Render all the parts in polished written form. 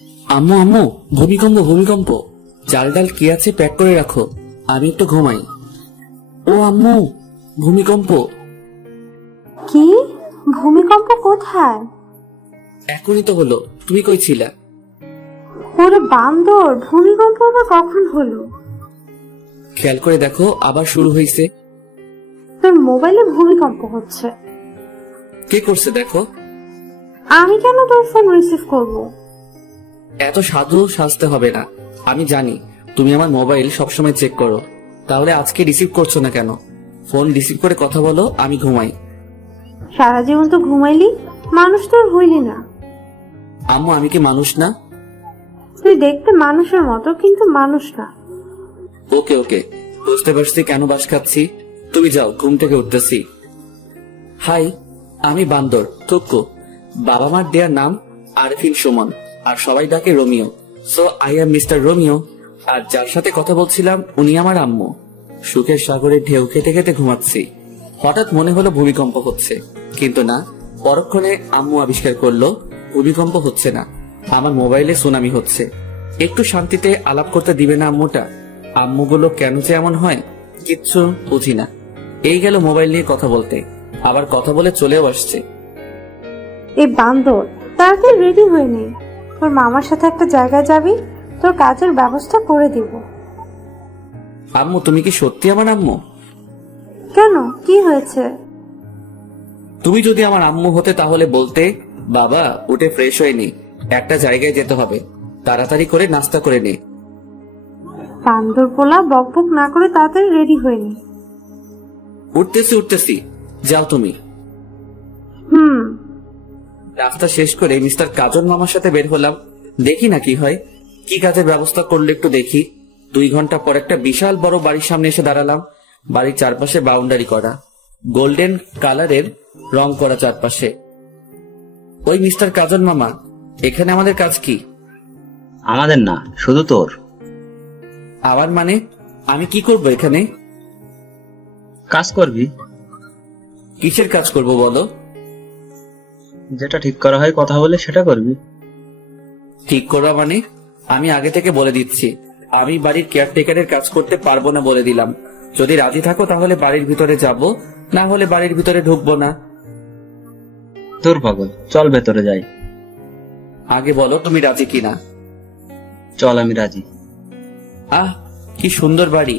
আম্মু আম্মু, ভূমিকম্প ভূমিকম্প। চাল ডাল কি আছে প্যাক করে রাখো, আমি একটু ঘুমাই। ও আম্মু, ভূমিকম্প। কি? ভূমিকম্প কোথায়? এখনই তো হলো, তুমি কই ছিলা? ওরে বান্দর, ভূমিকম্প আবার কখন হলো? খেয়াল করে দেখো, আবার শুরু হয়েছে। তোর মোবাইলে ভূমিকম্প হচ্ছে। কে করছে দেখো। আমি কেন তোর ফোন রিসিভ করব? এত সাধু সাজতে হবে না, আমি জানি তুমি আমার মোবাইল সবসময় চেক করো। তাহলে আজকে রিসিভ করছো না কেন? ফোন রিসিভ করে কথা বলো, আমি ঘুমাই। সারা জীবন তো ঘুমাইলি, মানুষ তোর হইলি না। আম্মু, আমি কি মানুষ না? তুই দেখতে মানুষের মতো, কিন্তু মানুষ না। ওকে ওকে, বুঝতে পারছি কেন বাস খাচ্ছি। তুমি যাও, ঘুম থেকে উঠতেছি। হাই, আমি বান্দর থুক্কু। বাবা মার দেয়ার নাম আরফিন সুমন, আর সবাই ডাকে Romeo. So I am mister Romeo. আর যার সাথে কথা বলছিলাম উনি আমার আম্মু। সুখের সাগরে ঢেউ খেতে খেতে ঘুমাচ্ছি। হঠাৎ মনে হলো ভূমিকম্প হচ্ছে, কিন্তু না। পরক্ষণে আম্মু আবিষ্কার করলো ভূমিকম্প হচ্ছে না, আমার মোবাইলে সুনামি হচ্ছে। একটু শান্তিতে আলাপ করতে দিবে না আম্মুটা? আম্মুগুলো কেন যে এমন হয়, কিচ্ছু বুঝি না। এই গেল মোবাইল নিয়ে কথা বলতে, আবার কথা বলে চলেও আসছে। এই বান্দর, তাড়াতাড়ি রেডি হয়ে নে। তোর মামার সাথে একটা জায়গায় যাবি, তোর কাজের ব্যবস্থা করে দিব। আম্মু, তুমি কি সত্যি আমার আম্মু? কেন, কি হয়েছে? তুমি যদি আমার আম্মু হতে তাহলে বলতে, বাবা উঠে ফ্রেশ হয়ে নি, একটা জায়গায় যেতে হবে, তাড়াতাড়ি করে নাস্তা করে নে। বান্দর পোলা, বকবক না করে তাড়াতাড়ি রেডি হয়ে নে। উঠতেছি উঠতেছি, যাও তুমি। হুম। নাস্তা শেষ করে মিস্টার কাজল মামার সাথে বের হলাম। দেখি না কি হয়, কি কাজের ব্যবস্থা করলে একটু দেখি। 2 ঘন্টা পর একটা বিশাল বড় বাড়ির সামনে এসে দাঁড়ালাম। বাড়ির চারপাশে বাউন্ডারি করা, গোল্ডেন কালারের রং করা চারপাশে। ওই মিস্টার কাজল মামা, এখানে আমাদের কাজ কি? আমাদের না, শুধু তোর। আবার মানে? আমি কি করব এখানে? কাজ করবি। কিসের কাজ করব বলো? যেটা ঠিক করা হয় কথা বলে সেটা করবি। ঠিক করা মানে? আমি আগে থেকে বলে দিচ্ছি, আমি বাড়ির কেয়ারটেকারের কাজ করতে পারবো না বলে দিলাম। যদি রাজি থাকো তাহলে বাড়ির ভিতরে যাব, না হলে বাড়ির ভিতরে ঢুকবো না। তোর পাগল, চল ভেতরে যাই। আগে বলো তুমি রাজি কিনা। চল, আমি রাজি। আহ, কি সুন্দর বাড়ি।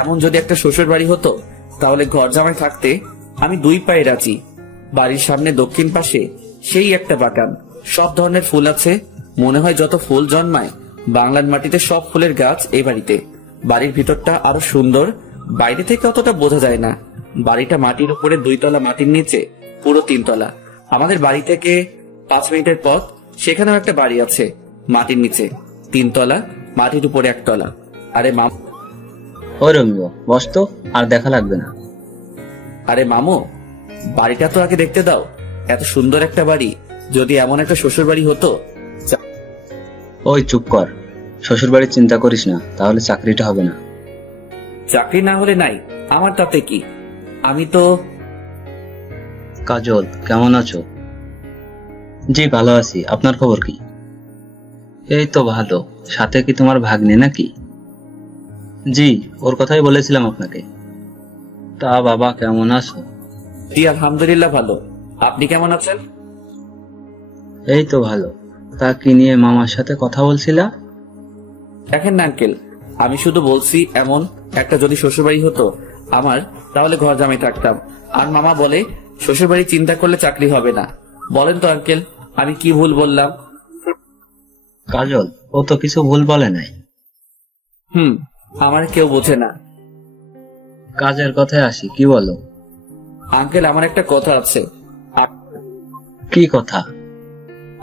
এমন যদি একটা শ্বশুর বাড়ি হতো তাহলে ঘর জামাই থাকতে আমি 2 পায়ে রাজি। বাড়ির সামনে দক্ষিণ পাশে সেই একটা বাগান, সব ধরনের ফুল আছে। মনে হয় যত ফুল জন্মায় বাংলার মাটিতে সব ফুলের গাছ এই বাড়িতে। বাড়ির ভিতরটা আরো সুন্দর, বাইরে থেকে অতটা বোঝা যায় না। বাড়িটা মাটির উপরে 2 তলা, মাটির নিচে পুরো 3 তলা। আমাদের বাড়ি থেকে 5 মিনিটের পথ সেখানেও একটা বাড়ি আছে, মাটির নিচে 3 তলা, মাটির উপরে 1 তলা। আরে মামু। ও রমিও, বস তো, আর দেখা লাগবে না। আরে মামু, বাড়িটা তো আগে দেখতে দাও। এত সুন্দর একটা বাড়ি, যদি এমন একটা শ্বশুর বাড়ি হতো। ওই চুপ কর, শ্বশুর বাড়ির চিন্তা করিস না, তাহলে চাকরিটা হবে না। চাকরি না হলে নাই, আমার তাতে কি? আমি তো। কাজল, কেমন আছো? জি ভালো আছি, আপনার খবর কি? এই তো ভালো। সাথে কি তোমার ভাগ্নে নাকি? জি, ওর কথাই বলেছিলাম আপনাকে। তা বাবা, কেমন আছো? জি আলহামদুলিল্লাহ ভালো। আপনি কেমন আছেন? এই তো ভালো। তা কি নিয়ে মামার সাথে কথা বলছিলা? দেখেন না আঙ্কেল, আমি শুধু বলছি এমন একটা যদি শ্বশুরবাড়ি হতো আমার, তাহলে ঘর জামাই থাকতাম। আর মামা বলে শ্বশুরবাড়ি চিন্তা করলে চাকরি হবে না। বলেন তো আঙ্কেল, আমি কি ভুল বললাম? কাজল, ও তো কিছু ভুল বলে নাই। আমার কেউ বোঝে না। কাজের কথায় আসি, কি বলো? আঙ্কেল, আমার একটা কথা আছে। কি কথা?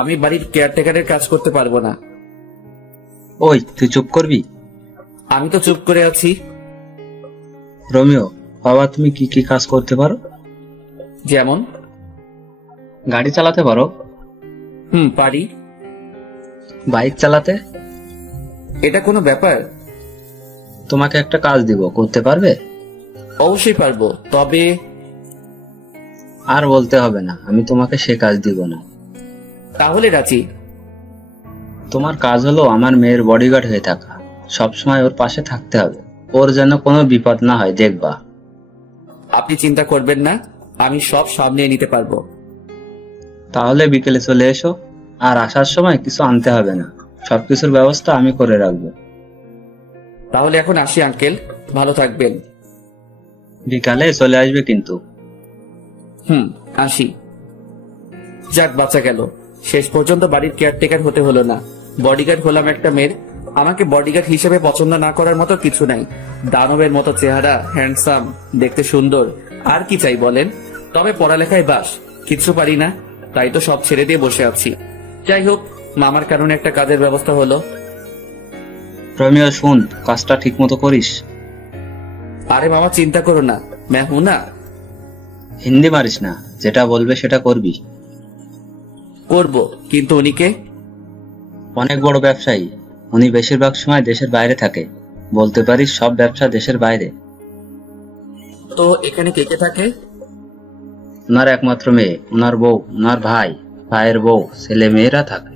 আমি বাড়ির কেয়ারটেকারের কাজ করতে পারবো না। ওই, তুই চুপ করবি? আমি তো চুপ করে আছি। রোমিও, বাবা তুমি কি কি কাজ করতে পারো? যেমন? গাড়ি চালাতে পারো? পারি। বাইক চালাতে? এটা কোনো ব্যাপার? তোমাকে একটা কাজ দিব, করতে পারবে? অবশ্যই পারবো, তবে। আর বলতে হবে না, আমি তোমাকে সে কাজ দিব না। তাহলে রাজি। তোমার কাজ হলো আমার মেয়ের বডিগার্ড হয়ে থাকা, সবসময় ওর পাশে থাকতে হবে, ওর যেন কোনো বিপদ না হয় দেখবা। আপনি চিন্তা করবেন না, আমি সব সামনে নিতে পারবো। তাহলে বিকেলে চলে এসো, আর আসার সময় কিছু আনতে হবে না, সবকিছুর ব্যবস্থা আমি করে রাখবো। তাহলে এখন আসি আঙ্কেল, ভালো থাকবেন। বিকালে চলে আসবে কিন্তু। আসি। যাক, বাঁচা গেল। শেষ পর্যন্ত বাড়ির কেয়ারটেকার হতে হলো না, বডিগার্ড হলাম একটা মেয়ের। আমাকে বডিগার্ড হিসেবে পছন্দ না করার মতো কিছু নাই। দানবের মতো চেহারা, হ্যান্ডসাম, দেখতে সুন্দর, আর কি চাই বলেন? তবে পড়ালেখায় বাস, কিছু পারি না, তাই তো সব ছেড়ে দিয়ে বসে আছি। যাই হোক, মামার কারণে একটা কাজের ব্যবস্থা হলো। রমিও শুন, কাজটা ঠিক মতো করিস। আরে মামা, চিন্তা করো না, मैं हूं ना। হিন্দি মারিস না, যেটা বলবে সেটা করবি। করবো, কিন্তু উনিকে? অনেক বড় ব্যবসায়ী উনি, বেশিরভাগ সময় দেশের বাইরে থাকে, বলতে পারিস সব ব্যবসা দেশের বাইরে। তো এখানে কে কে থাকে? ওনার একমাত্র মেয়ে, ওনার বউ, ওনার ভাই, ভাইয়ের বউ, ছেলে মেয়েরা থাকে।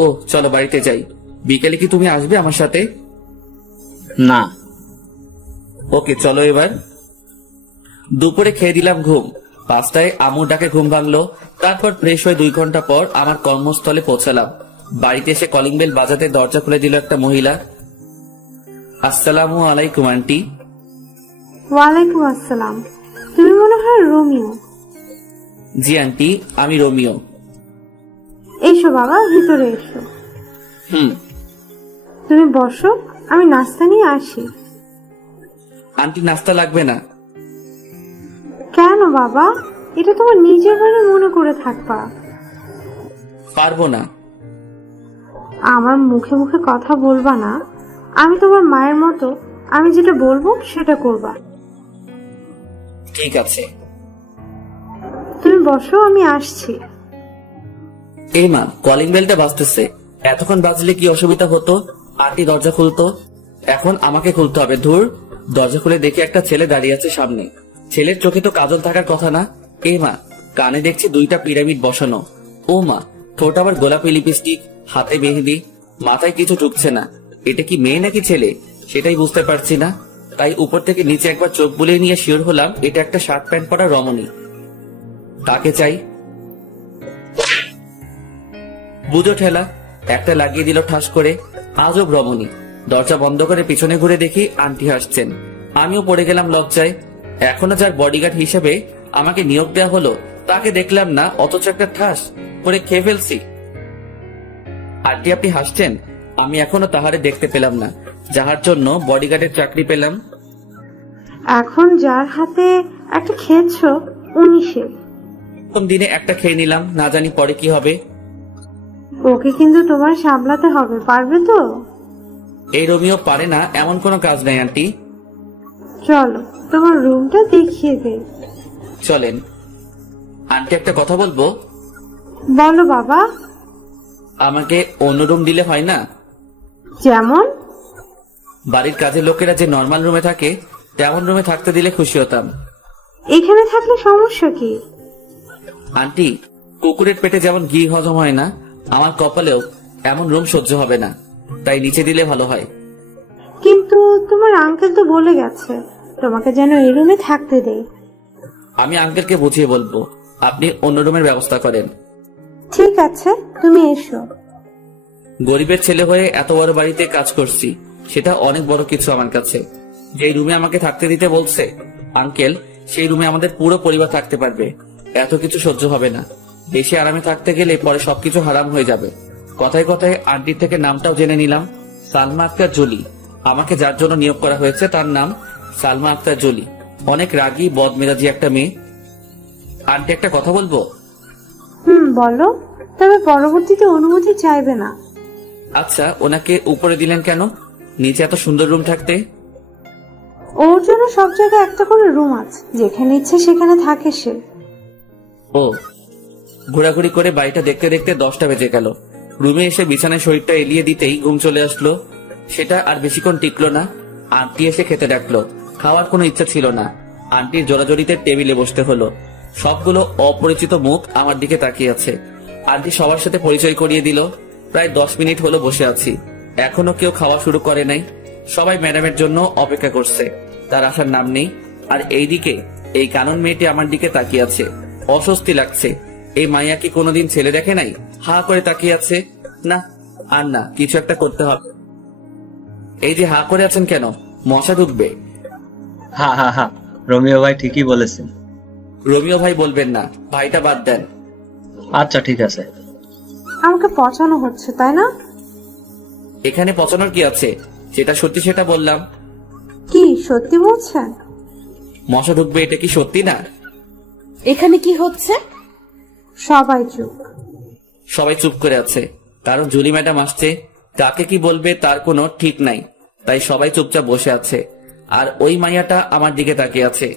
ও চলো বাড়িতে যাই। বিকেলে কি তুমি আসবে আমার সাথে? না। ওকে চলো এবার। দুপুরে খেয়ে দিলাম ঘুম। 5টায় আম্মুর ডাকে ঘুম ভাঙলো। তারপর ফ্রেশ হয়ে 2 ঘন্টা পর আমার কর্মস্থলে পৌঁছালাম। বাড়িতে এসে কলিং বেল বাজাতে দরজা খুলে দিল একটা মহিলা। আসসালামু আলাইকুম আন্টি। ওয়ালাইকুম আসসালাম। তুমি মনে হয় রোমিও? জি আন্টি, আমি রোমিও। এসো বাবা, ভিতরে এসো। তুমি বসো, আমি নাস্তা নিয়ে আসি। আন্টি, নাস্তা লাগবে না। কেন বাবা? এটা তোমার নিজের বাড়ি মনে করে থাকবা। পারবো না। আমার মুখে মুখে কথা বলবা না। আমি তোমার মায়ের মতো, আমি যেটা বলবো সেটা করবা। ঠিক আছে। তুমি বসো, আমি আসছি। এই মা, কলিং বেলটা বাজতেছে। এতক্ষণ বাজলে কি অসুবিধা হতো? আন্টি দরজা খুলতো। এখন আমাকে খুলতে হবে। ধুর, দরজা খুলে দেখি একটা ছেলে দাঁড়িয়ে আছে সামনে। ছেলের চোখে তো কাজল থাকার কথা না। এই মা, কানে দেখছি 2টা পিরামিড বসানো। ও মা, ঠোঁট আবার গোলাপি লিপস্টিক, হাতে মেহেদি, মাথায় কিছু ঢুকছে না। এটা কি মেয়ে নাকি ছেলে সেটাই বুঝতে পারছি না। তাই উপর থেকে নিচে একবার চোখ বুলিয়ে নিয়ে শিওর হলাম এটা একটা শার্ট প্যান্ট পরা রমণী। কাকে চাই? বুঝো ঠেলা, একটা লাগিয়ে দিল ঠাস করে। আজব রমণী। দরজা বন্ধ করে পিছনে ঘুরে দেখি আন্টি হাসছেন। আমিও পড়ে গেলাম লজ্জায়। এখনো যার বডিগার্ড হিসেবে আমাকে নিয়োগ দেওয়া হলো তাকে দেখলাম না, অথচ একটা ঠাস করে খেয়ে ফেলছি। আন্টি আপনি হাসছেন? আমি এখনো তাহারে দেখতে পেলাম না, যাহার জন্য বডিগার্ডের চাকরি পেলাম। এখন যার হাতে একটা খেয়েছো উনি সে। প্রথম দিনে একটা খেয়ে নিলাম, না জানি পরে কি হবে। ওকে কিন্তু তোমার সামলাতে হবে, পারবে তো? এই রোমিও পারে না এমন কোনো কাজ নাই আন্টি। চলো তোমার রুমটা দেখিয়ে দে। চলেন। আন্টি একটা কথা বলবো? বলো বাবা। আমাকে অন্য রুম দিলে হয় না? যেমন? বাড়ির কাজের লোকেরা যে নর্মাল রুমে থাকে তেমন রুমে থাকতে দিলে খুশি হতাম। এখানে থাকলে সমস্যা কি? আন্টি, কুকুরের পেটে যেমন ঘি হজম হয় না, আমার কপালেও এমন রুম সহ্য হবে না, তাই নিচে দিলে ভালো হয়। কিন্তু তোমার আঙ্কেল তো বলে গেছে তোমাকে যেন এই রুমে থাকতে দেয়। আমি আঙ্কেলকে বুঝিয়ে বলবো, আপনি অন্য রুমের ব্যবস্থা করেন। ঠিক আছে, তুমি এসো। গরিবের ছেলে হয়ে এত বড় বাড়িতে কাজ করছি, সেটা অনেক বড় কিছু আমার কাছে। যে রুমে আমাকে থাকতে দিতে বলছে আঙ্কেল, সেই রুমে আমাদের পুরো পরিবার থাকতে পারবে। এত কিছু সহ্য হবে না। বেশি আরামে থাকতে গেলে পরে সবকিছু হারাম হয়ে যাবে। কথায় কথায় আন্টির থেকে নামটাও জেনে নিলাম, সালমা আক্তার জলি। আমাকে যার জন্য নিয়োগ করা হয়েছে তার নাম সালমা আক্তার জলি। অনেক রাগী বদমেজাজি একটা মেয়ে। আন্টি একটা কথা বলবো? বলো, তবে পরবর্তীতে অনুমতি চাইবে না। আচ্ছা, ওনাকে উপরে দিলেন কেন? নিচে এত সুন্দর রুম থাকতে। ওর জন্য সব জায়গায় একটা করে রুম আছে, যেখানে ইচ্ছে সেখানে থাকে সে। ও, ঘোরাঘুরি করে বাড়িটা দেখতে দেখতে 10টা বেজে গেল। রুমে এসে বিছানায় শরীরটা এলিয়ে দিতেই ঘুম চলে আসলো। সেটা আর বেশিক্ষণ টিকলো না। আন্টি এসে খেতে ডাকলো। খাওয়ার কোনো ইচ্ছা ছিল না। আন্টির জোরাজোরিতে টেবিলে বসতে হলো। সবগুলো অপরিচিত মুখ আমার দিকে তাকিয়ে আছে। আন্টি সবার সাথে পরিচয় করিয়ে দিল। প্রায় 10 মিনিট হলো বসে আছি, এখনো কেউ খাওয়া শুরু করে নাই। সবাই ম্যাডামের জন্য অপেক্ষা করছে, তার আসার নাম নেই। আর এইদিকে এই কানন মেয়েটি আমার দিকে তাকিয়ে আছে, অস্বস্তি লাগছে। এই মাইয়া কি কোনোদিন ছেলে দেখে নাই? হা করে তাকিয়ে আছে। না আর না, কিছু একটা করতে হবে। এই যে হা করে আছেন কেন? মশা ঢুকবে। হা হা হা, রোমিও ভাই ঠিকই বলেছেন। রোমিও ভাই বলবেন না, ভাইটা বাদ দেন। আচ্ছা ঠিক আছে। আমাকে পচানো হচ্ছে তাই না? এখানে পচানোর কি আছে? যেটা সত্যি সেটা বললাম। কি সত্যি বলছেন? মশা ঢুকবে এটা কি সত্যি না? এখানে কি হচ্ছে? সবাই চুপ। সবাই চুপ করে আছে, কারণ জুলি ম্যাডাম আসছে। কাকে কি বলবে তার কোনো ঠিক নাই, তাই সবাই চুপচাপ বসে আছে। আর ওই মাইয়াটা আমার দিকে তাকিয়ে আছে।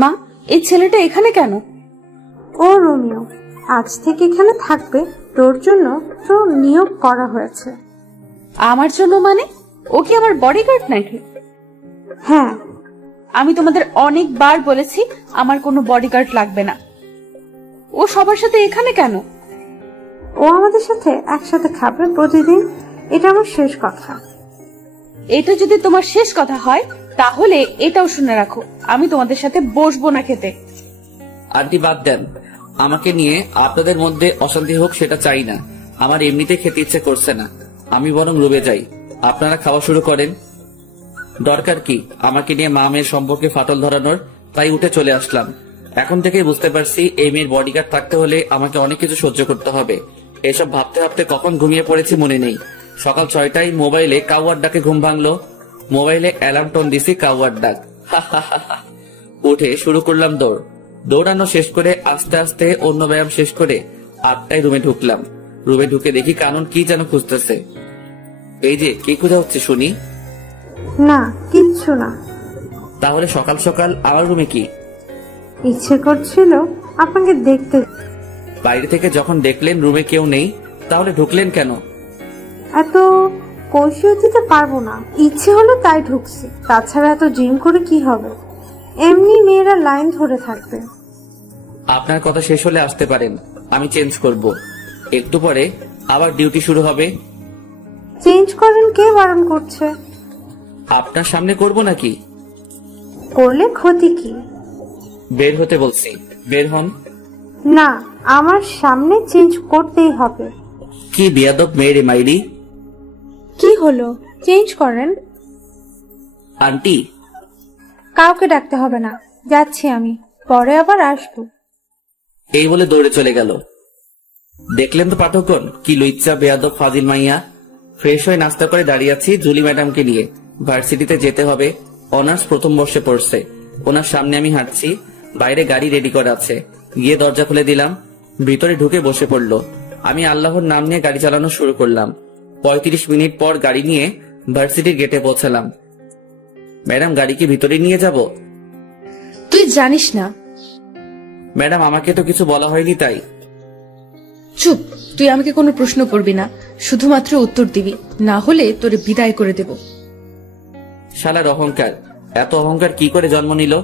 মা, এই ছেলেটা এখানে কেন? ও রোমিও, আজ থেকে এখানে থাকবে। তোর জন্য তোর নিয়োগ করা হয়েছে। আমার জন্য মানে? ও কি আমার বডিগার্ড নাকি? হ্যাঁ। আমি তোমাদের অনেকবার বলেছি আমার কোনো বডিগার্ড লাগবে না। ও সবার সাথে এখানে কেন? ও আমাদের সাথে একসাথে খাবে প্রতিদিন। এটা আমার শেষ কথা। এটা যদি তোমার শেষ কথা হয় তাহলে এটাও শুনে রাখো, আমি তোমাদের সাথে বসবো না খেতে। আন্টি বাদ দেন, আমাকে নিয়ে আপনাদের মধ্যে অশান্তি হোক সেটা চাই না। আমার এমনিতে খেতে ইচ্ছে করছে না, আমি বরং রুমে যাই। আপনারা খাওয়া শুরু করেন। দরকার কি আমাকে নিয়ে মা মেয়ের সম্পর্কে ফাটল ধরানোর? তাই উঠে চলে আসলাম। এখন থেকেই বুঝতে পারছি এই মেয়ের বডিগার্ড থাকতে হলে আমাকে অনেক কিছু সহ্য করতে হবে। এসব ভাবতে ভাবতে কখন ঘুমিয়ে পড়েছি মনে নেই। সকাল 6টায় মোবাইলে কাউয়ার ডাকে ঘুম ভাঙলো। মোবাইলে অ্যালার্ম টোন দিছি কাউয়ার ডাক। উঠে শুরু করলাম দৌড়। দৌড়ানো শেষ করে আস্তে আস্তে অন্য ব্যায়াম শেষ করে 8টায় রুমে ঢুকলাম। রুমে ঢুকে দেখি কানন কি যেন খুঁজতেছে। এই যে কি খোঁজা হচ্ছে শুনি? না কিচ্ছু না। তাহলে সকাল সকাল আমার রুমে কি? ইচ্ছে করছিল আপনাকে দেখতে। বাইরে থেকে যখন দেখলেন রুমে কেউ নেই, তাহলে ঢুকলেন কেন? এত কৈফিয়ত দিতে পারবো না, ইচ্ছে হলো তাই ঢুকছি। তাছাড়া এত জিম করে কি হবে? এমনি মেয়েরা লাইন ধরে থাকবে। আপনার কথা শেষ হলে আসতে পারেন, আমি চেঞ্জ করব। একটু পরে আবার ডিউটি শুরু হবে। চেঞ্জ করেন, কে বারণ করছে? আপনার সামনে করব নাকি? করলে ক্ষতি কি? বের হতে বলছি, বের হন। না, আমার সামনে চেঞ্জ করতেই হবে। কি বেয়াদব মেয়েরে মাইরি। কি হলো? চেঞ্জ করেন। আন্টি, কাউকে ডাকতে হবে না, যাচ্ছি আমি, পরে আবার আসবো। এই বলে দৌড়ে চলে গেল। দেখলেন তো পাঠকগণ, কি লুইচ্ছা বেয়াদব ফাজিল মাইয়া। ফ্রেশ হয়ে নাস্তা করে দাঁড়িয়ে আছি জুলি ম্যাডামকে নিয়ে। ভার্সিটিতে যেতে হবে, অনার্স প্রথম বর্ষে পড়ছে। ওনার সামনে আমি হাঁটছি, বাইরে গাড়ি রেডি করা আছে। গিয়ে দরজা খুলে দিলাম, ভিতরে ঢুকে বসে পড়লো। আমি আল্লাহর নাম নিয়ে গাড়ি চালানো শুরু করলাম। 35 মিনিট পর গাড়ি নিয়ে ভার্সিটির গেটে পৌঁছালাম। ম্যাডাম, গাড়ি কি ভিতরে নিয়ে যাব? তুই জানিস না। ম্যাডাম, আমাকে তো কিছু বলা হয়নি তাই। চুপ, তুই আমাকে কোনো প্রশ্ন করবি না, শুধুমাত্র উত্তর দিবি, না হলে তোরে বিদায় করে দেব। শালার অহংকার, এত অহংকার কি করে জন্ম নিল?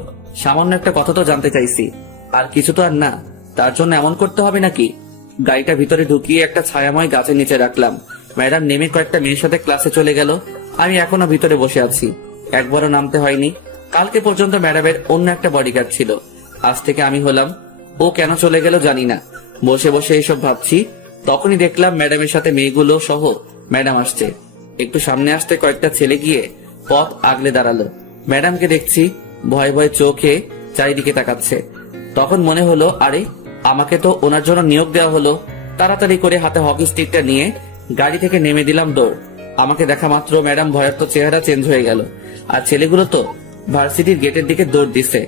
সামান্য একটা কথা তো জানতে চাইছি, আর কিছু তো আর না, তার জন্য এমন করতে হবে নাকি? গাড়িটা ভিতরে ঢুকিয়ে একটা ছায়াময় গাছের নিচে রাখলাম। ম্যাডাম নেমে কয়েকটা মেয়ের সাথে ক্লাসে চলে গেল। আমি এখনো ভিতরে বসে আছি, একবারও নামতে হয়নি। কালকে পর্যন্ত ম্যাডামের অন্য একটা বডিগার্ড ছিল, আজ থেকে আমি হলাম। ও কেন চলে গেল জানি না। বসে বসে এইসব ভাবছি, তখনই দেখলাম ম্যাডামের সাথে মেয়েগুলো সহ ম্যাডাম আসছে। একটু সামনে আসতে কয়েকটা ছেলে গিয়ে পথ আগলে দাঁড়ালো। ম্যাডামকে দেখছি ভয়ে ভয়ে চোখে চারিদিকে তাকাচ্ছে। তখন মনে হলো, আরে আমাকে তো ওনার জন্য নিয়োগ দেওয়া হলো। তাড়াতাড়ি করে হাতে হকি স্টিকটা নিয়ে গাড়ি থেকে নেমে দিলাম দৌড়। আমাকে দেখা মাত্র ম্যাডাম ভয়ার্ত চেহারা চেঞ্জ হয়ে গেল, আর ছেলেগুলো তো ভার্সিটির গেটের দিকে দৌড় দিছে।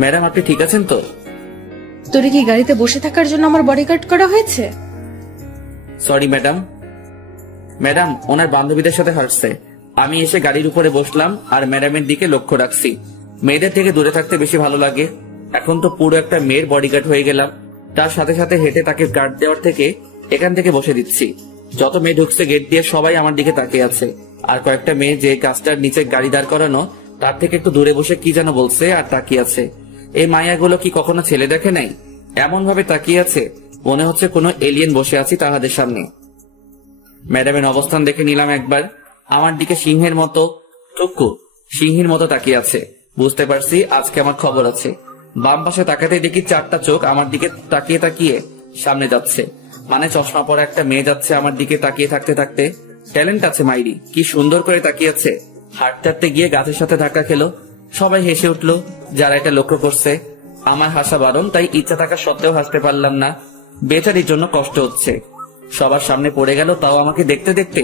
ম্যাডাম, আপনি ঠিক আছেন তো? তোরে কি গাড়িতে বসে থাকার জন্য আমার বডিগার্ড করা হয়েছে? Sorry madam. ম্যাডাম ওনার বান্ধবীদের সাথে হাঁটছে। আমি এসে গাড়ির উপরে বসলাম আর ম্যাডামের দিকে লক্ষ্য রাখছি। মেয়েদের থেকে দূরে থাকতে বেশি ভালো লাগে। এখন তো পুরো একটা মেয়ের বডিগার্ড হয়ে গেলাম। তার সাথে সাথে হেঁটে তাকে গার্ড দেওয়ার থেকে এখান থেকে বসে দিচ্ছি। যত মেয়ে ঢুকছে গেট দিয়ে সবাই আমার দিকে তাকিয়ে আছে। আর কয়েকটা মেয়ে যে গাছটার নিচে গাড়ি দাঁড় করানো তার থেকে একটু দূরে বসে কি যেন বলছে আর তাকিয়ে আছে। এই মায়াগুলো কি কখনো ছেলে দেখে নাই? এমন ভাবে তাকিয়ে আছে মনে হচ্ছে কোনো এলিয়েন বসে আছি তাহাদের সামনে। ম্যাডামের অবস্থান দেখে নিলাম একবার। আমার দিকে সিংহের মতো টুকু সিংহের মতো তাকিয়ে আছে। বুঝতে পারছি আজকে আমার খবর আছে। বাম পাশে তাকাতে দেখি 4টা চোখ আমার দিকে তাকিয়ে তাকিয়ে সামনে যাচ্ছে। মানে চশমা পরা একটা মেয়ে যাচ্ছে আমার দিকে তাকিয়ে থাকতে থাকতে। ট্যালেন্ট আছে মাইরি, কি সুন্দর করে তাকিয়েছে। হাঁটতে হাঁটতে গিয়ে গাছের সাথে ধাক্কা খেলো। সবাই হেসে উঠলো যারা এটা লক্ষ্য করছে। আমার হাসা বারণ, তাই ইচ্ছা থাকা সত্ত্বেও হাসতে পারলাম না। বেচারির জন্য কষ্ট হচ্ছে। সবার সামনে পড়ে গেল, তাও আমাকে দেখতে দেখতে।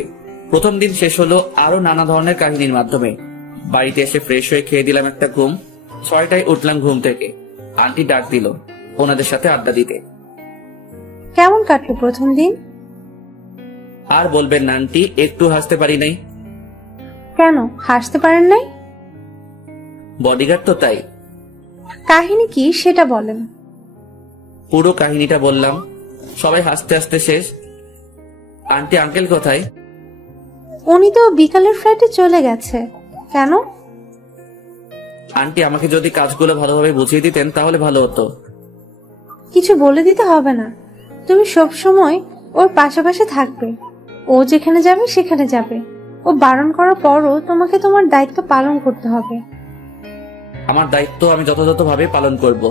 প্রথম দিন শেষ হলো আরো নানা ধরনের কাহিনীর মাধ্যমে। বাড়িতে এসে ফ্রেশ হয়ে খেয়ে দিলাম একটা ঘুম। 6টায় উঠলাম ঘুম থেকে। আন্টি ডাক দিল ওনাদের সাথে আড্ডা দিতে। কেমন কাটলো প্রথম দিন? আর বলবেন না আন্টি, একটু হাসতে পারি নাই। কেন হাসতে পারেন নাই? বডিগার্ড তো তাই। কাহিনী কি সেটা বলেন। পুরো কাহিনীটা বললাম। সবাই হাসতে হাসতে শেষ। আন্টি আঙ্কেল কোথায়? উনি তো বিকালের ফ্লাইটে চলে গেছে। কেন? আন্টি আমাকে যদি কাজগুলো ভালোভাবে বুঝিয়ে দিতেন তাহলে ভালো হতো। কিছু বলে দিতে হবে না, তুমি সব সময় ওর পাশাপাশি থাকবে। ও যেখানে যাবে সেখানে যাবে। ও বারণ করার পরও তোমাকে তোমার দায়িত্ব পালন করতে হবে। আমার দায়িত্ব আমি যথাযথভাবে পালন করব।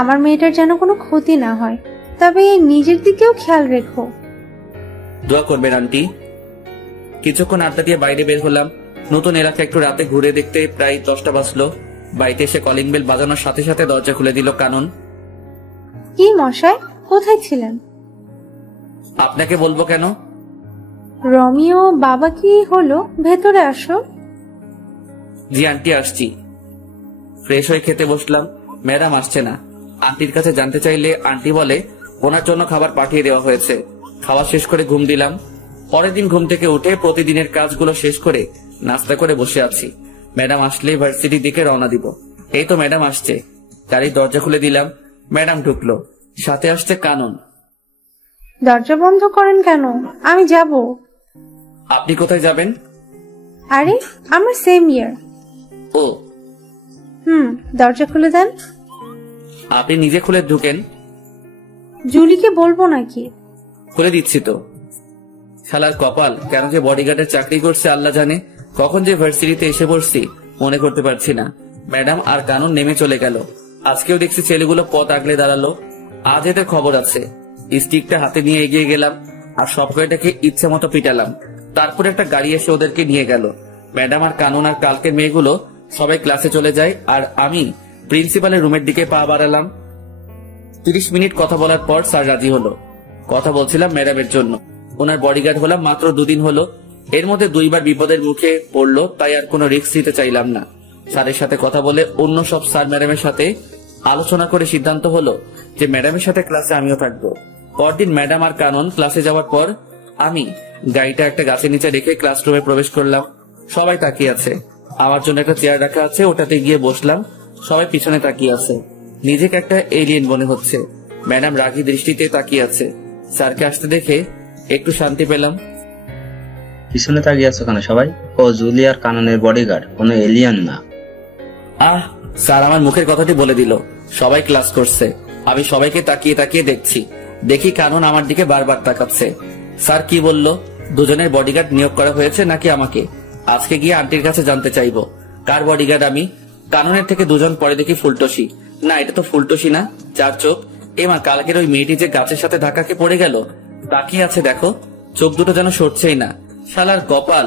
আমার মেয়েটার যেন কোনো ক্ষতি না হয়, তবে নিজের দিকেও খেয়াল রেখো। দোয়া করবেন আন্টি। কিছুক্ষণ আড্ডা দিয়ে বাইরে বের হলাম। নতুন এলাকা একটু রাতে ঘুরে দেখতে প্রায় 10টা বাজলো। বাড়িতে এসে কলিং বেল বাজানোর সাথে সাথে দরজা খুলে দিল কানন। কি মশাই, কোথায় ছিলেন? আপনাকে বলবো কেন? রমিও বাবা কি হলো, ভেতরে আসো। জি আন্টি আসছি। ফ্রেশ হয়ে খেতে বসলাম। ম্যাডাম আসছে না। আন্টির কাছে জানতে চাইলে আন্টি বলে ওনার জন্য খাবার পাঠিয়ে দেওয়া হয়েছে। খাওয়া শেষ করে ঘুম দিলাম। পরের দিন ঘুম থেকে উঠে প্রতিদিনের কাজগুলো শেষ করে নাস্তা করে বসে আছি। ম্যাডাম আসলে ভার্সিটির দিকে রওনা দিব। এই তো ম্যাডাম আসছে। গাড়ির দরজা খুলে দিলাম। ম্যাডাম ঢুকলো, সাথে আসছে কানন। দরজা বন্ধ করেন কেন? আমি যাব। আপনি কোথায় যাবেন? আরে আমার সেম ইয়ার। ও দরজা খুলে দেন। আপনি নিজে খুলে ঢুকেন। জুলিকে বলবো নাকি? খুলে দিচ্ছি তো। শালার কপাল, কেন যে বডিগার্ডের চাকরি করছে আল্লাহ জানে। কখন যে ভার্সিটিতে এসে পড়ছি মনে করতে পারছি না। ম্যাডাম আর কানন নেমে চলে গেল। আজকেও দেখছি ছেলেগুলো পথ আগলে দাঁড়ালো। আজ এদের খবর আছে। স্টিকটা হাতে নিয়ে এগিয়ে গেলাম আর সব কয়টাকে ইচ্ছে মতো পিটালাম। তারপর একটা গাড়ি এসে ওদেরকে নিয়ে গেল। ম্যাডাম আর কানন আর কালকের মেয়েগুলো সবাই ক্লাসে চলে যায় আর আমি প্রিন্সিপালের রুমের দিকে পা বাড়ালাম। 30 মিনিট কথা বলার পর স্যার রাজি হলো। কথা বলছিলাম ম্যাডামের জন্য। ওনার বডিগার্ড হলাম মাত্র 2 দিন হলো। এর মধ্যে 2বার বিপদের মুখে পড়লো, তাই আর কোনো রিস্ক নিতে চাইলাম না। স্যারের সাথে কথা বলে অন্য সব স্যার ম্যাডামের সাথে আলোচনা করে সিদ্ধান্ত হলো যে ম্যাডামের সাথে ক্লাসে আমিও থাকবো। পরদিন ম্যাডাম আর কানন ক্লাসে যাওয়ার পর আমি গাড়িটা একটা গাছের নিচে রেখে ক্লাসরুমে প্রবেশ করলাম। সবাই তাকিয়ে আছে। আমার জন্য একটা চেয়ার রাখা আছে, ওটাতে গিয়ে বসলাম। সবাই পিছনে তাকিয়ে আছে। নিজেকে একটা এলিয়েন মনে হচ্ছে। ম্যাডাম রাগী দৃষ্টিতে তাকিয়ে আছে। স্যারকে আসতে দেখে একটু শান্তি পেলাম। পিছনে তাকিয়ে আছো কেন সবাই? ও জুলি আর কাননের বডিগার্ড, কোনো এলিয়ান না। স্যার আমার মুখের কথাটি বলে দিল। সবাই ক্লাস করছে। আমি সবাইকে তাকিয়ে তাকিয়ে দেখছি। দেখি কানন আমার দিকে বারবার তাকাচ্ছে। স্যার কি বলল? দুজনের বডিগার্ড নিয়োগ করা হয়েছে নাকি আমাকে? আজকে গিয়ে আন্টির কাছে জানতে চাইবো কার বডিগার্ড আমি। কাননের থেকে 2 জন পরে দেখি ফুলটসি। না, এটা তো ফুলটসি না, 4 চোখ। এমা, কালকের ওই মেয়েটি যে গাছের সাথে ধাক্কাকে পড়ে গেল তাকিয়ে আছে দেখো। চোখ দুটো যেন সরছেই না। শালার কপাল,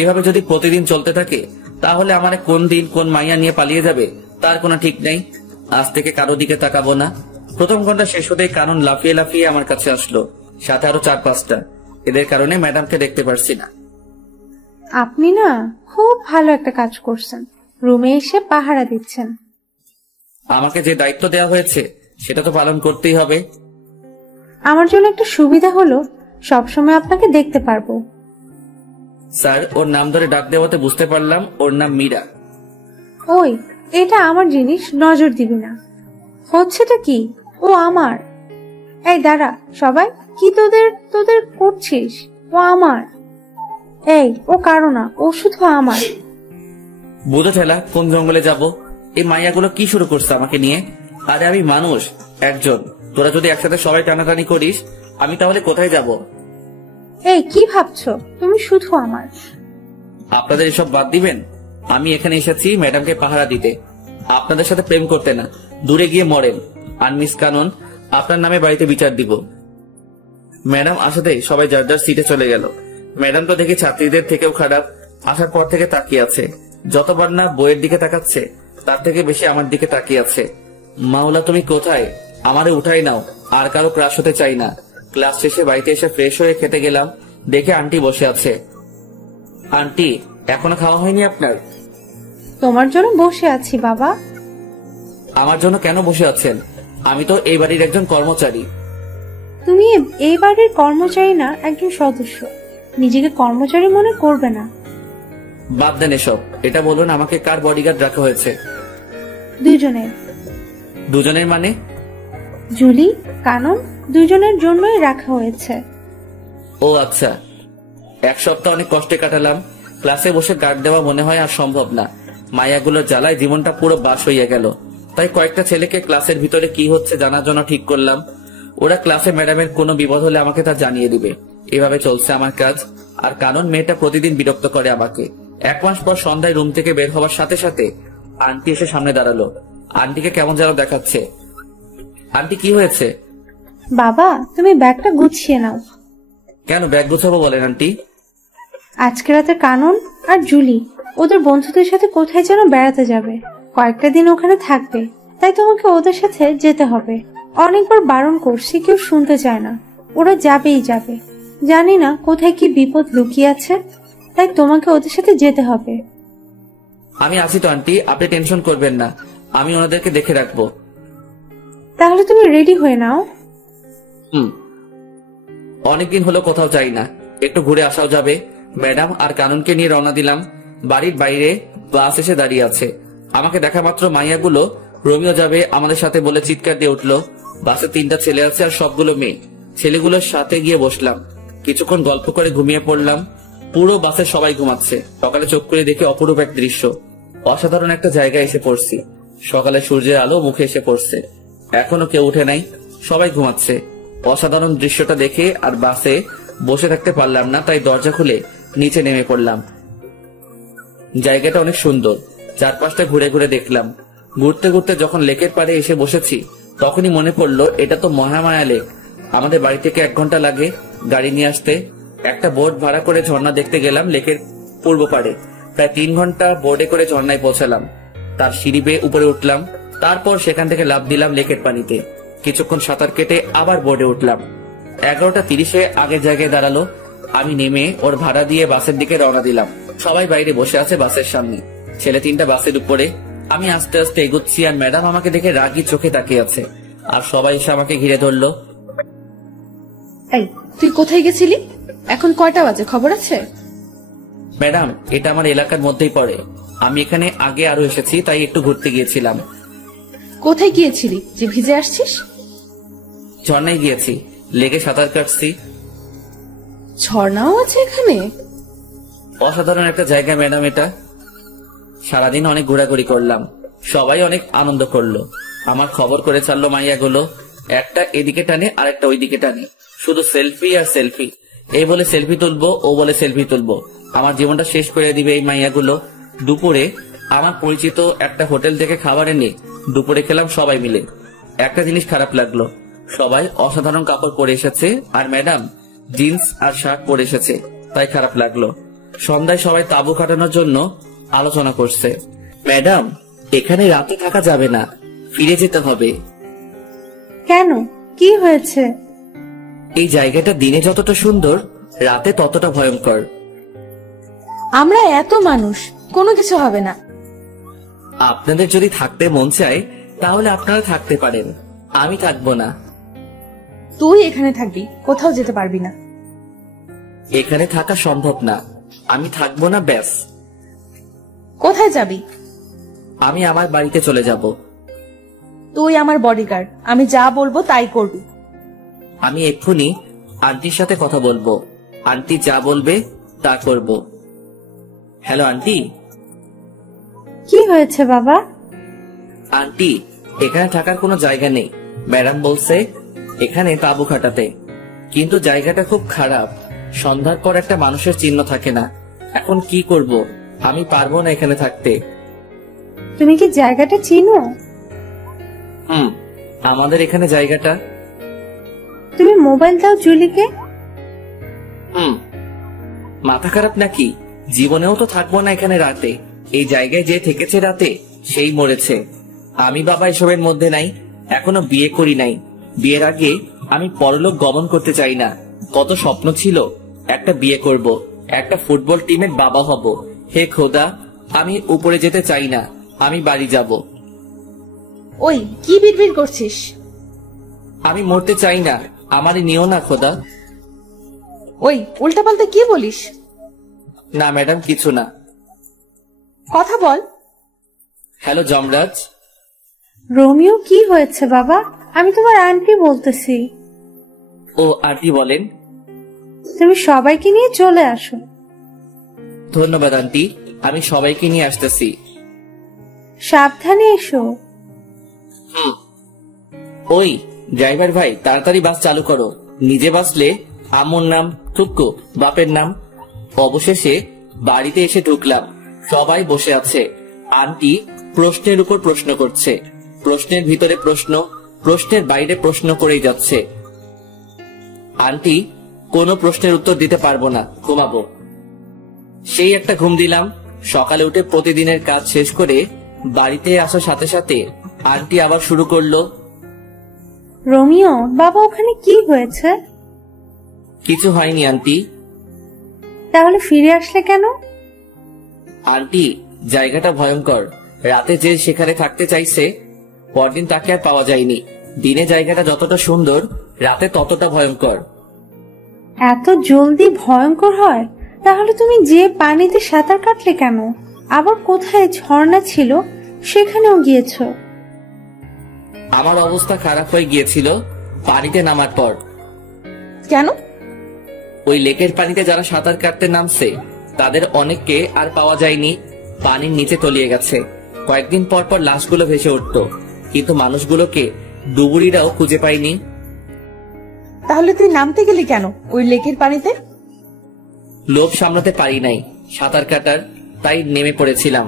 এভাবে যদি প্রতিদিন চলতে থাকে তাহলে আমার কোন দিন কোন মাইয়া নিয়ে পালিয়ে যাবে তার কোনো ঠিক নেই। আজ থেকে কারো দিকে তাকাবো না। প্রথম ঘন্টা শেষ হতেই কানন লাফিয়ে লাফিয়ে আমার কাছে আসলো, সাথে আরো 4-5টা। এদের কারণে ম্যাডামকে দেখতে পারছি না। আপনি না খুব ভালো একটা কাজ করছেন, রুমে এসে পাহারা দিচ্ছেন। আমাকে যে দায়িত্ব দেওয়া হয়েছে সেটা তো পালন করতেই হবে। আমার জন্য একটা সুবিধা হলো সবসময় আপনাকে দেখতে পারবো। স্যার, ওর নাম ধরে ডাক দেওয়াতে বুঝতে পারলাম ওর নাম মীরা। ওই, এটা আমার জিনিস, নজর দিবি না। হচ্ছেটা কি? ও আমার। এই দাঁড়া সবাই, কি তোদের করছিস? ও আমার। এই, ও কারো না, ও শুধু আমার। বুঝো ঠেলা, কোন জঙ্গলে যাব? এই মাইয়াগুলো কি শুরু করছে আমাকে নিয়ে? আরে আমি মানুষ একজন, তোরা যদি একসাথে সবাই টানাটানি করিস আমি তাহলে কোথায় যাব? এই কি ভাবছো? তুমি শুধু আমার। আপনাদের এসব বাদ দিবেন। আমি এখানে এসেছি ম্যাডামকে পাহারা দিতে, আপনাদের সাথে প্রেম করতে না। দূরে গিয়ে মরেন। আর মিস কানন, আপনার নামে বাড়িতে বিচার দিব। ম্যাডাম আসাতেই সবাই যার যার সিটে চলে গেল। ম্যাডাম তো দেখি ছাত্রীদের থেকেও খারাপ, আসার পর থেকে তাকিয়ে আছে। যতবার না বইয়ের দিকে তাকাচ্ছে তার থেকে বেশি আমার দিকে তাকিয়ে আছে। মাওলা তুমি কোথায়? আমারে উঠাই নাও, আর কারো ক্রাশ হতে চাই না। ক্লাস শেষে বাড়িতে এসে ফ্রেশ হয়ে খেতে গেলাম, দেখে আন্টি বসে আছে। আন্টি, এখনো খাওয়া হয়নি আপনার? তোমার জন্য বসে আছি বাবা। আমার জন্য কেন বসে আছেন? আমি তো এই বাড়ির একজন কর্মচারী। তুমি এই বাড়ির কর্মচারী না, একজন সদস্য। নিজেকে কর্মচারী মনে করবে না। বাদ দেন এসব। এটা বলুন, আমাকে কার বডিগার্ড রাখা হয়েছে? দুজনের। দুজনের মানে? জুলি, কানন, দুজনের জন্যই রাখা হয়েছে। ও আচ্ছা। এক সপ্তাহ অনেক কষ্টে কাটালাম। ক্লাসে বসে গার্ড দেওয়া মনে হয় আর সম্ভব না। মায়াগুলোর জ্বালায় জীবনটা পুরো বাস হইয়া গেল। তাই কয়েকটা ছেলেকে ক্লাসের ভিতরে কি হচ্ছে জানার জন্য ঠিক করলাম। ওরা ক্লাসে ম্যাডামের কোনো বিপদ হলে আমাকে তা জানিয়ে দিবে। এভাবে চলছে আমার কাজ। আর কানন মেয়েটা প্রতিদিন বিরক্ত করে আমাকে। 1 মাস পর সন্ধ্যায় রুম থেকে বের হওয়ার সাথে সাথে আন্টি এসে সামনে দাঁড়ালো। আন্টিকে কেমন যেন দেখাচ্ছে। আন্টি, কি হয়েছে? বাবা, তুমি ব্যাগটা গুছিয়ে নাও। কেন ব্যাগ গুছাবো বলেন আন্টি? আজকে রাতে কানন আর জুলি ওদের বন্ধুদের সাথে কোথায় যেন বেড়াতে যাবে। কয়েকটা দিন ওখানে থাকবে, তাই তোমাকে ওদের সাথে যেতে হবে। অনেকবার বারণ করছি, কেউ শুনতে চায় না। ওরা যাবেই যাবে। জানি না কোথায় কি বিপদ লুকিয়ে আছে, তাই তোমাকে ওদের সাথে যেতে হবে। আমি আছি তো আন্টি, আপনি টেনশন করবেন না। আমি ওনাদেরকে দেখে রাখবো। তাহলে তুমি রেডি হয়ে নাও। অনেকদিন হলো কোথাও যাই না, একটু ঘুরে আসাও যাবে। ম্যাডাম আর কানুনকে নিয়ে রওনা দিলাম। বাড়ির বাইরে বাস এসে দাঁড়িয়ে আছে। আমাকে দেখা মাত্র মাইয়াগুলো রোমিও যাবে আমাদের সাথে বলে চিৎকার দিয়ে উঠলো। বাসে 3টা ছেলে আছে আর সবগুলো মেয়ে। ছেলেগুলোর সাথে গিয়ে বসলাম। কিছুক্ষণ গল্প করে ঘুমিয়ে পড়লাম। পুরো বাসে সবাই ঘুমাচ্ছে। সকালে চোখ করে দেখে অপরূপ এক দৃশ্য। অসাধারণ একটা জায়গায় এসে পড়ছি। সকালে সূর্যের আলো মুখে এসে পড়ছে। এখনো কেউ উঠে নাই, সবাই ঘুমাচ্ছে। অসাধারণ দৃশ্যটা দেখে আর বাসে বসে থাকতে পারলাম না, তাই দরজা খুলে নিচে নেমে পড়লাম। জায়গাটা অনেক সুন্দর। চারপাশটা ঘুরে ঘুরে দেখলাম। ঘুরতে ঘুরতে যখন লেকের পাড়ে এসে বসেছি তখনই মনে পড়লো এটা তো মহামায়া লেক। আমাদের বাড়ি থেকে 1 ঘন্টা লাগে গাড়ি নিয়ে আসতে। একটা বোট ভাড়া করে ঝর্ণা দেখতে গেলাম লেকের পূর্ব পাড়ে। প্রায় 3 ঘন্টা বোর্ডে করে ঝর্ণায় পৌঁছালাম। তার সিঁড়ি বেয়ে উপরে উঠলাম। তারপর সেখান থেকে লাফ দিলাম লেকের পানিতে। কিছুক্ষণ সাঁতার কেটে আবার বোর্ডে উঠলাম। 11:30 আগের জায়গায় দাঁড়ালো। আমি নেমে ওর ভাড়া দিয়ে বাসের দিকে রওনা দিলাম। সবাই বাইরে বসে আছে বাসের সামনে। ছেলে 3টা বাসের উপরে। আমি আস্তে আস্তে এগুচ্ছি আর ম্যাডাম আমাকে দেখে রাগী চোখে তাকিয়ে আছে। আর সবাই এসে আমাকে ঘিরে ধরলো। এই, তুই কোথায় গেছিলি? এখন কয়টা বাজে খবর আছে? ম্যাডাম, এটা আমার এলাকার মধ্যেই পড়ে। আমি এখানে আগে আরো এসেছি, তাই একটু ঘুরতে গিয়েছিলাম। কোথায় গিয়েছিলি যে ভিজে আসছিস? ঝর্ণায় গিয়েছি, লেগে সাঁতার কাটছি। ঝর্ণাও আছে এখানে? অসাধারণ একটা জায়গা ম্যাডাম এটা। সারাদিন অনেক ঘোরাঘুরি করলাম। সবাই অনেক আনন্দ করলো। আমার খবর করে ছাড়লো মাইয়াগুলো। একটা এদিকে টানে আর একটা ওইদিকে টানে। শুধু সেলফি আর সেলফি। এই বলে সেলফি তুলবো, ও বলে সেলফি তুলবো। আমার জীবনটা শেষ করে দিবে এই মাইয়াগুলো। দুপুরে আমার পরিচিত একটা হোটেল থেকে খাবার এনে দুপুরে খেলাম সবাই মিলে। একটা জিনিস খারাপ লাগলো, সবাই অসাধারণ কাপড় পরে এসেছে আর ম্যাডাম জিন্স আর শার্ট পরে এসেছে, তাই খারাপ লাগলো। সন্ধ্যায় সবাই তাঁবু কাটানোর জন্য আলোচনা করছে। ম্যাডাম, এখানে রাতে থাকা যাবে না, ফিরে যেতে হবে। কেন, কি হয়েছে? এই জায়গাটা দিনে যতটা সুন্দর রাতে ততটা ভয়ঙ্কর। আমরা এত মানুষ, কোনো কিছু হবে না। আপনাদের যদি থাকতে মন চায় তাহলে আপনারা থাকতে পারেন, আমি থাকবো না। তুই এখানে থাকবি, কোথাও যেতে পারবি না। এখানে থাকা সম্ভব না, আমি থাকবো না, ব্যাস। কোথায় যাবি? আমি আমার বাড়িতে চলে যাব। তুই আমার বডিগার্ড, আমি যা বলবো তাই করবি। আমি এক্ষুনি আন্টির সাথে কথা বলবো, আন্টি যা বলবে তা করব। Hello aunty. কি হয়েছে বাবা? আন্টি, এখানে থাকার কোনো জায়গা নেই। ম্যাডাম বলছে এখানে তাঁবু খাটাতে, কিন্তু জায়গাটা খুব খারাপ। সন্ধ্যার পর একটা মানুষের চিহ্ন থাকে না। এখন কি করব? আমি পারবো না এখানে থাকতে। তুমি কি জায়গাটা চিনো? আমাদের এখানে জায়গাটা। তুমি মোবাইল দাও জুলিকে। মাথা খারাপ নাকি? জীবনেও তো থাকবো না এখানে রাতে। এই জায়গায় যে থেকেছে রাতে সেই মরেছে। আমি বাবা এসবের মধ্যে নাই। এখনো বিয়ে করি নাই। বিয়ের আগে আমি পরলোক গমন করতে চাই না। কত স্বপ্ন ছিল, একটা বিয়ে করব, একটা ফুটবল টিমের বাবা হব। হে খোদা, আমি উপরে যেতে চাই না। আমি বাড়ি যাব। ওই কি বিড়বিড় করছিস? আমি মরতে চাই না। আমারই নিও না খোদা। ওই উল্টাপাল্টা কি বলিস? না ম্যাডাম, কিছু না। কথা বল। হ্যালো যমরাজ। রোমিও, কি হয়েছে বাবা? আমি তোমার আন্টি বলতেছি। ও আন্টি বলেন। তুমি সবাইকে নিয়ে চলে আসো। ধন্যবাদ আন্টি, আমি সবাইকে নিয়ে আসতেছি। সাবধানে এসো। ওই ড্রাইভার ভাই, তাড়াতাড়ি বাস চালু করো। নিজে বাসলে আম্মুর নাম থুক্কু, বাপের নাম। অবশেষে বাড়িতে এসে ঢুকলাম। সবাই বসে আছে। আন্টি প্রশ্নের উপর প্রশ্ন করছে, প্রশ্নের ভিতরে প্রশ্ন, প্রশ্নের বাইরে প্রশ্ন করেই যাচ্ছে। আন্টি কোনো প্রশ্নের উত্তর দিতে পারবো না, ঘুমাবো। সেই একটা ঘুম দিলাম। সকালে উঠে প্রতিদিনের কাজ শেষ করে বাড়িতে আসার সাথে সাথে আন্টি আবার শুরু করলো। রোমিও বাবা, ওখানে কি হয়েছে? কিছু হয়নি আন্টি। তাহলে ফিরে আসলে কেন? আন্টি, জায়গাটা ভয়ঙ্কর। রাতে যে সেখানে থাকতে চাইছে, পরদিন তাকে আর পাওয়া যায়নি। দিনে জায়গাটা যতটা সুন্দর, রাতে ততটা ভয়ঙ্কর। এত জলদি ভয়ঙ্কর হয়? তাহলে তুমি যে পানিতে সাঁতার কাটলে কেন? আবার কোথায় ঝর্ণা ছিল সেখানেও গিয়েছো? আমার অবস্থা খারাপ হয়ে গিয়েছিল পানিতে নামার পর। কেন? ওই লেকের পানিতে যারা সাঁতার কাটতে নামছে তাদের অনেককে আর পাওয়া যায়নি। পানির নিচে তলিয়ে গেছে। কয়েকদিন পর পর লাশগুলো ভেসে উঠত, কিন্তু মানুষগুলোকে ডুবুরিরাও খুঁজে পায়নি। তাহলে তুই নামতে গেলি কেন ওই লেকের পানিতে? লোভ সামলাতে পারি নাই সাঁতার কাটার, তাই নেমে পড়েছিলাম।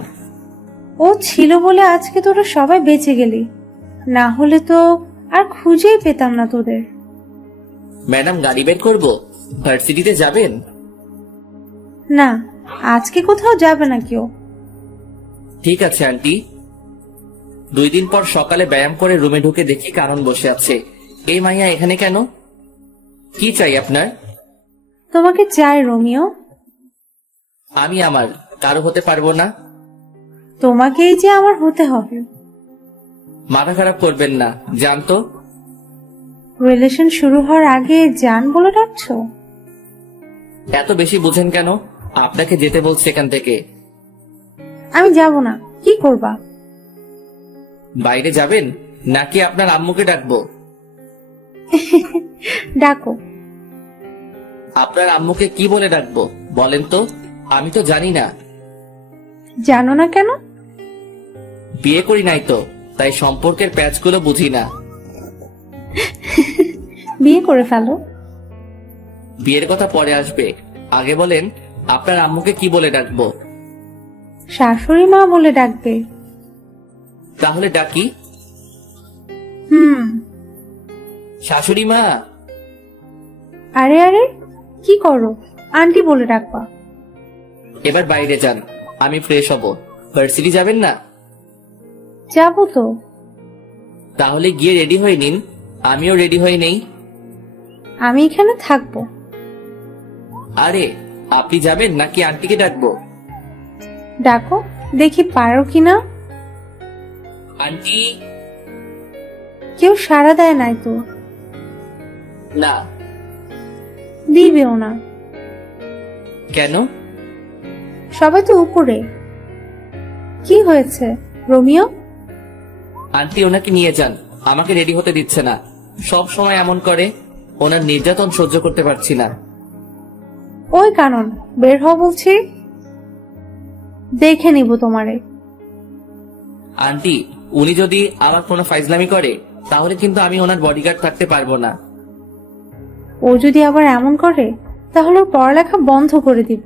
ও ছিল বলে আজকে তোরা সবাই বেঁচে গেলি, না হলে তো আর খুঁজেই পেতাম না তোদের। ম্যাডাম, গাড়ি বের করবো? ভার্সিটিতে যাবেন? না, আজকে কোথাও যাবে না কেউ। ঠিক আছে আন্টি। 2 দিন পর সকালে ব্যায়াম করে রুমে ঢুকে দেখি কারণ বসে আছে। এই মাইয়া এখানে কেন? কি চাই আপনার? তোমাকে চাই রোমিও। আমি আমার কারো হতে পারবো না। তোমাকেই যে আমার হতে হবে। মাথা খারাপ করবেন না, জানতো। রিলেশন শুরু হওয়ার আগে জান বলে ডাকছো? এত বেশি বুঝেন কেন? আপনাকে যেতে বলছে এখান থেকে। আমি যাব না। কি করবা? বাইরে যাবেন নাকি আপনার আম্মুকে ডাকবো? ডাকো। আপনার আম্মুকে কি বলে ডাকবো বলেন তো? আমি তো জানি না। জানো না কেন? বিয়ে করি নাই তো, তাই সম্পর্কের প্যাচগুলো বুঝি না। বিয়ে করে ফেলো। বিয়ের কথা পরে আসবে, আগে বলেন আপনার আম্মুকে কি বলে ডাকবো? শাশুড়ি মা বলে ডাকবে। তাহলে ডাকি। শাশুড়ি মা। আরে আরে, কি করো? আন্টি বলে ডাকবা। এবার বাইরে যান, আমি ফ্রেশ হব। ভার্সিটি যাবেন না? যাবো তো। তাহলে গিয়ে রেডি হয়ে নিন, আমিও রেডি হয়ে নেই। আমি এখানে থাকবো। আরে, আপনি যাবেন নাকি আন্টিকে ডাকবো? ডাকো, দেখি পারো কিনা। আন্টি। কেউ সাড়া দেয় নাই তো। না। দিবেও না। কেন? সবাই তো উপরে। কি হয়েছে রোমিও? আন্টি ওনাকে নিয়ে যান, আমাকে রেডি হতে দিচ্ছে না। সব সময় এমন করে, ওনার নির্যাতন সহ্য করতে পারছি না। ওই কানন, বের হও বলছি। দেখে নিব তোমারে। আন্টি, উনি যদি আমার কোনো ফাইজলামি করে তাহলে কিন্তু আমি ওনার বডিগার্ড থাকতে পারবো না। ও যদি আবার এমন করে তাহলে ওর পড়ালেখা বন্ধ করে দিব।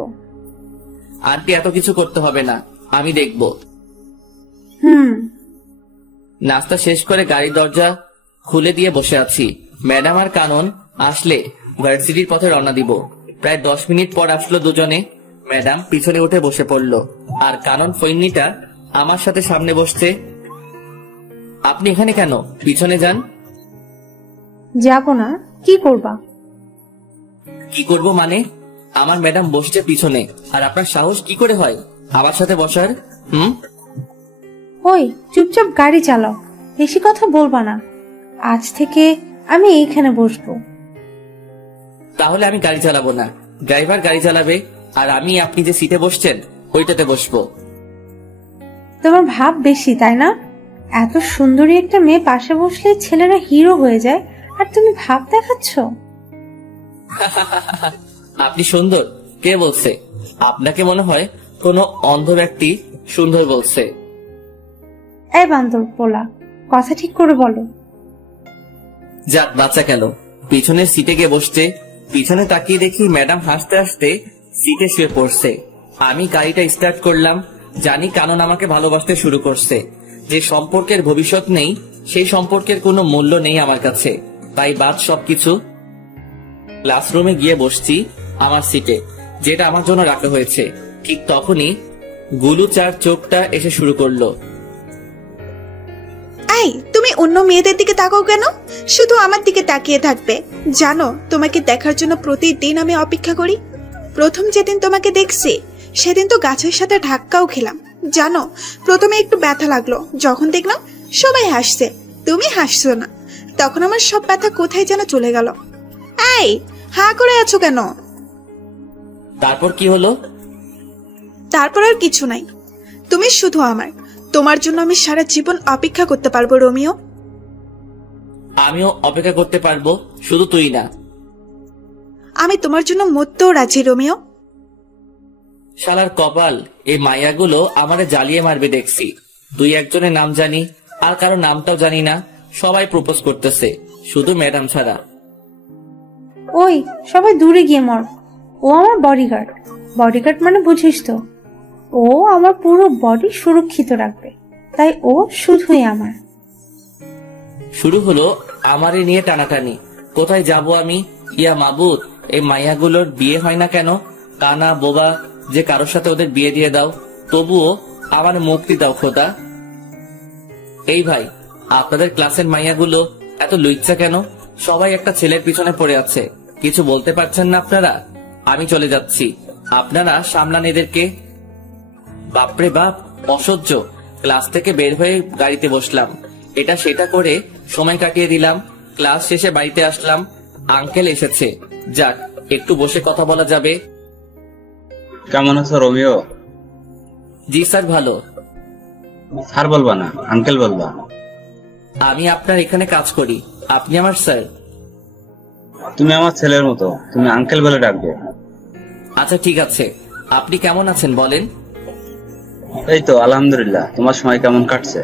আন্টি এত কিছু করতে হবে না, আমি দেখবো। হুম। নাস্তা শেষ করে গাড়ির দরজা খুলে দিয়ে বসে আছি। ম্যাডাম আর কানন আসলে ভার্সিটির পথে রওনা দিব। প্রায় 10 মিনিট পর আসলো দুজনে। ম্যাডাম পিছনে উঠে বসে পড়লো, আর কানন ফৈন্নিটা আমার সাথে সামনে বসছে। আপনি এখানে কেন? পিছনে যান। যাব না, কি করবা? কি করব মানে? আমার ম্যাডাম বসছে পিছনে, আর আপনার সাহস কি করে হয় আমার সাথে বসার? ওই চুপচাপ গাড়ি চালাও, বেশি কথা বলবা না। আজ থেকে আমি এইখানে বসবো। তাহলে আমি গাড়ি চালাবো না, ড্রাইভার গাড়ি চালাবে, আর আমি আপনি যে সিটে বসছেন ওইটাতে বসবো। তোমার ভাব বেশি, তাই না? এত সুন্দরী একটা মেয়ে পাশে বসলে ছেলেরা হিরো হয়ে যায়, আর তুমি ভাব দেখাচ্ছ। আপনি সুন্দর? কে বলছে? আপনাকে মনে হয় কোনো অন্ধ ব্যক্তি সুন্দর বলছে। এই বান্দর পোলা, কথা ঠিক করে বলো। যাক, বাচ্চা গেল। পিছনের সিটে গিয়ে বসছে। পিছনে তাকিয়ে দেখি ম্যাডাম হাসতে হাসতে সিটে শুয়ে পড়ছে। আমি গাড়িটা স্টার্ট করলাম। জানি কানন আমাকে ভালোবাসতে শুরু করছে। যে সম্পর্কের ভবিষ্যৎ নেই, সেই সম্পর্কের কোনো মূল্য নেই আমার কাছে। তাই বাদ সবকিছু। ক্লাসরুমে গিয়ে বসছি আমার সিটে, যেটা আমার জন্য রাখা হয়েছে। ঠিক তখনই গুলু চার চোখটা এসে শুরু করলো। এই, তুমি অন্য মেয়েদের দিকে তাকাও কেন? শুধু আমার দিকে তাকিয়ে থাকবে। জানো, তোমাকে দেখার জন্য প্রতিদিন আমি অপেক্ষা করি। প্রথম যেদিন তোমাকে দেখছি সেদিন তো গাছের সাথে ধাক্কাও খেলাম। জানো, প্রথমে একটু ব্যথা লাগলো, যখন দেখলাম সবাই হাসছে, তুমি হাসছো না, তখন আমার সব ব্যথা কোথায় যেন চলে গেল। এই, হা করে আছো কেন? তারপর কি হলো? তারপর আর কিছু নাই। তুমি শুধু আমার। তোমার জন্য আমি সারা জীবন অপেক্ষা করতে পারবো রোমিও। আমিও অপেক্ষা করতে পারবো, শুধু তুই না। আমি তোমার জন্য মরতেও রাজি রোমিও। শালার কপাল, এই মাইয়াগুলো আমারে জ্বালিয়ে মারবে দেখছি। দুই একজনের নাম জানি, আর কারো নামটাও জানি না। সবাই প্রপোজ করতেছে, শুধু ম্যাডাম ছাড়া। ওই সবাই দূরে গিয়ে মর। ও আমার বডিগার্ড। বডিগার্ড মানে বুঝিস তো, ও আমার পুরো বডি সুরক্ষিত রাখবে, তাই ও শুধুই আমার। শুরু হলো আমারে নিয়ে টানাটানি। কোথায় যাব আমি? ইয়া মাবুদ, এই মাইয়াগুলোর বিয়ে হয় না কেন? কানা বোবা যে কারোর সাথে ওদের বিয়ে দিয়ে দাও, তবুও আমার মুক্তি দাও খোদা। এই ভাই, আপনাদের ক্লাসের মাইয়াগুলো এত লুইচ্ছা কেন? সবাই একটা ছেলের পিছনে পড়ে আছে, কিছু বলতে পারছেন না আপনারা? আমি চলে যাচ্ছি, আপনারা সামলান এদেরকে। বাপরে বাপ, অসহ্য। ক্লাস থেকে বের হয়ে গাড়িতে বসলাম। এটা সেটা করে সময় কাটিয়ে দিলাম। ক্লাস শেষে বাড়িতে আসলাম। আঙ্কেল এসেছে, যাক একটু বসে কথা বলা যাবে। কেমন আছো রোমিও? জি স্যার, ভালো। স্যার বলবা না, আঙ্কেল বলবা। আমি আপনার এখানে কাজ করি, আপনি আমার স্যার। তুমি আমার ছেলের মতো, তুমি আঙ্কেল বলে ডাকবে। আচ্ছা ঠিক আছে। আপনি কেমন আছেন বলেন? এই তো আলহামদুলিল্লাহ। তোমার সময় কেমন কাটছে?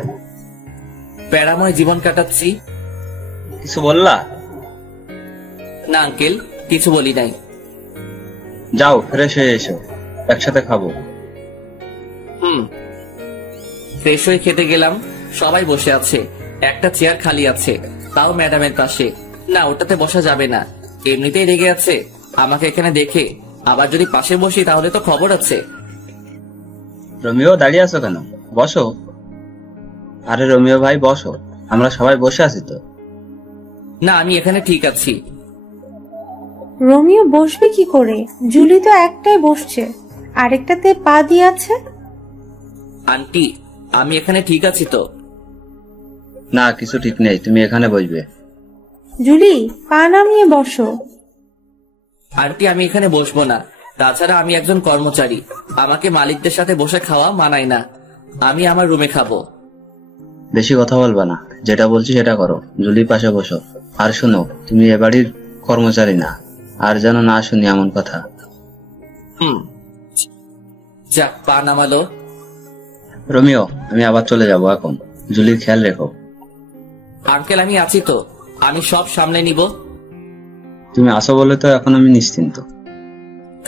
প্যারাময় জীবন কাটাচ্ছি। কিছু বললা? না আঙ্কেল, কিছু বলি নাই। যাও ফ্রেশ হয়ে এসো, একসাথে খাবো। ফ্রেশ হয়ে খেতে গেলাম। সবাই বসে আছে, একটা চেয়ার খালি আছে, তাও ম্যাডামের পাশে। না, ওটাতে বসা যাবে না, এমনিতেই রেগে আছে আমাকে এখানে দেখে। আবার যদি পাশে বসি তাহলে তো খবর আছে। রোমিও, দাঁড়িয়ে আছো কেন? বসো। আরে রোমিও ভাই বসো, আমরা সবাই বসে আছি তো। না, আমি এখানে ঠিক আছি। রোমিও বসবে কি করে? জুলি তো একটাই বসছে, আরেকটাতে পা দিয়ে আছে। আন্টি, আমি এখানে ঠিক আছি তো? না, কিছু ঠিক নেই, তুমি এখানে বসবে। জুলি, পা নামিয়ে বসো। আন্টি, আমি এখানে বসবো না। তাছাড়া আমি একজন কর্মচারী, আমাকে মালিকদের সাথে বসে খাওয়া মানায় না। আমি আমার রুমে খাবো। বেশি কথা বলবা না, যেটা বলছি সেটা করো। জুলির পাশে বসো। আর শোনো, তুমি এ বাড়ির কর্মচারী না, আর যেন না শুনি এমন কথা। যাক, পা নামালো। রোমিও, আমি আবার চলে যাব এখন। জুলির খেয়াল রেখো। আঙ্কেল আমি আছি তো, আমি সব সামনে নিব। তুমি আসো বলে তো এখন আমি নিশ্চিন্ত।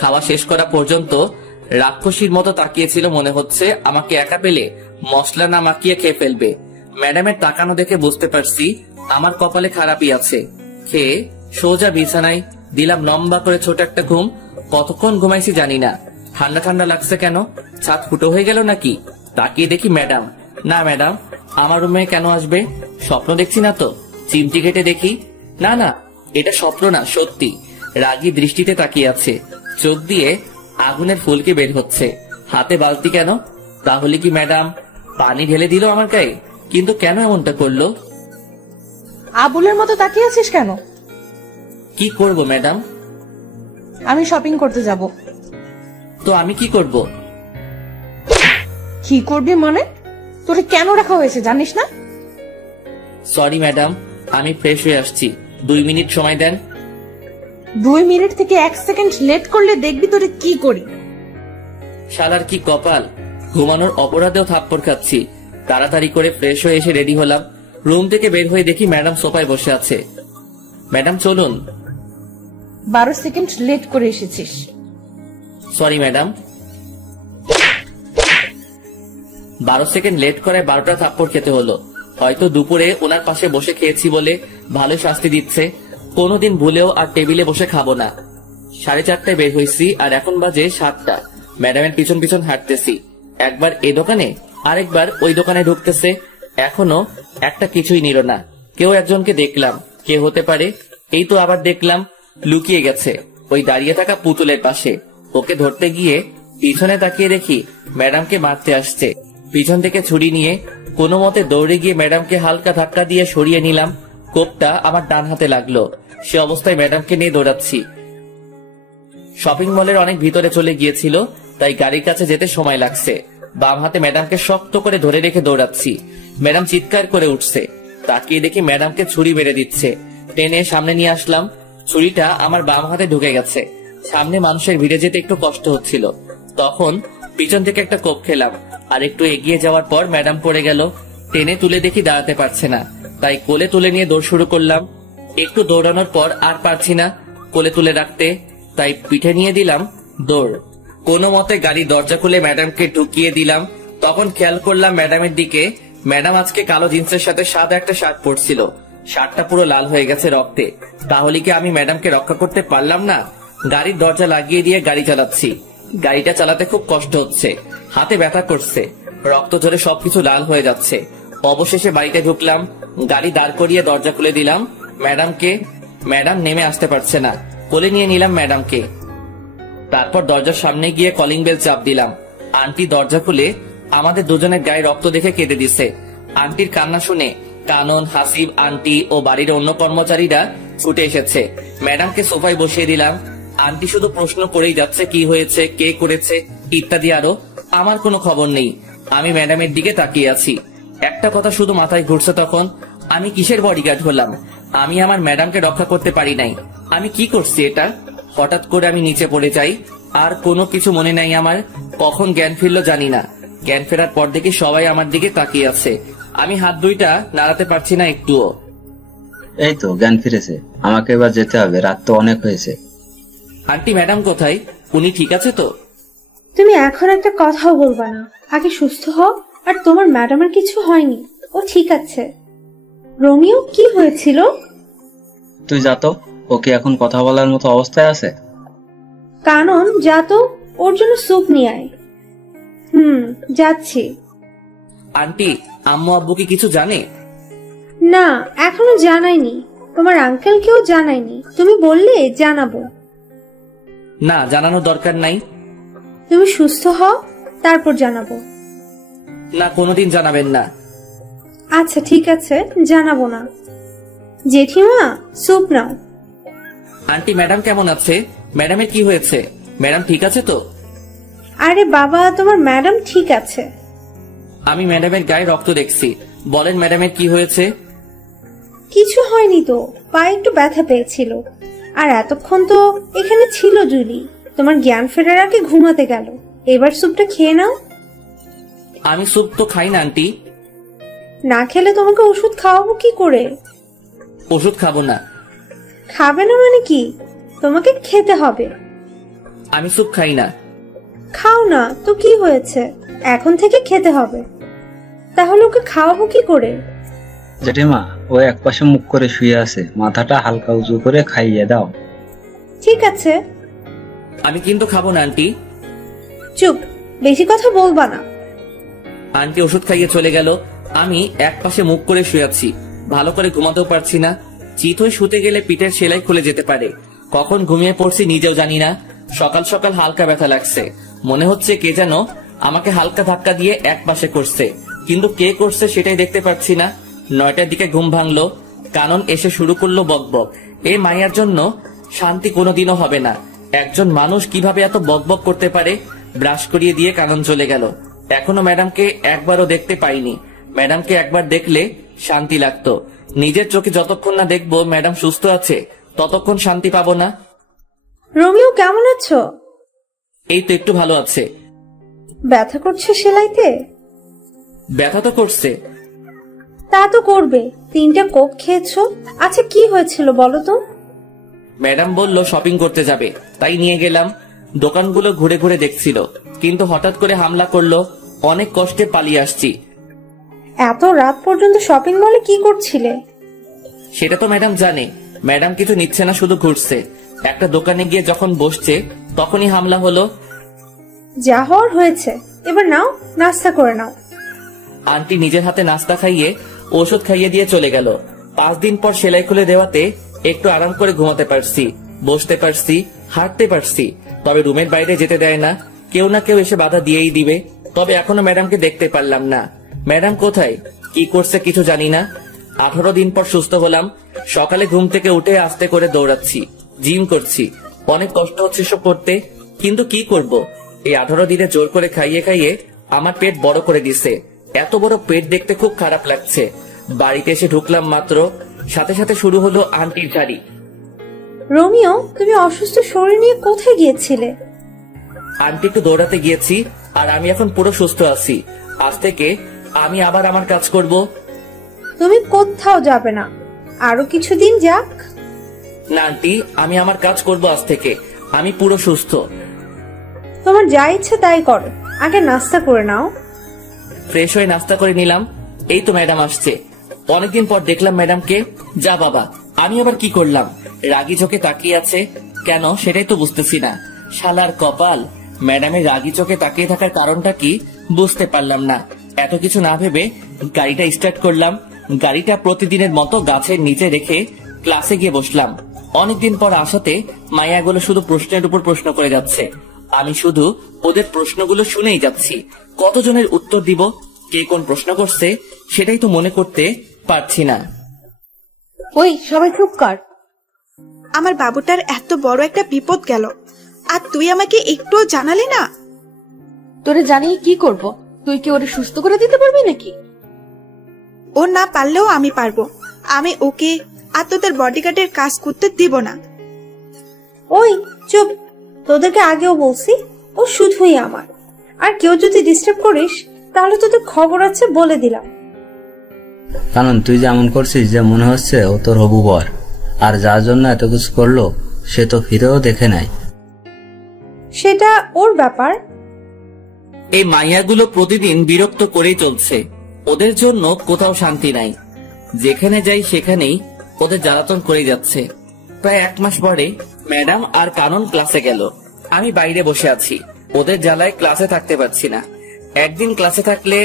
খাওয়া শেষ করা পর্যন্ত রাক্ষসীর মতো তাকিয়েছিল, মনে হচ্ছে আমাকে একা পেলে মশলা না মাখিয়ে খেয়ে ফেলবে। ম্যাডামের তাকানো দেখে বুঝতে পারছি আমার কপালে খারাপই আছে। খেয়ে সোজা বিছানায় দিলাম লম্বা করে ছোট একটা ঘুম। কতক্ষণ ঘুমাইছি জানি না। ঠান্ডা ঠান্ডা লাগছে কেন? ছাদ ফুটো হয়ে গেল নাকি? তাকিয়ে দেখি ম্যাডাম। না ম্যাডাম আমার রুমে কেন আসবে? স্বপ্ন দেখছি না তো? চিমটি কেটে দেখি, না না এটা স্বপ্ন না, সত্যি। রাগী দৃষ্টিতে তাকিয়ে আছে, চোখ দিয়ে আগুনের ফুলকি বের হচ্ছে। হাতে বালতি কেন? তাহলে কি ম্যাডাম পানি ঢেলে দিল আমার গায়ে? কিন্তু কেন এমনটা করলো? আবুলের মতো তাকিয়ে আছিস কেন? কি করব ম্যাডাম? আমি শপিং করতে যাব। তো আমি কি করব? কি করবি মানে? তোরে কেন রাখা হয়েছে জানিস না? সরি ম্যাডাম, আমি ফ্রেশ হয়ে আসছি, 2 মিনিট সময় দেন। 2 মিনিট থেকে 1 সেকেন্ড লেট করলে দেখবি তোরে কি করি। শালার কি কপাল, ঘুমানোর অপরাধেও থাপ্পড় খাচ্ছি। তাড়াতাড়ি করে ফ্রেশ হয়ে এসে রেডি হলাম। রুম থেকে বের হয়ে দেখি ম্যাডাম সোফায় বসে আছে। ম্যাডাম চলুন। 12 সেকেন্ড লেট করে এসেছিস। Sorry madam. 12 সেকেন্ড লেট করায় 12টা থাপ্পড় খেতে হলো। হয়তো দুপুরে ওনার পাশে বসে খেয়েছি বলে ভালো শাস্তি দিচ্ছে। কোনোদিন ভুলেও আর টেবিলে বসে খাবো না। 4:30টায় বের হয়েছি আর এখন বাজে 7টা। ম্যাডামের পিছন পিছন হাঁটতেছি, একবার এ দোকানে আরেকবার ওই দোকানে ঢুকতেছে। এখনো একটা কিছুই নিল না। কেউ একজনকে দেখলাম, কে হতে পারে? এই তো আবার দেখলাম লুকিয়ে গেছে ওই দাঁড়িয়ে থাকা পুতুলের পাশে। ওকে ধরতে গিয়ে পিছনে তাকিয়ে দেখি ম্যাডামকে মারতে আসছে। পিছন থেকে ছুরি নিয়ে কোনো মতে দৌড়ে গিয়ে ম্যাডামকে হালকা ধাক্কা দিয়ে সরিয়ে নিলাম। কোপটা আমার ডান হাতে লাগলো। সে অবস্থায় ম্যাডামকে নিয়ে দৌড়াচ্ছি। শপিং মলের অনেক ভিতরে চলে গিয়েছিল, তাই গাড়ির কাছে যেতে সময় লাগছে। বাম হাতে ম্যাডামকে শক্ত করে ধরে রেখে দৌড়াচ্ছি। ম্যাডাম চিৎকার করে উঠছে। তাকিয়ে দেখি ম্যাডামকে ছুরি মেরে দিচ্ছে। টেনে সামনে নিয়ে আসলাম। ছুরিটা আমার বাম হাতে ঢুকে গেছে। সামনে মানুষের ভিড়ে যেতে একটু কষ্ট হচ্ছিল। তখন পিছন থেকে একটা কোপ খেলাম। আর একটু এগিয়ে যাওয়ার পর ম্যাডাম পড়ে গেল। টেনে তুলে দেখি দাঁড়াতে পারছে না, তাই কোলে তুলে নিয়ে দৌড় শুরু করলাম। একটু দৌড়ানোর পর আর পারছি না কোলে তুলে রাখতে, তাই পিঠে নিয়ে দিলাম দৌড়। কোনো মতে গাড়ি দরজা খুলে ম্যাডামকে ঢুকিয়ে দিলাম। তখন খেয়াল করলাম ম্যাডামের দিকে। ম্যাডাম আজকে কালো জিন্সের সাথে সাদা একটা শার্ট পরছিল। শার্টটা পুরো লাল হয়ে গেছে রক্তে। তাহলে কি আমি ম্যাডামকে রক্ষা করতে পারলাম না? গাড়ির দরজা লাগিয়ে দিয়ে গাড়ি চালাচ্ছি। গাড়িটা চালাতে খুব কষ্ট হচ্ছে, হাতে ব্যথা করছে, রক্ত ঝরে সবকিছু লাল হয়ে যাচ্ছে। অবশেষে বাড়িতে ঢুকলাম, গাড়ি দাঁড় করিয়ে দরজা খুলে দিলাম ম্যাডামকে। ম্যাডাম নেমে আসতে পারছে না, কোলে নিয়ে নিলাম ম্যাডামকে। তারপর দরজার সামনে গিয়ে কলিং বেল চাপ দিলাম। আন্টি দরজা খুলে আমাদের দুজনের গায়ে রক্ত দেখে কেঁদে দিছে। আন্টির কান্না শুনে কানন, হাসিব, আন্টি ও বাড়ির অন্য কর্মচারীরা ছুটে এসেছে। ম্যাডামকে সোফায় বসিয়ে দিলাম। আন্টি শুধু প্রশ্ন করেই যাচ্ছে, কি হয়েছে, কে করেছে ইত্যাদি আরো। আমার কোনো খবর নেই। আমি ম্যাডামের দিকে তাকিয়ে আছি। একটা কথা শুধু মাথায় ঘুরছে তখন, আমি কিসের বডিগার্ড হলাম? আমি আমার ম্যাডামকে রক্ষা করতে পারি নাই। আমি কি করছি এটা? হঠাৎ করে আমি নিচে পড়ে যাই, আর কোনো কিছু মনে নাই আমার। কখন জ্ঞান ফিরলো জানি না। জ্ঞান ফেরার পর দেখি সবাই আমার দিকে তাকিয়ে আছে। আমি হাত দুইটা নাড়াতে পারছি না একটুও। এই তো জ্ঞান ফিরেছে, আমাকে এবার যেতে হবে, রাত তো অনেক হয়েছে। আন্টি ম্যাডাম কোথায়? উনি ঠিক আছে তো? তুমি এখন একটা কথাও বলবা না, আগে সুস্থ হও। আর তোমার ম্যাডামের কিছু হয়নি, ও ঠিক আছে। রোমিও কি হয়েছিল? তুই যা তো, ওকে এখন কথা বলার মতো অবস্থায় আছে? কানন যা তো, ওর জন্য স্যুপ নিয়ে আয়। যাচ্ছি। আন্টি আম্মু আব্বু কি কিছু জানে? না, এখনো জানাইনি। তোমার আঙ্কেলকেও জানাইনি। তুমি বললে জানাবো। না, জানানোর দরকার নাই। তুমি সুস্থ হও, তারপর জানাবো। না, কোনোদিন জানাবেন না। আচ্ছা ঠিক আছে, জানাবো না। জেঠিমা স্যুপ নাও। আন্টি ম্যাডাম কেমন আছে? ম্যাডামের কি হয়েছে? ম্যাডাম ঠিক আছে তো? আরে বাবা, তোমার ম্যাডাম ঠিক আছে। আমি ম্যাডামের গায়ে রক্ত দেখছি। বলেন ম্যাডামের কি হয়েছে? কিছু হয়নি তো, পায়ে একটু ব্যথা পেয়েছিল। আর এতক্ষণ তো এখানে ছিল জুলি। তোমার জ্ঞান ফেরার আগে ঘুমাতে গেল। এবার স্যুপটা খেয়ে নাও। আমি স্যুপ তো খাই না আন্টি। না খেলে তোমাকে ওষুধ খাওয়াবো কি করে? ওষুধ খাবো না। খাবে না মানে কি? তোমাকে খেতে হবে। আমি স্যুপ খাই না। খাও না তো কি হয়েছে, এখন থেকে খেতে হবে। তাহলে ওকে খাওয়াবো কি করে? জেঠিমা, ও একপাশে মুখ করে শুয়ে আছে, মাথাটা হালকা উঁচু করে খাইয়ে দাও। ঠিক আছে। আমি কিন্তু খাবো না আন্টি। চুপ, বেশি কথা বলবা না। আন্টি ওষুধ খাইয়ে চলে গেল। আমি এক পাশে মুখ করে শুয়ে আছি, ভালো করে ঘুমাতেও পারছি না। চিত হয়ে শুতে গেলে পিঠের সেলাই খুলে যেতে পারে। কখন ঘুমিয়ে পড়ছি নিজেও জানি না। সকাল সকাল হালকা ব্যথা লাগছে, মনে হচ্ছে কে যেন আমাকে হালকা ধাক্কা দিয়ে এক পাশে করছে, কিন্তু কে করছে সেটাই দেখতে পাচ্ছি না। 9টার দিকে ঘুম ভাঙলো। কানন এসে শুরু করলো বকবক। এই মাইয়ার জন্য শান্তি কোনোদিনও হবে না। একজন মানুষ কিভাবে এত বকবক করতে পারে? ব্রাশ করিয়ে দিয়ে কানন চলে গেল। এখনো ম্যাডামকে একবারও দেখতে পাইনি। ম্যাডামকে একবার দেখলে শান্তি লাগতো। নিজের চোখে যতক্ষণ না দেখবো ম্যাডাম সুস্থ আছে, ততক্ষণ শান্তি পাবো না। রোমিও কেমন আছো? এই তো একটু ভালো আছে। ব্যথা করছে সেলাইতে? ব্যথা তো করছে। তা তো করবে, 3টা কোক খেয়েছো। আচ্ছা কি হয়েছিল বলো তো? ম্যাডাম বলল শপিং করতে যাবে, তাই নিয়ে গেলাম। দোকানগুলো ঘুরে ঘুরে দেখছিল, কিন্তু হঠাৎ করে হামলা করলো। অনেক কষ্টে পালিয়ে আসছি। এত রাত পর্যন্ত শপিং মলে কি করছিলে? সেটা তো ম্যাডাম জানে। ম্যাডাম কিছু নিচ্ছে না, শুধু ঘুরছে। একটা দোকানে গিয়ে যখন বসছে তখনই হামলা হলো। যা হওয়ার হয়েছে, এবার নাও, নাস্তা করে নাও। আন্টি নিজের হাতে নাস্তা খাইয়ে ওষুধ খাইয়ে দিয়ে চলে গেল। 5 দিন পর সেলাই খুলে দেওয়াতে একটু আরাম করে ঘুমাতে পারছি, বসতে পারছি, হাঁটতে পারছি। তবে রুমের বাইরে যেতে দেয় না, কেউ না কেউ এসে বাধা দিয়েই দিবে। তবে এখনো ম্যাডামকে দেখতে পারলাম না। ম্যাডাম কোথায়, কি করছে কিছু জানি না। 18 দিন পর সুস্থ হলাম। সকালে ঘুম থেকে উঠে আস্তে করে দৌড়াচ্ছি, জিম করছি। অনেক কষ্ট হচ্ছে সব করতে, কিন্তু কি করব? এই 18 দিনে জোর করে খাইয়ে খাইয়ে আমার পেট বড় করে দিছে। এত বড় পেট দেখতে খুব খারাপ লাগছে। বাড়িতে এসে ঢুকলাম মাত্র, সাথে সাথে শুরু হলো আন্টির ঝাড়ি। রোমিও, তুমি অসুস্থ শরীর নিয়ে কোথায় গিয়েছিলে? আন্টি একটু দৌড়াতে গিয়েছি, আর আমি এখন পুরো সুস্থ আছি। আজ থেকে আমি আবার আমার কাজ করব। তুমি কোথাও যাবে না, আরো কিছুদিন যাক। না আন্টি, আমি আমার কাজ করব আজ থেকে। আমি পুরো সুস্থ। তোমার যা ইচ্ছে তাই করো, আগে নাস্তা করে নাও। ফ্রেশ হয়ে নাস্তা করে নিলাম। এই তো ম্যাডাম আসছে। অনেকদিন পর দেখলাম ম্যাডামকে। যা বাবা, আমি আবার কি করলাম? রাগি চোখে তাকিয়ে আছে কেন সেটাই তো বুঝতেছি না। শালার কপাল, ম্যাডামের রাগি চোখে তাকিয়ে থাকার কারণটা কি বুঝতে পারলাম না। এত কিছু না ভেবে গাড়িটা স্টার্ট করলাম। গাড়িটা প্রতিদিনের মতো গাছের নিচে রেখে ক্লাসে গিয়ে বসলাম। অনেকদিন পর আসাতে মাইয়াগুলো শুধু প্রশ্নের উপর প্রশ্ন করে যাচ্ছে। আমি শুধু ওদের প্রশ্নগুলো শুনেই যাচ্ছি। কতজনের উত্তর দিব, কে কোন প্রশ্ন করছে সেটাই তো মনে করতে পারছি না। ওই সবাই চুপ কর। আমার বাবুটার এত বড় একটা বিপদ গেল, আর তুই আমাকে একটুও জানালি না। তোরে জানিয়ে কি করব? তুই কি ওরে সুস্থ করে দিতে পারবি নাকি? ও না পারলেও আমি পারবো। আমি ওকে আর তোদের বডিগার্ডের কাজ করতে দিব না। ওই চুপ, তোদেরকে আগেও বলছি ও শুধুই আমার। আর কেউ যদি ডিস্টার্ব করিস তাহলে তোদের খবর আছে, বলে দিলাম। কারণ তুই যেমন করছিস যে মনে হচ্ছে ও তোর হবু বর, আর যার জন্য এত কিছু করলো সে তো ফিরেও দেখে নাই। সেটা ওর ব্যাপার। এই মাইয়াগুলো প্রতিদিন বিরক্ত করেই চলছে। ওদের জন্য কোথাও শান্তি নাই। যেখানে যাই সেখানেই ওদের জ্বালাতন করে যাচ্ছে। প্রায় 1 মাস পরে ম্যাডাম আর কানন ক্লাসে গেল। আমি বাইরে বসে আছি। ওদের জ্বালায় ক্লাসে থাকতে পারছি না। একদিন ক্লাসে থাকলে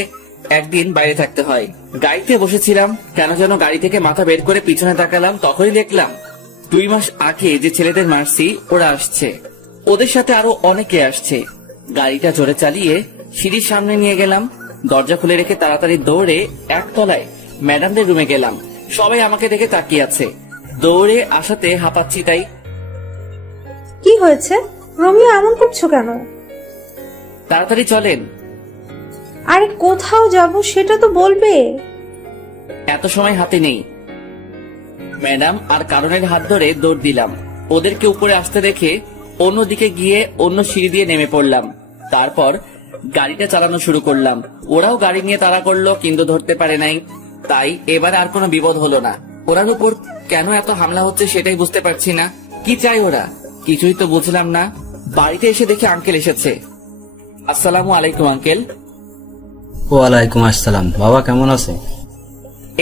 একদিন বাইরে থাকতে হয়। গাড়িতে বসেছিলাম, কেন যেন গাড়ি থেকে মাথা বের করে পিছনে তাকালাম। তখনই দেখলাম 2 মাস আগে যে ছেলেদের মারছি ওরা আসছে। ওদের সাথে আরো অনেকে আসছে। গাড়িটা জোরে চালিয়ে সিঁড়ির সামনে নিয়ে গেলাম। দরজা খুলে রেখে তাড়াতাড়ি দৌড়ে একতলায় ম্যাডামদের রুমে গেলাম। সবাই আমাকে দেখে তাকিয়ে আছে। দৌড়ে আসাতে হাঁপাচ্ছি। তাই কি হয়েছে রোমিও, এমন করছো কেন? তাড়াতাড়ি চলেন। আরে কোথাও যাব সেটা তো বলবে। এত সময় হাতে নেই। ম্যাডাম আর কারণের হাত ধরে দৌড় দিলাম। ওদেরকে উপরে আসতে দেখে অন্যদিকে গিয়ে অন্য সিঁড়ি দিয়ে নেমে পড়লাম। তারপর গাড়িটা চালানো শুরু করলাম। ওরাও গাড়ি নিয়ে তাড়া করলো, কিন্তু ধরতে পারে নাই। তাই এবার আর কোনো বিপদ হলো না। ওরার উপর কেন এত হামলা হচ্ছে সেটাই বুঝতে পারছি না। কি চাই ওরা, কিছুই তো বুঝলাম না। বাড়িতে এসে দেখি আঙ্কেল এসেছে। আসসালামু আলাইকুম আঙ্কেল। ওয়ালাইকুম আসসালাম। বাবা কেমন আছে?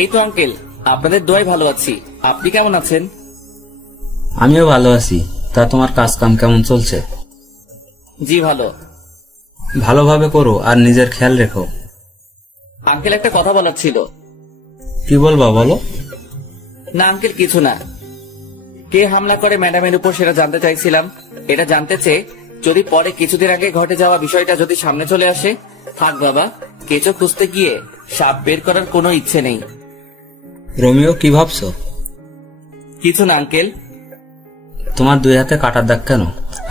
এই তো আঙ্কেল, আপনাদের দোয়ায় ভালো আছি। আপনি কেমন আছেন? আমিও ভালো আছি। তা তোমার কাজ কাম কেমন চলছে? জি ভালো। ভালোভাবে করো আর নিজের খেয়াল রেখো। আঙ্কেল একটা কথা বলার ছিল। কি বলবা বলো। না আঙ্কেল কিছু না। কে হামলা করে ম্যাডামের উপর সেটা জানতে চাইছিলাম। এটা জানতে চেয়ে যদি পরে কিছুদিন আগে ঘটে যাওয়া বিষয়টা যদি সামনে চলে আসে, থাক বাবা, কেঁচো খুঁজতে গিয়ে সাপ বের করার কোনো ইচ্ছে নেই। রোমিও কি ভাবছো? কিছু না আঙ্কেল। তোমার দুই হাতে কাটার দাগ কেন?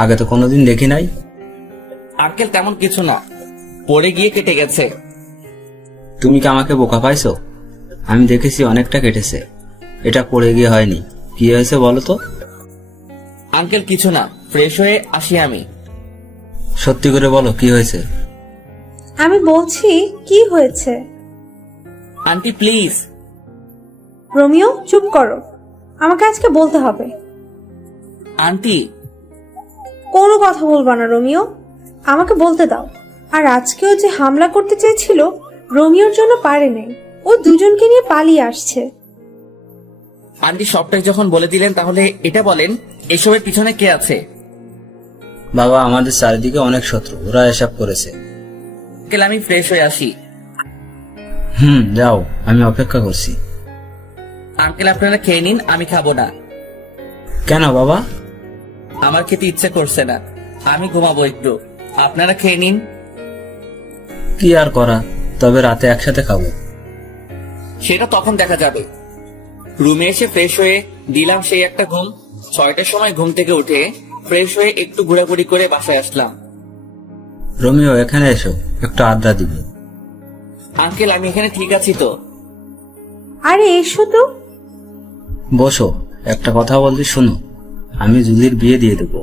আগে তো কোনোদিন দেখি নাই। আঙ্কেল তেমন কিছু না, পড়ে গিয়ে কেটে গেছে। তুমি কি আমাকে বোকা পাইছো? আমি দেখেছি অনেকটা কেটেছে। এটা পড়ে গিয়ে হয়নি। কি হয়েছে বলো তো? আঙ্কেল কিছু না, ফ্রেশ হয়ে আসি আমি। সত্যি করে বলো কি হয়েছে। আমি বলছি কি হয়েছে। Aunty please. রোমিও চুপ করো, আমাকে আজকে বলতে হবে। আন্টি কোনো কথা বলবা না রোমিও, আমাকে বলতে দাও। আর আজকেও যে হামলা করতে চেয়েছিল রোমিওর জন্য পারে নাই, ও দুজনকে নিয়ে পালিয়ে আসছে। আন্টি সবটাই যখন বলে দিলেন তাহলে এটা বলেন এসবের পিছনে কে আছে? বাবা, আমাদের চারিদিকে অনেক শত্রু, ওরা এসব করেছে। আঙ্কেল আমি ফ্রেশ হয়ে আসি। যাও, আমি অপেক্ষা করছি। আঙ্কেল আপনারা খেয়ে নিন, আমি খাবো না। কেন বাবা? আমার খেতে ইচ্ছে করছে না, আমি ঘুমাবো একটু। আপনারা খেয়ে নিন। কি আর করা, তবে রাতে একসাথে খাবো। সেটা তখন দেখা যাবে। রুমে এসে ফ্রেশ হয়ে দিলাম সেই একটা ঘুম। 6টার সময় ঘুম থেকে উঠে ফ্রেশ হয়ে একটু ঘোরাঘুরি করে বাসায় আসলাম। রোমিও এখানে এসো, একটু আড্ডা দিব। আঙ্কেল আমি এখানে ঠিক আছি তো। আরে এসো তো। বসো, একটা কথা বলছি শোনো। আমি জুলির বিয়ে দিয়ে দেবো।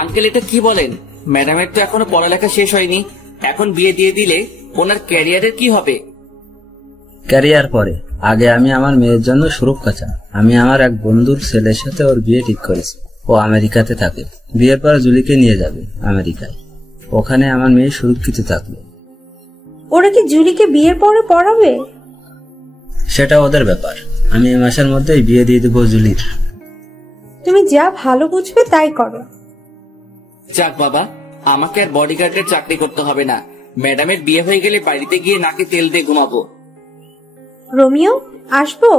আঙ্কেল এটা কি বলেন? ম্যাডামের তো এখনো পড়ালেখা শেষ হয়নি, এখন বিয়ে দিয়ে দিলে ওনার ক্যারিয়ারের কি হবে? ক্যারিয়ার পরে, আগে আমি আমার মেয়ের জন্য সুরক্ষা চাই। আমি আমার এক বন্ধুর ছেলের সাথে ওর বিয়ে ঠিক করেছি। ও আমেরিকাতে থাকে। বিয়ের পর জুলিকে নিয়ে যাবে আমেরিকায়। ওখানে আমার মেয়ে সুরক্ষিত থাকবে। ওরা কি জুলিকে বিয়ের পরে পড়াবে? সেটা ওদের ব্যাপার। আমি এই মাসের মধ্যেই বিয়ে দিয়ে দেবো জুলির। তুমি যা ভালো বুঝবে তাই করো। যাক বাবা, আমাকে আর বডিগার্ডের চাকরি করতে হবে না। ম্যাডামের বিয়ে হয়ে গেলে বাড়িতে গিয়ে নাকে তেল দিয়ে ঘুমাবো। রোমিও আসবো?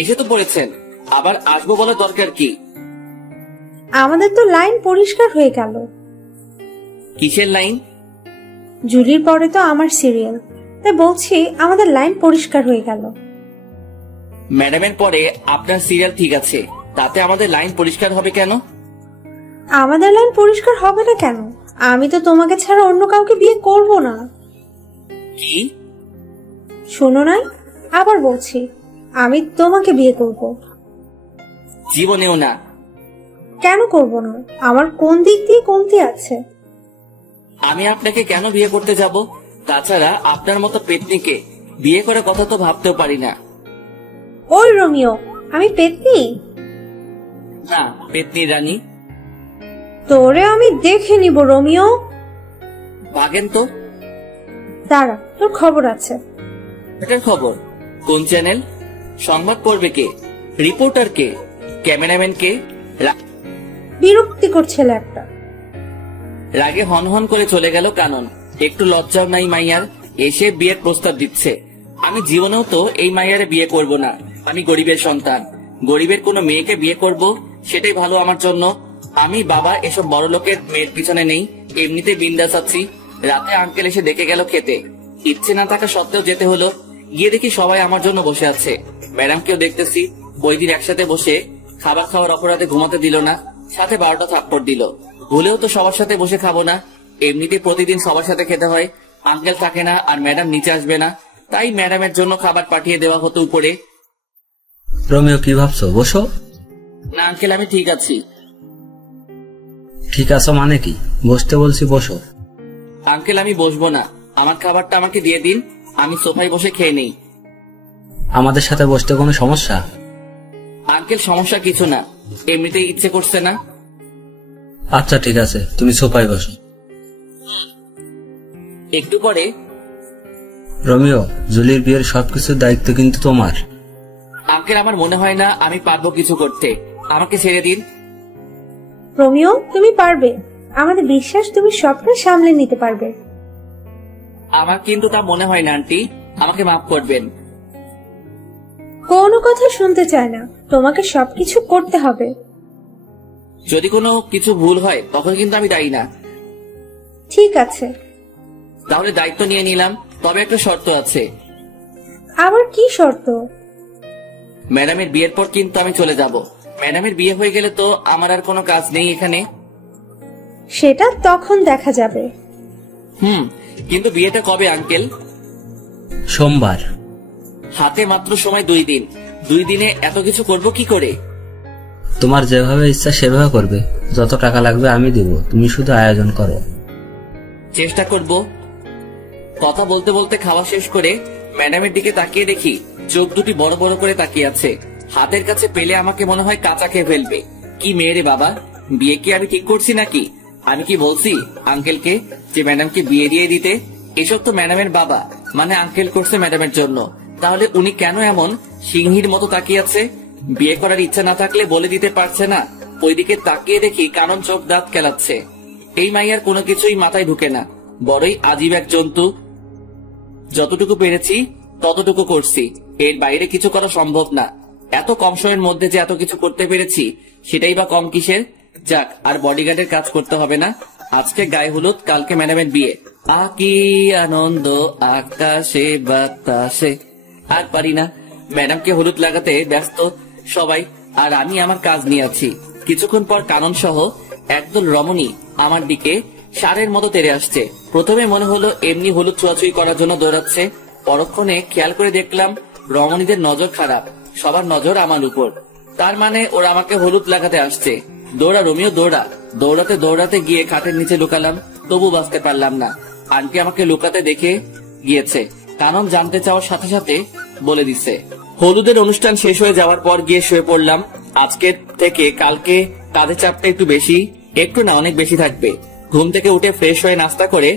এসে তো পড়েছেন, আবার আসবো বলার দরকার কি? আমাদের তো লাইন পরিষ্কার হয়ে গেল। কিসের লাইন? জুলির পরে তো আমার সিরিয়াল, তাই বলছি আমাদের লাইন পরিষ্কার হয়ে গেল। ম্যাডামের পরে আপনার সিরিয়াল ঠিক আছে, তাতে আমাদের লাইন পরিষ্কার হবে কেন? আমাদের লাইন পরিষ্কার হবে না কেন? আমি তো তোমাকে ছাড়া অন্য কাউকে বিয়ে করব না। কি? শোনো নাই, আবার বলছি, আমি তোমাকে বিয়ে করব। জীবনেও না। কেন করব না? আমার কোন দিক দিয়ে কমতি আছে? আমি আপনাকে কেন বিয়ে করতে যাব? তাছাড়া আপনার মতো পেতনিকে বিয়ে করার কথা তো ভাবতেও পারি না। ওই রোমিও, আমি পেতনি না, পেতনি রানী। তোরে আমি দেখে নিব রোমিও। ভাগেন তো। দাঁড়া, তোর খবর আছে। এটার খবর? কোন চ্যানেল? সংবাদ পড়বে কে? রিপোর্টার কে? ক্যামেরাম্যান কে? বিরক্তিকর ছেলে একটা। রাগে হন হন করে চলে গেল কানন। একটু লজ্জাও নাই মাইয়ার, এসে বিয়ের প্রস্তাব দিচ্ছে। আমি জীবনেও তো এই মাইয়ারে বিয়ে করব না। আমি গরিবের সন্তান, গরিবের কোনো মেয়েকে বিয়ে করব সেটাই ভালো আমার জন্য। আমি বাবা এসব বড় লোকের মেয়ের পিছনে নেই, এমনিতে বিন্দাস আছি। রাতে আঙ্কেল এসে ডেকে গেল খেতে, ইচ্ছে না থাকা সত্ত্বেও যেতে হলো। গিয়ে দেখি সবাই আমার জন্য বসে আছে। ম্যাডামকেও দেখতেছি। ওই দিন একসাথে বসে খাবার খাওয়ার অপরাধে ঘুমাতে দিল না, সাথে 12টা থাপ্পড় দিল। ভুলেও তো সবার সাথে বসে খাবো না, এমনিতে প্রতিদিন সবার সাথে খেতে হয়। আঙ্কেল থাকে না আর ম্যাডাম নিচে আসবে না, তাই ম্যাডামের জন্য খাবার পাঠিয়ে দেওয়া হতো উপরে। রোমিও কি ভাবছো? বসো। না আঙ্কেল আমি ঠিক আছি। ঠিক আছো মানে কি? বসতে বলছি বসো। আঙ্কেল আমি বসবো না, আমার খাবারটা আমাকে দিয়ে দিন। আমি সোফায় বসে খেয়ে নেই। আমাদের সাথে বসতে কোনো সমস্যা? আঙ্কেল সমস্যা কিছু না, এমনিতেই ইচ্ছে করছে না। আচ্ছা ঠিক আছে, তুমি সোফায় বসো। একটু পরে, রোমিও, জুলির বিয়ের সবকিছুর দায়িত্ব কিন্তু তোমার। আঙ্কেল আমার মনে হয় না আমি পারবো কিছু করতে, আমাকে ছেড়ে দিন। রোমিও, তুমি পারবে। আমাদের বিশ্বাস তুমি সবটা সামলে নিতে পারবে। আমার কিন্তু তা মনে হয় না আন্টি, আমাকে মাফ করবেন। কোনো কথা শুনতে চায় না, তোমাকে সবকিছু করতে হবে। যদি কোনো কিছু ভুল হয় তখন কিন্তু আমি দায়ী না। ঠিক আছে, তাহলে দায়িত্ব নিয়ে নিলাম, তবে একটা শর্ত আছে। আবার কি শর্ত? ম্যাডামের বিয়ের পর কিন্তু আমি চলে যাব। ম্যাডামের বিয়ে হয়ে গেলে তো আমার আর কোনো কাজ নেই এখানে। সেটা তখন দেখা যাবে। কিন্তু বিয়েটা কবে আঙ্কেল? সোমবার। হাতে মাত্র সময় 2 দিন। 2 দিনে এত কিছু করব কি করে? তোমার যেভাবে ইচ্ছা সেভাবে করবে, যত টাকা লাগবে আমি দিব, তুমি শুধু আয়োজন করো। চেষ্টা করব। কথা বলতে বলতে খাওয়া শেষ করে ম্যাডামের দিকে তাকিয়ে দেখি চোখ দুটি বড় বড় করে তাকিয়ে আছে। হাতের কাছে পেলে আমাকে মনে হয় কাঁচা খেয়ে ফেলবে। কি মেয়ে রে বাবা, বিয়ে কি আমি ঠিক করছি নাকি? আমি কি বলছি আঙ্কেলকে যে ম্যাডামকে বিয়ে দিয়ে দিতে? এসব তো ম্যাডামের বাবা মানে আঙ্কেল করছে ম্যাডামের জন্য। তাহলে উনি কেন এমন সিংহীর মতো তাকিয়ে আছে? বিয়ে করার ইচ্ছা না থাকলে বলে দিতে পারছে না? ওইদিকে তাকিয়ে দেখি কানন চোখ দাঁত কেলাচ্ছে। এই মাইয়ার কোনো কিছুই মাথায় ঢুকে না, বড়ই আজীব এক জন্তু। যতটুকু পেরেছি ততটুকু করছি, এর বাইরে কিছু করা সম্ভব না। এত কম সময়ের মধ্যে যে এত কিছু করতে পেরেছি সেটাই বা কম কিসের? যাক, আর বডিগার্ডের কাজ করতে হবে না। আজকে গায়ে হলুদ, কালকে ম্যাডামের বিয়ে। কি আনন্দ আকাশে বাতাসে। আর পারি না, ম্যাডামকে হলুদ লাগাতে ব্যস্ত সবাই, আর আমি আমার কাজ নিয়ে আছি। কিছুক্ষণ পর কানন সহ একদল রমণী আমার দিকে সারের মতো তেড়ে আসছে। প্রথমে মনে হলো এমনি হলুদ ছোঁয়াছুঁই করার জন্য দৌড়াচ্ছে, পরক্ষণে খেয়াল করে দেখলাম রমণীদের নজর খারাপ, সবার নজর আমার উপর। তার মানে ওরা আমাকে হলুদ লাগাতে আসছে। দৌড়া রোমিও দৌড়া। দৌড়াতে দৌড়াতে গিয়ে খাটের নিচে লুকালাম, তবু বাঁচতে পারলাম না। আন্টি আমাকে লুকাতে দেখে গিয়েছে। কানন জানতে চাওয়ার সাথে সাথে বলে দিছে। হলুদের অনুষ্ঠান শেষ হয়ে যাওয়ার পর গিয়ে শুয়ে পড়লাম। আজকে থেকে কালকে কাজের চাপটা একটু বেশি, একটু না অনেক বেশি থাকবে। ঘুম থেকে উঠে ফ্রেশ হয়ে নাস্তা করে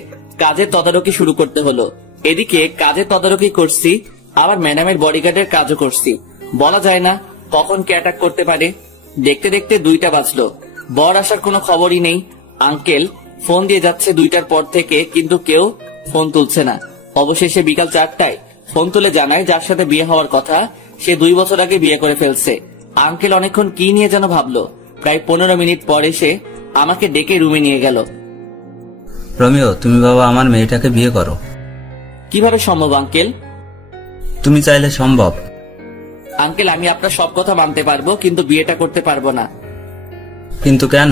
কাজের তদারকি শুরু করতে হলো। এদিকে কাজের তদারকি করছি, আবার ম্যাডামের বডিগার্ডের কাজও করছি। বলা যায় না কখন কে অ্যাটাক করতে পারে। দেখতে দেখতে 2টা বাজলো। বর আসার কোনো খবরই নেই। আঙ্কেল ফোন দিয়ে যাচ্ছে 2টার পর থেকে, কিন্তু কেউ ফোন তুলছে না। অবশেষে বিকাল 4টায় ফোন তুলে জানায় যার সাথে বিয়ে হওয়ার কথা সে 2 বছর আগে বিয়ে করে ফেলছে। আঙ্কেল অনেকক্ষণ কি নিয়ে যেন ভাবলো। প্রায় 15 মিনিট পর এসে আমাকে ডেকে রুমে নিয়ে গেল। রোমিও, তুমি বাবা আমার মেয়েটাকে বিয়ে করো। কিভাবে সম্ভব আঙ্কেল? তুমি চাইলে সম্ভব। আঙ্কেল আমি আপনার সব কথা মানতে পারবো, কিন্তু বিয়েটা করতে পারবো না। কিন্তু কেন?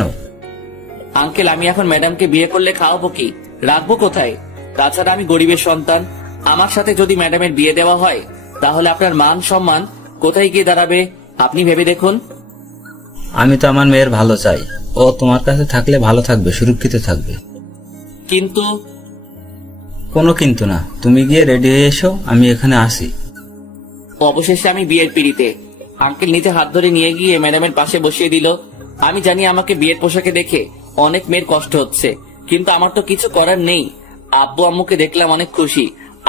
আঙ্কেল আমি এখন ম্যাডামকে বিয়ে করলে খাওয়াবো কি, রাখবো কোথায়? তাছাড়া আমি গরিবের সন্তান। আমার সাথে যদি ম্যাডামের বিয়ে দেওয়া হয় তাহলে আপনার মান সম্মান কোথায় গিয়ে দাঁড়াবে আপনি ভেবে দেখুন। আমি তো আমার মেয়ের ভালো চাই, ও তোমার কাছে থাকলে ভালো থাকবে, সুরক্ষিত থাকবে। কিন্তু কোনো কিন্তু না, তুমি গিয়ে রেডি হয়ে এসো, আমি এখানে আসি। অবশেষে আমি বিয়ের পিড়িতে। আঙ্কেল নিচে হাত ধরে নিয়ে গিয়ে ম্যাডামের পাশে বসিয়ে দিল। আমি জানি আমাকে বিয়ের পোশাকে দেখে অনেক মেয়ের কষ্ট হচ্ছে, কিন্তু আমার তো কিছু করার নেই। আব্বু আম্মুকে দেখলাম অনেক খুশি।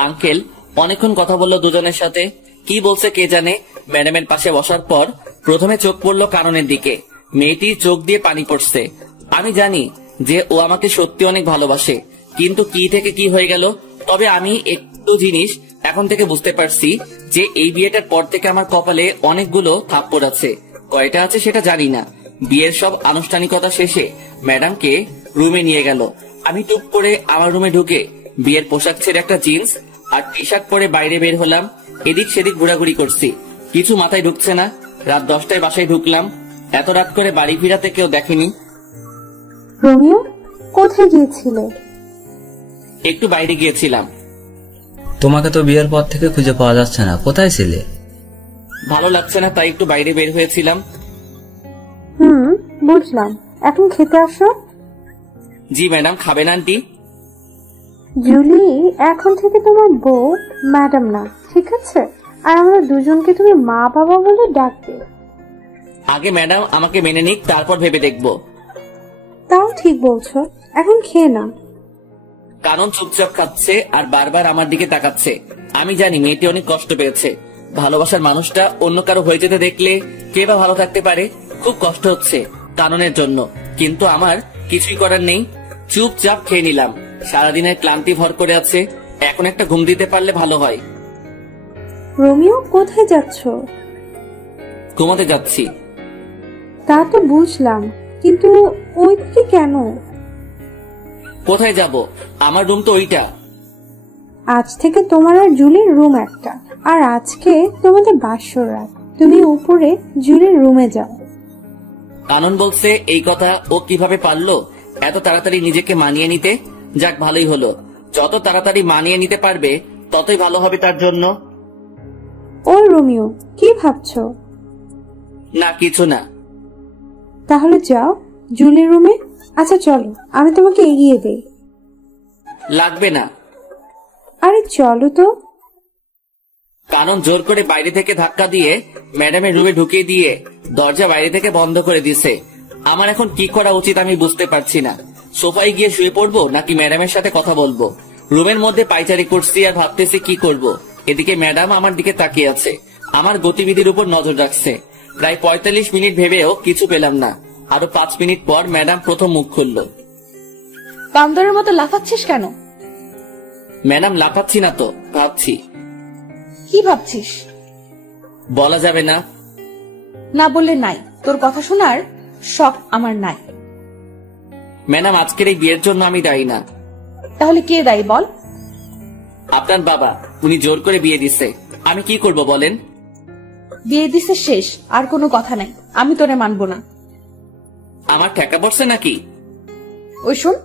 আঙ্কেল অনেকক্ষণ কথা বললো দুজনের সাথে, কি বলছে কে জানে। ম্যাডামের পাশে বসার পর প্রথমে চোখ পড়লো কাননের দিকে। মেয়েটির চোখ দিয়ে পানি পড়ছে। আমি জানি যে ও আমাকে সত্যি অনেক ভালোবাসে, কিন্তু কি থেকে কি হয়ে গেল। তবে আমি একটু জিনিস এখন থেকে বুঝতে পারছি যে এই বিয়েটার পর থেকে আমার কপালে অনেকগুলো থাপ্পড় আছে। কয়টা আছে সেটা জানি না। বিয়ের সব আনুষ্ঠানিকতা শেষে ম্যাডামকে রুমে নিয়ে গেল। আমি টুপ করে আমার রুমে ঢুকে বিয়ের পোশাক ছেড়ে একটা জিন্স আর টি শার্ট পরে বাইরে বের হলাম। এদিক সেদিক ঘোরাঘুরি করছি, কিছু মাথায় ঢুকছে না। রাত 10টায় বাসায় ঢুকলাম। এত রাত করে বাড়ি ফিরাতে কেউ দেখেনি। রোমিও, কোথায় গিয়েছিলে? একটু বাইরে গিয়েছিলাম। তোমাকে তো বিয়ের পর থেকে খুঁজে পাওয়া যাচ্ছে না, কোথায় ছিলে? ভালো লাগছে না তাই একটু বাইরে বের হয়েছিলাম। বুঝলাম। এখন খেতে আসো। জি ম্যাডাম। খাবেন আন্টি? জুলি, এখন থেকে তোমার বউ ম্যাডাম না, ঠিক আছে? আর আমরা দুজনকে তুমি মা বাবা বলে ডাকবে। আগে ম্যাডাম আমাকে মেনে নিক, তারপর ভেবে দেখবো। তাও ঠিক বলছো, এখন খেয়ে নাও। কানন চুপচাপ খাচ্ছে আর বারবার আমার দিকে তাকাচ্ছে। আমি জানি মেয়েটি অনেক কষ্ট পেয়েছে। ভালোবাসার মানুষটা অন্য কারো হয়ে যেতে দেখলে কে বা ভালো থাকতে পারে। খুব কষ্ট হচ্ছে কাননের জন্য, কিন্তু আমার কিছুই করার নেই। চুপচাপ খেয়ে নিলাম। সারাদিনের ক্লান্তি ভর করে আছে, এখন একটা ঘুম দিতে পারলে ভালো হয়। রোমিও, কোথায় যাচ্ছ? ঘুমাতে যাচ্ছি। তা তো বুঝলাম, কিন্তু ওইদিকে কেন? কোথায় যাব? আমার রুম তো ওইটা। আজ থেকে তোমার আর জুলির রুম একটা, আর আজকে তোমাদের বাসর রাত। তুমি উপরে জুলির রুমে যাও। কানন বলছে এই কথা ও কিভাবে পারলো এত তাড়াতাড়ি নিজেকে মানিয়ে নিতে? যাক, ভালোই হলো। যত তাড়াতাড়ি মানিয়ে নিতে পারবে ততই ভালো হবে তার জন্য। ওই রোমিও, কি ভাবছো? না, কিছু না। তাহলে যাও জুলির রুমে। আচ্ছা চলো, আমি তোমাকে এগিয়ে দেই। লাগবে না। আরে চলো তো। কানন জোর করে বাইরে থেকে ধাক্কা দিয়ে ম্যাডামের রুমে ঢুকিয়ে দিয়ে দরজা বাইরে থেকে বন্ধ করে দিছে। আমার এখন কি করা উচিত আমি বুঝতে পারছি না। সোফায় গিয়ে শুয়ে পড়বো নাকি ম্যাডামের সাথে কথা বলবো? রুমের মধ্যে পায়চারি করছি আর ভাবতেছি কি করব। এদিকে ম্যাডাম আমার দিকে তাকিয়ে আছে, আমার গতিবিধির উপর নজর রাখছে। প্রায় 45 মিনিট ভেবেও কিছু পেলাম না। আরো 5 মিনিট পর ম্যাডাম প্রথম মুখ খুলল। বান্দরের মতো লাফাচ্ছিস কেন? ম্যাডাম, লাফাচ্ছি না তো, ভাবছি। কি ভাবছিস? বলা যাবে না। না বললে নাই, তোর কথা শোনার শখ আমার নাই। ম্যাডাম, আজকের এই বিয়ের জন্য আমি দায়ী না। তাহলে কে দায়ী বল? আপনার বাবা, উনি জোর করে বিয়ে দিছে। আমি কি করব বলেন? বিয়ে দিছে শেষ, আর কোনো কথা নাই। আমি তোরে মানবো না। আমার ঠেকা পড়ছে নাকি? ওই শোন,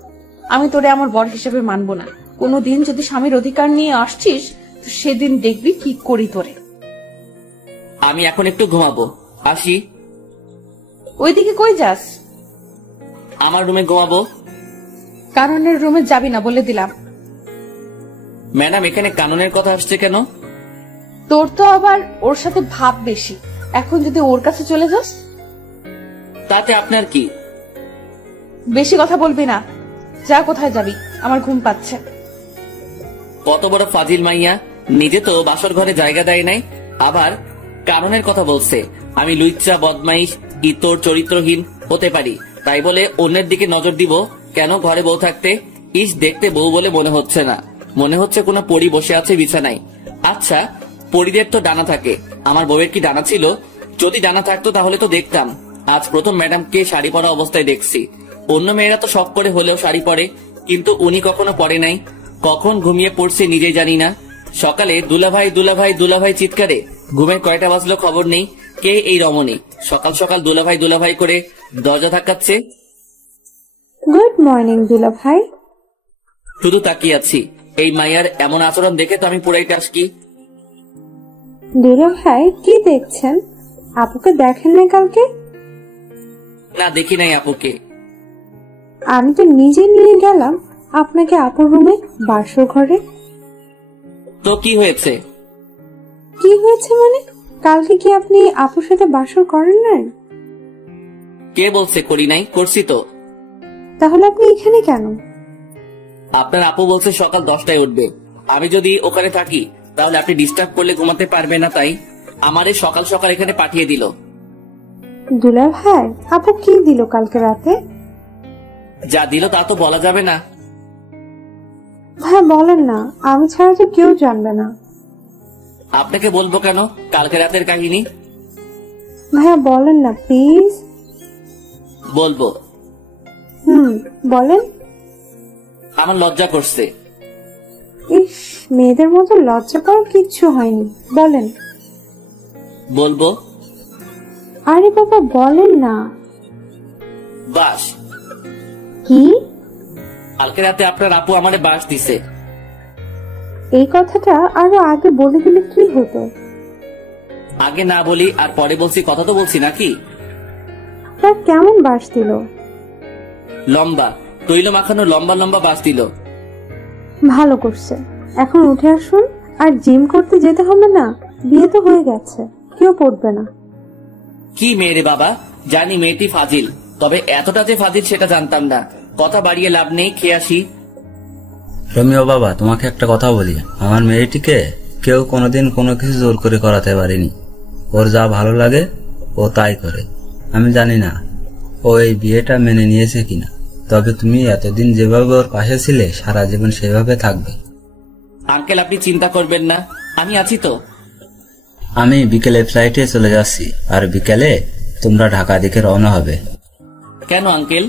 আমি তোরে আমার বর হিসেবে মানবো না। কোনোদিন যদি স্বামীর অধিকার নিয়ে আসছিস তো সেদিন দেখবি কি করি তোরে। আমি এখন একটু ঘুমাবো, আসি। ওইদিকে কই যাস? আমার রুমে ঘুমাবো। কাননের রুমে যাবি না বলে দিলাম। ম্যাডাম, এখানে কাননের কথা আসছে কেন? তোর তো আবার ওর সাথে ভাব বেশি। এখন যদি ওর কাছে চলে যাস? তাতে আপনার কি? বেশি কথা বলবি না। যা, কোথায় যাবি? আমার ঘুম পাচ্ছে। কত বড় ফাজিল মাইয়া, নিজে তো বাসর ঘরে জায়গা দেয় নাই, আবার কারণের কথা বলছে। আমি লুইচ্চা, বদমাইশ, ইতর, চরিত্রহীন হতে পারি, তাই বলে অন্যের দিকে নজর দিব কেন? ঘরে বউ থাকতে ইস, দেখতে বউ বলে মনে হচ্ছে না, মনে হচ্ছে কোনো পরী বসে আছে বিছানায়। আচ্ছা, পরীদের তো ডানা থাকে, আমার বউয়ের কি ডানা ছিল? যদি ডানা থাকতো তাহলে তো দেখতাম। আজ প্রথম ম্যাডামকে শাড়ি পরা অবস্থায় দেখছি। অন্য মেয়েরা তো শখ করে হলেও শাড়ি পরে, কিন্তু উনি কখনো পরে নাই। কখন ঘুমিয়ে পড়ছে নিজেই জানি না। সকালে দুলাভাই দুলাভাই দুলাভাই চিৎকারে ঘুমের কয়টা বাজলো খবর নেই। কে এই রমণী সকাল সকাল দুলাভাই দুলাভাই করে দরজা ধাক্কাচ্ছে? গুড মর্নিং দুলা ভাই। শুধু তাকিয়ে আছি। এই মাইয়ার এমন আচরণ দেখে তো আমি পুরাই টাসকি। দুলা ভাই, কি দেখছেন? আপুকে দেখেন না কালকে? না, দেখি নাই আপুকে। আমি তো নিজে নিয়ে গেলাম আপনাকে আপুর রুমে, বাসর ঘরে। তো কি হয়েছে? কি হয়েছে মানে? কালকে কি আপনি আপুর সাথে বাসর করেন নাই? কে বলছে করি নাই? করছি তো। তাহলে আপনি এখানে কেন? আপনার আপু বলছে সকাল 10টায় উঠবে। আমি যদি ওখানে থাকি তাহলে আপনি ডিস্টার্ব করলে ঘুমাতে পারবে না, তাই আমারে সকাল সকাল এখানে পাঠিয়ে দিল। দুলা ভাই, আপু কি দিল কালকে রাতে? যা দিল তা তো বলা যাবে না। ভাই বলেন না, আমি ছাড়া তো কেউ জানবে না। আপনাকে বলবো কেন কালকে রাতের কাহিনী? ভাইয়া বলেন না প্লিজ। বলবো। বলেন। আমার লজ্জা করছে। ইস, মেয়েদের মতো লজ্জা পাওয়ার কিচ্ছু হয়নি, বলেন। বলবো। আরে বাবা বলেন না। বাস। কি? কালকে রাতে আপনার আপু আমারে বাস দিছে। এই কথাটা আরো আগে বলে দিলে কি হতো? আগে না বলি আর পরে বলছি, কথা তো বলছি নাকি? তার কেমন বাস দিল? লম্বা, তৈল মাখানো লম্বা লম্বা বাস দিল। ভালো করছে। এখন উঠে আসুন, আর জিম করতে যেতে হবে না, বিয়ে তো হয়ে গেছে, কেউ পড়বে না। কি মেয়ে রে বাবা, জানি মেয়েটি ফাজিল, তবে এতটা যে ফাজিল সেটা জানতাম না। কথা বাড়িয়ে লাভ নেই, খেয়ে আসি। রমিও বাবা, তোমাকে একটা কথা বলি, আমার মেয়েটিকে কেউ কোনোদিন কোনো কিছু জোর করে করাতে পারেনি। ওর যা ভালো লাগে ও তাই করে। আমি জানি না ও এই বিয়েটা মেনে নিয়েছে কিনা, তবে তুমি এতদিন যেভাবে ওর পাশে ছিলে সারা জীবন সেভাবে থাকবে। আঙ্কেল, আপনি চিন্তা করবেন না, আমি আছি তো। আমি বিকেলে ফ্লাইটে চলে যাচ্ছি, আর বিকেলে তোমরা ঢাকা দিকে রওনা হবে। কেন আঙ্কেল?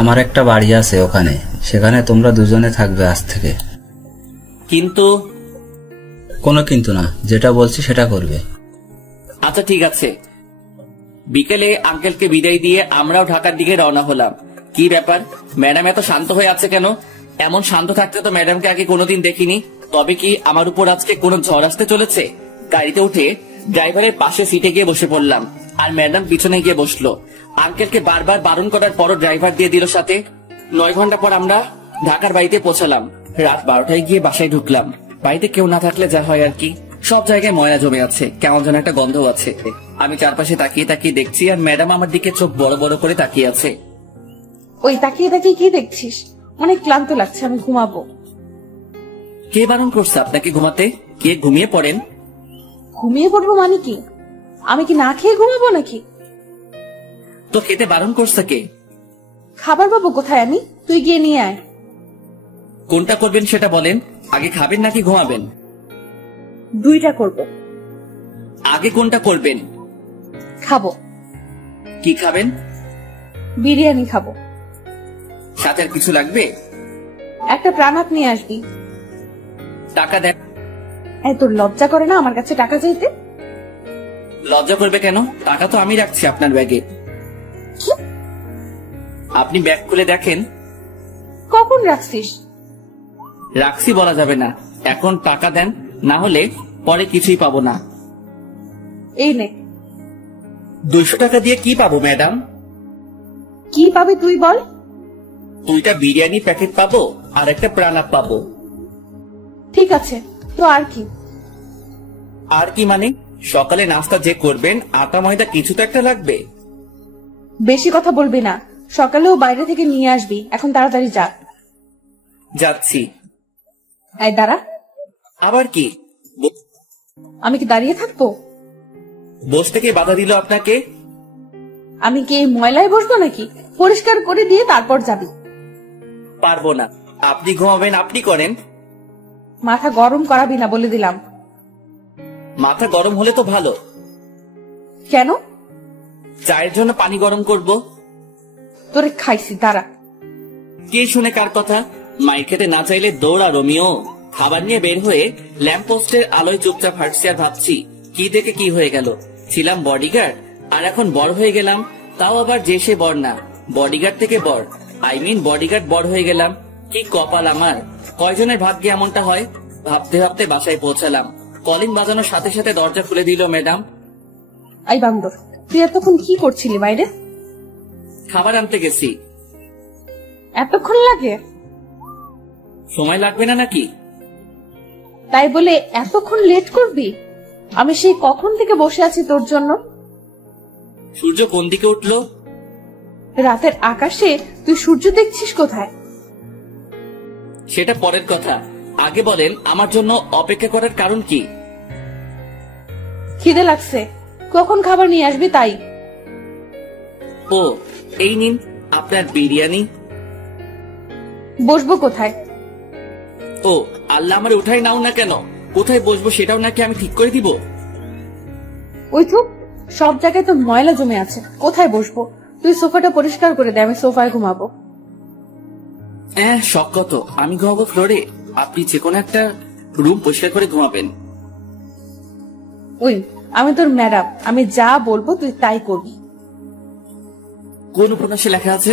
আমার একটা বাড়ি আছে ওখানে, সেখানে তোমরা দুজনে থাকবে আজ থেকে। কিন্তু? কোনো কিন্তু না, যেটা বলছি সেটা করবে। আচ্ছা ঠিক আছে। বিকেলে আঙ্কেলকে বিদায় দিয়ে আমরাও ঢাকার দিকে রওনা হলাম। কি ব্যাপার, ম্যাডাম এত শান্ত হয়ে আছে কেন? এমন শান্ত থাকতে তো ম্যাডামকে আগে কোনোদিন দেখিনি। তবে কি আমার উপর আজকে কোনো ঝড় আসতে চলেছে? গাড়িতে উঠে ড্রাইভারের পাশে সিটে গিয়ে বসে পড়লাম, আর ম্যাডাম পিছনে গিয়ে বসলো। আঙ্কেলকে বারবার বারণ করার পরও ড্রাইভার দিয়ে দিল সাথে। 9 ঘন্টা পর আমরা ঢাকার বাড়িতে পৌঁছালাম। রাত 12টায় গিয়ে বাসায় ঢুকলাম। বাড়িতে কেউ না থাকলে যা হয় আর কি, সব জায়গায় ময়লা জমে আছে, কেমন যেন একটা গন্ধ আছে। আমি চারপাশে তাকিয়ে তাকিয়ে দেখছি, আর ম্যাডাম আমার দিকে চোখ বড় বড় করে তাকিয়ে আছে। ওই তাকিয়ে তাকিয়ে কি দেখছিস? অনেক ক্লান্ত লাগছে, আমি ঘুমাবো। কে বারণ করছে আপনাকে ঘুমাতে? কে ঘুমিয়ে পড়েন। ঘুমিয়ে পড়বো মানে কি? আমি কি না খেয়ে ঘুমাবো নাকি? তো খেতে বারণ করছে কে? খাবার পাবো কোথায় আমি? তুই গিয়ে নিয়ে আয়। কোনটা করবেন সেটা বলেন, আগে খাবেন নাকি ঘুমাবেন? দুইটা করব। আগে কোনটা করবেন? খাবো। কি খাবেন? বিরিয়ানি খাবো। সাথে আর কিছু লাগবে? একটা প্রাণাত নিয়ে আসবি। টাকা দেন। এত লজ্জা করে না আমার কাছে টাকা চাইতে? লজ্জা করবে কেন? টাকা তো আমি রাখছি আপনার ব্যাগে। কি? আপনি ব্যাগ খুলে দেখেন। কখন রাখছিস? রাখছি বলা যাবে না, এখন টাকা দেন, না হলে পরে কিছুই পাবো না। এই নে। 200 টাকা দিয়ে কি পাবো ম্যাডাম? কি পাবি তুই বল? 2টা বিরিয়ানি প্যাকেট পাবো আর একটা প্রাণাপ পাবো। ঠিক আছে, তো আর কি? আর কি মানে? সকালে নাস্তা যে করবেন, আটা ময়দা কিছু তো একটা লাগবে। বেশি কথা বলবি না, সকালেও বাইরে থেকে নিয়ে আসবি। এখন তাড়াতাড়ি যা। যাচ্ছি। এই দাঁড়া। আবার কি? আমি কি দাঁড়িয়ে থাকবো? বসতে কে বাধা দিল আপনাকে? আমি কি এই ময়লায় বসবো নাকি? পরিষ্কার করে দিয়ে তারপর যাবি। পারবো না, আপনি ঘুমাবেন, আপনি করেন। মাথা গরম করাবি না বলে দিলাম। মাথা গরম হলে তো ভালো। কেন? চায়ের জন্য পানি গরম করব। তোরে খাইছি, দাঁড়া। কে শুনে কার কথা? মাইর খেতে না চাইলে দৌড়া রোমিও। খাবার নিয়ে বের হয়ে ল্যাম্প পোস্টের আলোয় চুপচাপ হাঁটছি আর ভাবছি, কি দেখে কি হয়ে গেল। ছিলাম বডিগার্ড, আর এখন বড় হয়ে গেলাম। তাও আবার যে সে বড় না, বডিগার্ড থেকে বড়। বডিগার্ড বড় হয়ে গেলাম। কি কপাল আমার! কয়জনের ভাগ্যে এমনটা হয়? ভাবতে ভাবতে বাসায় পৌঁছালাম। কলিং বাজানোর সাথে সাথে দরজা খুলে দিল ম্যাডাম। এই বান্দর, তুই এতক্ষণ কি করছিলি বাইরে? খাবার আনতে গেছি। এতক্ষণ লাগে? সময় লাগবে না নাকি? তাই বলে এতক্ষণ লেট করবি? আমি সেই কখন থেকে বসে আছি তোর জন্য। সূর্য কোন দিকে উঠলো? রাতের আকাশে তুই সূর্য দেখছিস কোথায়? সেটা পরের কথা, আগে বলেন আমার জন্য অপেক্ষা করার কারণ কি? খিদে লাগছে, কখন খাবার নিয়ে আসবি তাই। ও, এই নিন আপনার বিরিয়ানি। বসবো কোথায়? ও আল্লাহ, আমার উঠাই নাও না কেন? কোথায় বসবো সেটাও নাকি আমি ঠিক করে দিব? ওই তো সব জায়গায় তো ময়লা জমে আছে, কোথায় বসবো? তুই সোফাটা পরিষ্কার করে দে, আমি সোফায় ঘুমাবো। শখ কত, আমি ঘুমাবো ফ্লোরে, আপনি যে কোনো একটা রুম পরিষ্কার করে ঘুমাবেন। ওই আমি তোর ম্যাডাম, আমি যা বলবো তুই তাই করবি। কোন উপন্যাসে লেখা আছে?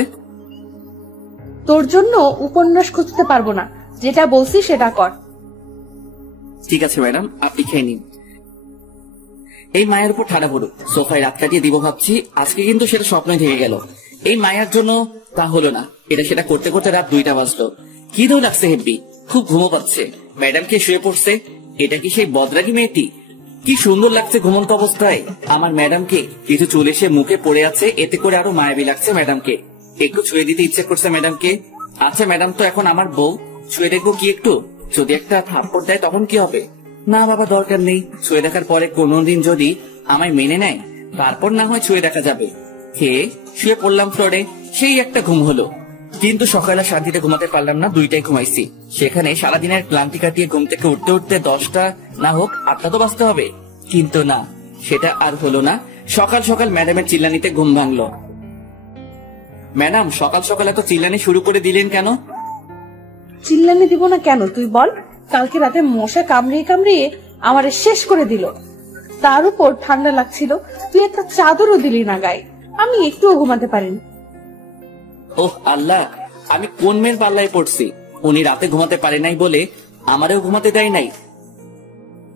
তোর জন্য উপন্যাস খুঁজতে পারবো না, যেটা বলছি সেটা কর। ঠিক আছে ম্যাডাম, আপনি খেয়ে নিন। এই মায়ের উপর ঠাড়া পড়ুক, সোফায় রাত কাটিয়ে দিব ভাবছি, আজকে কিন্তু সেটা স্বপ্নই থেকে গেল। এই মায়ের জন্য তা হলো না, এটা সেটা করতে করতে রাত 2টা বাজলো। কি ধরে লাগছে হেব্বি, খুব ঘুমো পাচ্ছে। ম্যাডামকে শুয়ে পড়ছে, এটা কি সেই বদরাগী মেয়েটি? কি সুন্দর লাগছে ঘুমন্ত অবস্থায় আমার ম্যাডামকে। কিছু চুল এসে মুখে পড়ে আছে, এতে করে আরো মায়াবী লাগছে ম্যাডামকে। একটু ছুঁয়ে দিতে ইচ্ছে করছে ম্যাডামকে। আচ্ছা ম্যাডাম তো এখন আমার বউ, ছুঁয়ে দেখবো কি একটু? যদি একটা থাপ্পড় দেয় তখন কি হবে? না বাবা, দরকার নেই। ছুঁয়ে দেখার পরে কোনোদিন যদি আমায় মেনে নেয় তারপর না হয় ছুঁয়ে দেখা যাবে। খেয়ে শুয়ে পড়লাম ফ্লোরে, সেই একটা ঘুম হলো। কিন্তু সকালে শান্তিতে ঘুমাতে পারলাম না, 2টায় ঘুমাইছি। সেখানে সারাদিনের ক্লান্তি কাটিয়ে ঘুম থেকে উঠতে উঠতে 10টা না হোক 8টা তো বাজতে হবে। কিন্তু না, সেটা আর হলো না। সকাল সকাল ম্যাডামের চিল্লানিতে ঘুম ভাঙলো। ম্যাডাম সকাল সকাল এত চিল্লানি শুরু করে দিলেন কেন? চিল্লানি দিব না কেন তুই বল? কালকে রাতে মশা কামড়িয়ে কামড়িয়ে আমারে শেষ করে দিল। তার উপর ঠান্ডা লাগছিল, তুই একটা চাদরও দিলি না গায়ে। আমি একটুও ঘুমাতে পারিনি। ওহ আল্লাহ, আমি কোন মেয়ের পাল্লায় পড়ছি? উনি রাতে ঘুমাতে পারে নাই বলে আমারও ঘুমাতে দেয় নাই।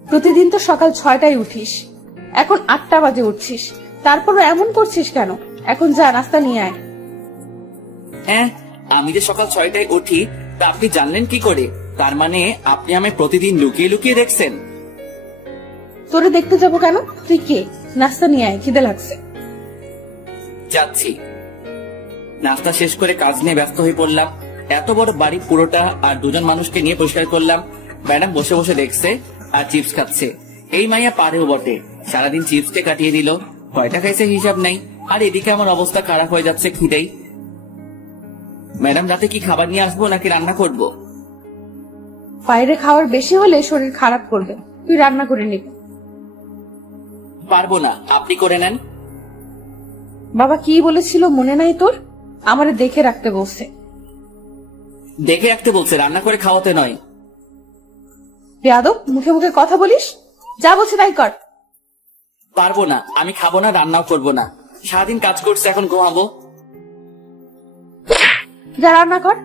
প্রতিদিন তো সকাল 6টায় উঠিস, এখন 8টা বাজে উঠছিস, তারপরও এমন করছিস কেন? এখন যা, নাস্তা নিয়ে আয়। হ্যাঁ, আমি যে সকাল 6টায় উঠি তা আপনি জানলেন কি করে? তার মানে আপনি আমায় প্রতিদিন লুকিয়ে লুকিয়ে দেখছেন? তোরে দেখতে যাবো কেন? তুই কে? নাস্তা নিয়ে আয়, খিদে লাগছে। যাচ্ছি। নাস্তা শেষ করে কাজ নিয়ে ব্যস্ত হয়ে পড়লাম। এত বড় বাড়ি পুরোটা আর 2জন মানুষকে নিয়ে পরিষ্কার করলাম। ম্যাডাম বসে বসে দেখছে আর চিপস খাচ্ছে। এই মাইয়া পারেও বটে, সারাদিন চিপসে কাটিয়ে দিল। কয়টা খাইছে হিসাব নাই। আর এদিকে আমার অবস্থা খারাপ হয়ে যাচ্ছে খিদেই। ম্যাডাম রাতে কি খাবার নিয়ে আসবো নাকি রান্না করব? বাইরে খাওয়ার বেশি হলে শরীর খারাপ করবে, তুই রান্না করে নিবি। পারবো না, আপনি করে নেন। বাবা কি বলেছিল মনে নাই তোর? আমারে দেখে রাখতে বলছে। দেখে রাখতে বলছে, রান্না করে খাওয়াতে নয়। বেয়াদব, মুখে মুখে কথা বলিস। যা বলছে তাই কর। পারবো না, আমি খাবো না, রান্নাও করবো না। সারাদিন কাজ করছে, এখন ঘুমাবো। যা রান্না কর।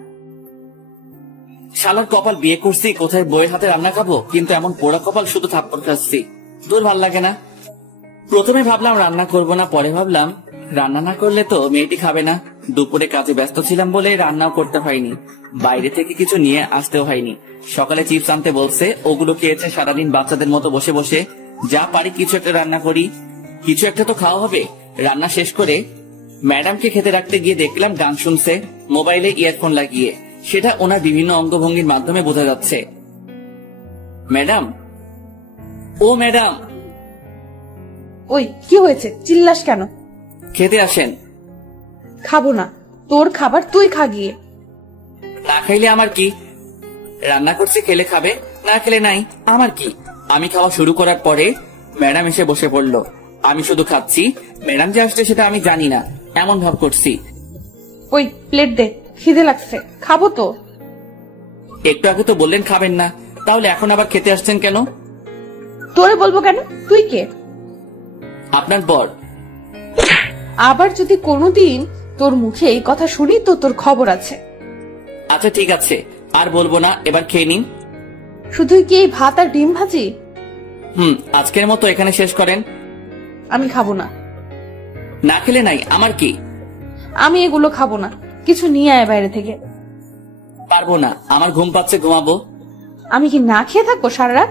শালার কপাল, বিয়ে করছি কোথায় বইয়ের হাতে রান্না খাবো, কিন্তু এমন পোড়া কপাল, শুধু থাপ্পড় খাচ্ছি। দূর, ভাল লাগে না। প্রথমে ভাবলাম রান্না করব না, পরে ভাবলাম রান্না না করলে তো মেয়েটি খাবে না। দুপুরে কাজে ব্যস্ত ছিলাম বলে রান্নাও করতে হয়নি, বাইরে থেকে কিছু নিয়ে আসতেও হয়নি। সকালে চিপস আনতে বলছে, ওগুলো খেয়েছে সারাদিন বাচ্চাদের মতো বসে বসে। যা পারি কিছু একটা রান্না করি, কিছু একটা তো খাওয়া হবে। রান্না শেষ করে ম্যাডামকে খেতে রাখতে গিয়ে দেখলাম গান শুনছে মোবাইলে ইয়ারফোন লাগিয়ে। সেটা ওনার বিভিন্ন অঙ্গভঙ্গির মাধ্যমে বোঝা যাচ্ছে। ম্যাডাম, ও ম্যাডাম। ওই কি হয়েছে, চিল্লাস কেন? খেতে আসেন। খাবো না, তোর খাবার তুই খা গিয়ে। না খাইলে আমার কি? রান্না করছি, খেলে খাবে, না খেলে নাই, আমার কি? আমি খাওয়া শুরু করার পরে ম্যাডাম এসে বসে পড়লো। আমি শুধু খাচ্ছি, ম্যাডাম যে আসছে সেটা আমি জানি না, এমন ভাব করছি। ওই প্লেট দে, খিদে লাগছে, খাবো তো। একটু আগে তো বললেন খাবেন না, তাহলে এখন আবার খেতে আসছেন কেন? তোরে বলবো কেন? তুই কে? আপনার বর। আবার যদি কোনোদিন তোর মুখে এই কথা শুনি তো তোর খবর আছে। আচ্ছা ঠিক আছে, আর বলবো না, এবার খেয়ে নিন। শুধুই কি এই ভাত আর ডিম ভাজি? আজকের মতো এখানে শেষ করেন। আমি খাবো না। না খেলে নাই, আমার কি? আমি এগুলো খাবো না, কিছু নিয়ে আয় বাইরে থেকে। পারবো না, আমার ঘুম পাচ্ছে, ঘুমাবো। আমি কি না খেয়ে থাকবো সারা রাত?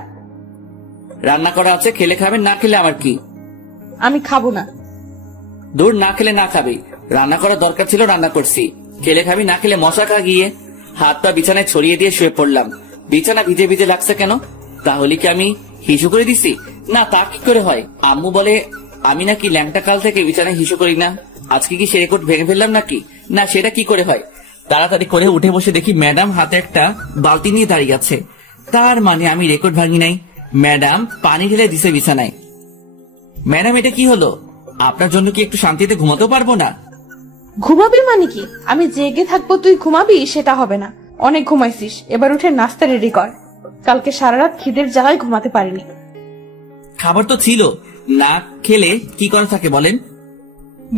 রান্না করা আছে, খেলে খাবেন, না খেলে আমার কি? আমি খাবো না। দূর, না খেলে না খাবি। রান্না করার দরকার ছিল, রান্না করছি। খেলে খাবি, না খেলে মশা খা গিয়ে। হাত পা বিছানায় ছড়িয়ে দিয়ে শুয়ে পড়লাম। বিছানা ভিজে ভিজে লাগছে কেন? তাহলে কি আমি হিসু করে দিছি? না, তা কি করে হয়? আম্মু বলে আমি নাকি ল্যাংটা কাল থেকে বিছানায় হিসু করি না। আজকে কি সে রেকর্ড ভেঙে ফেললাম নাকি? না, সেটা কি করে হয়? তাড়াতাড়ি করে উঠে বসে দেখি ম্যাডাম হাতে একটা বালতি নিয়ে দাঁড়িয়ে আছে। তার মানে আমি রেকর্ড ভাঙি নাই। ম্যাডাম পানি ঢেলে দিছে বিছানায়। ম্যাডাম, এটা কি হলো? আপনার জন্য কি একটু শান্তিতে ঘুমাতেও পারবো না? ঘুমাবি মানে কি? আমি জেগে থাকবো, তুই ঘুমাবি সেটা হবে না। অনেক ঘুমাইছিস, এবার উঠে নাস্তা রেডি কর। কালকে সারা রাত খিদের জ্বালায় ঘুমাতে পারিনি। খাবার তো ছিল, না খেলে কি করা থাকে বলেন?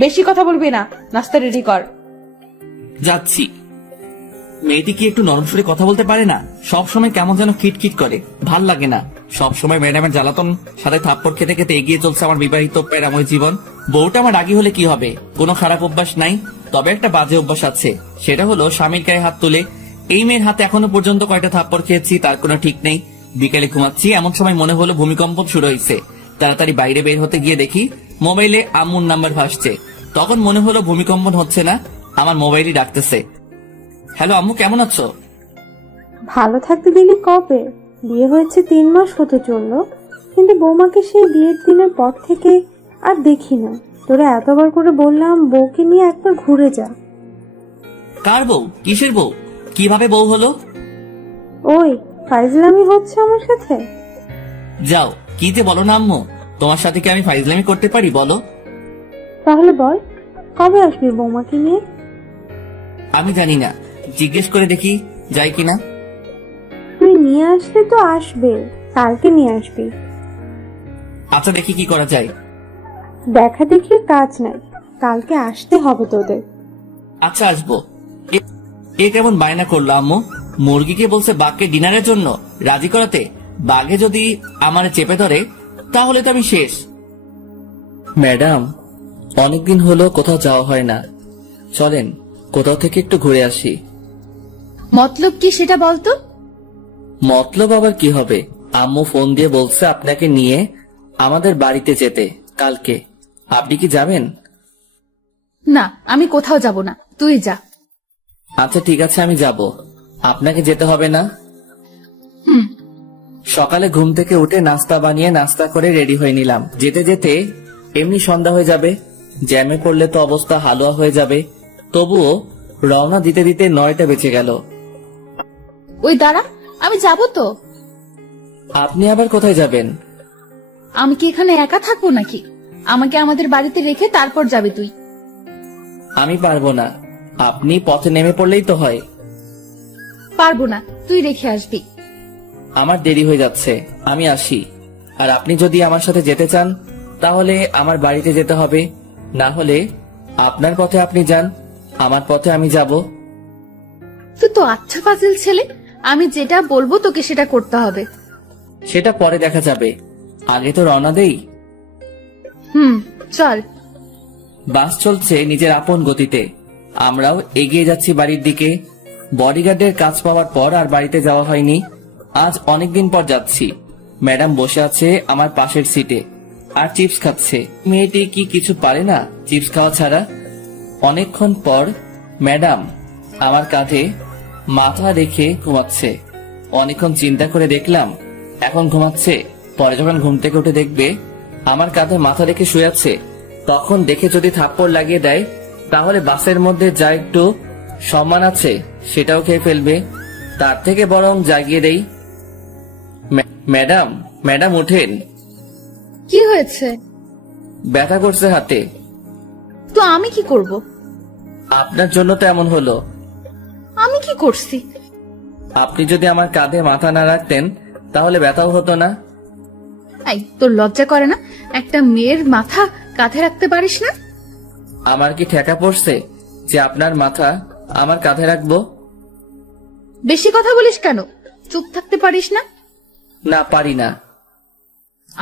বেশি কথা বলবি না, নাস্তা রেডি কর। যাচ্ছি। মেয়েটি কি একটু নরম সুরে কথা বলতে পারে না? সব সময় কেমন যেন খিটখিট করে, ভাল লাগে না। সব সময় ম্যাডামের জ্বালাতন সাথে থাপ্পড় খেতে খেতে এগিয়ে চলছে আমার বিবাহিত প্যারাময় জীবন। বউটা আমার রাগী হলে কি হবে? কোনো খারাপ অভ্যাস নাই, তবে একটা বাজে অভ্যাস আছে। সেটা হলো স্বামীর গায়ে হাত তুলে। এই মেয়ের হাতে এখনো পর্যন্ত কয়টা থাপ্পড় খেয়েছি তার কোনো ঠিক নেই। বিকেলে ঘুমাচ্ছি, এমন সময় মনে হলো ভূমিকম্প শুরু হয়েছে। তাড়াতাড়ি বাইরে বের হতে গিয়ে দেখি মোবাইলে আম্মুর নাম্বার ভাসছে। তখন মনে হলো ভূমিকম্পন হচ্ছে না, আমার মোবাইলই ডাকতেছে। হ্যালো আম্মু, কেমন আছো? ভালো থাকতে দিলি কবে? বিয়ে হয়েছে 3 মাস হতে চললো, কিন্তু বৌমাকে সেই বিয়ের দিনের পর থেকে আর দেখি না। তোরা এতবার করে বললাম বউকে নিয়ে একবার ঘুরে যা। কার বউ? কিসের বউ? কিভাবে বউ হলো? ওই ফাইজলামি হচ্ছে আমার সাথে? যাও, কি যে বলো না আম্মু, তোমার সাথে কি আমি ফাইজলামি করতে পারি বলো? তাহলে বল, কবে আসবি বৌমাকে নিয়ে? আমি জানি না, জিজ্ঞেস করে দেখি যাই কিনা। তুই নিয়ে আসলে তো আসবে, কালকে নিয়ে আসবি। আচ্ছা, দেখি কি করা যায়। দেখা দেখি কাজ নাই, কালকে আসতে হবে তোদের। আচ্ছা, আসবো। এ কেমন বায়না করলো আম্মু? মুরগিকে বলছে বাঘকে ডিনারের জন্য রাজি করাতে, বাঘে যদি আমার চেপে ধরে তাহলে তো আমি শেষ। ম্যাডাম, অনেকদিন হলো কোথাও যাওয়া হয় না, চলেন কোথাও থেকে একটু ঘুরে আসি। মতলব কি সেটা বলতো? মতলব আবার কি হবে? আম্মু ফোন দিয়ে বলছে আপনাকে নিয়ে আমাদের বাড়িতে যেতে কালকে। আপনি কি যাবেন? না, আমি কোথাও যাব না, তুই যা। আচ্ছা ঠিক আছে, আমি যাব। আপনাকে যেতে হবে না? সকালে ঘুম থেকে উঠে নাস্তা বানিয়ে নাস্তা করে রেডি হয়ে নিলাম। যেতে যেতে এমনি সন্ধ্যা হয়ে যাবে, জ্যামে পড়লে তো অবস্থা হালুয়া হয়ে যাবে। তবুও রওনা দিতে দিতে 9টা বেজে গেল। ওই দাঁড়া, আমি যাব তো। আপনি আবার কোথায় যাবেন? আমি কি এখানে একা থাকবো নাকি? আমাকে আমাদের বাড়িতে রেখে তারপর যাবে তুই। আমি পারবো না, আপনি পথে নেমে পড়লেই তো হয়। পারবো না, তুই রেখে আসবি। আমার দেরি হয়ে যাচ্ছে, আমি আসি। আর আপনি যদি আমার সাথে যেতে চান তাহলে আমার বাড়িতে যেতে হবে, না হলে আপনার পথে আপনি যান, আমার পথে আমি যাব। তুই তো আচ্ছা ফাজিল ছেলে, আমি যেটা বলবো তোকে সেটা করতে হবে। সেটা পরে দেখা যাবে, আগে তো রওনা দেই। চল। বাস চলছে নিজের আপন গতিতে, আমরাও এগিয়ে যাচ্ছি বাড়ির দিকে। বডিগার্ডের কাজ পাওয়ার পর আর বাড়িতে যাওয়া হয়নি। আজ অনেকদিন পর যাচ্ছি। ম্যাডাম বসে আছে আমার পাশের সিটে আর চিপস খাচ্ছে। মেয়েটি কি কিছু পারে না চিপস খাওয়া ছাড়া? অনেকক্ষণ পর ম্যাডাম আমার কাঁধে মাথা রেখে ঘুমাচ্ছে। অনেকক্ষণ চিন্তা করে দেখলাম এখন ঘুমাচ্ছে, পরে যখন ঘুম থেকে উঠে দেখবে আমার কাঁধে মাথা রেখে শুয়ে আছে, তখন দেখে যদি থাপ্পড় লাগিয়ে দেয় তাহলে বাসের মধ্যে যা একটু সম্মান আছে সেটাও খেয়ে ফেলবে। তার থেকে বরং জাগিয়ে দেই। ম্যাডাম, ম্যাডাম উঠেন। কি হয়েছে? ব্যথা করছে হাতে। তো আমি কি করব? আপনার জন্য তো এমন হলো। আমি কি করছি? আপনি যদি আমার কাঁধে মাথা না রাখতেন তাহলে ব্যথাও হতো না। এই, তোর লজ্জা করে না? একটা মেয়ের মাথা কাঁধে রাখতে পারিস না? আমার কি ঠেকা পড়ছে যে আপনার মাথা আমার কাঁধে রাখবো? বেশি কথা বলিস কেন? চুপ থাকতে পারিস না? না, পারি না।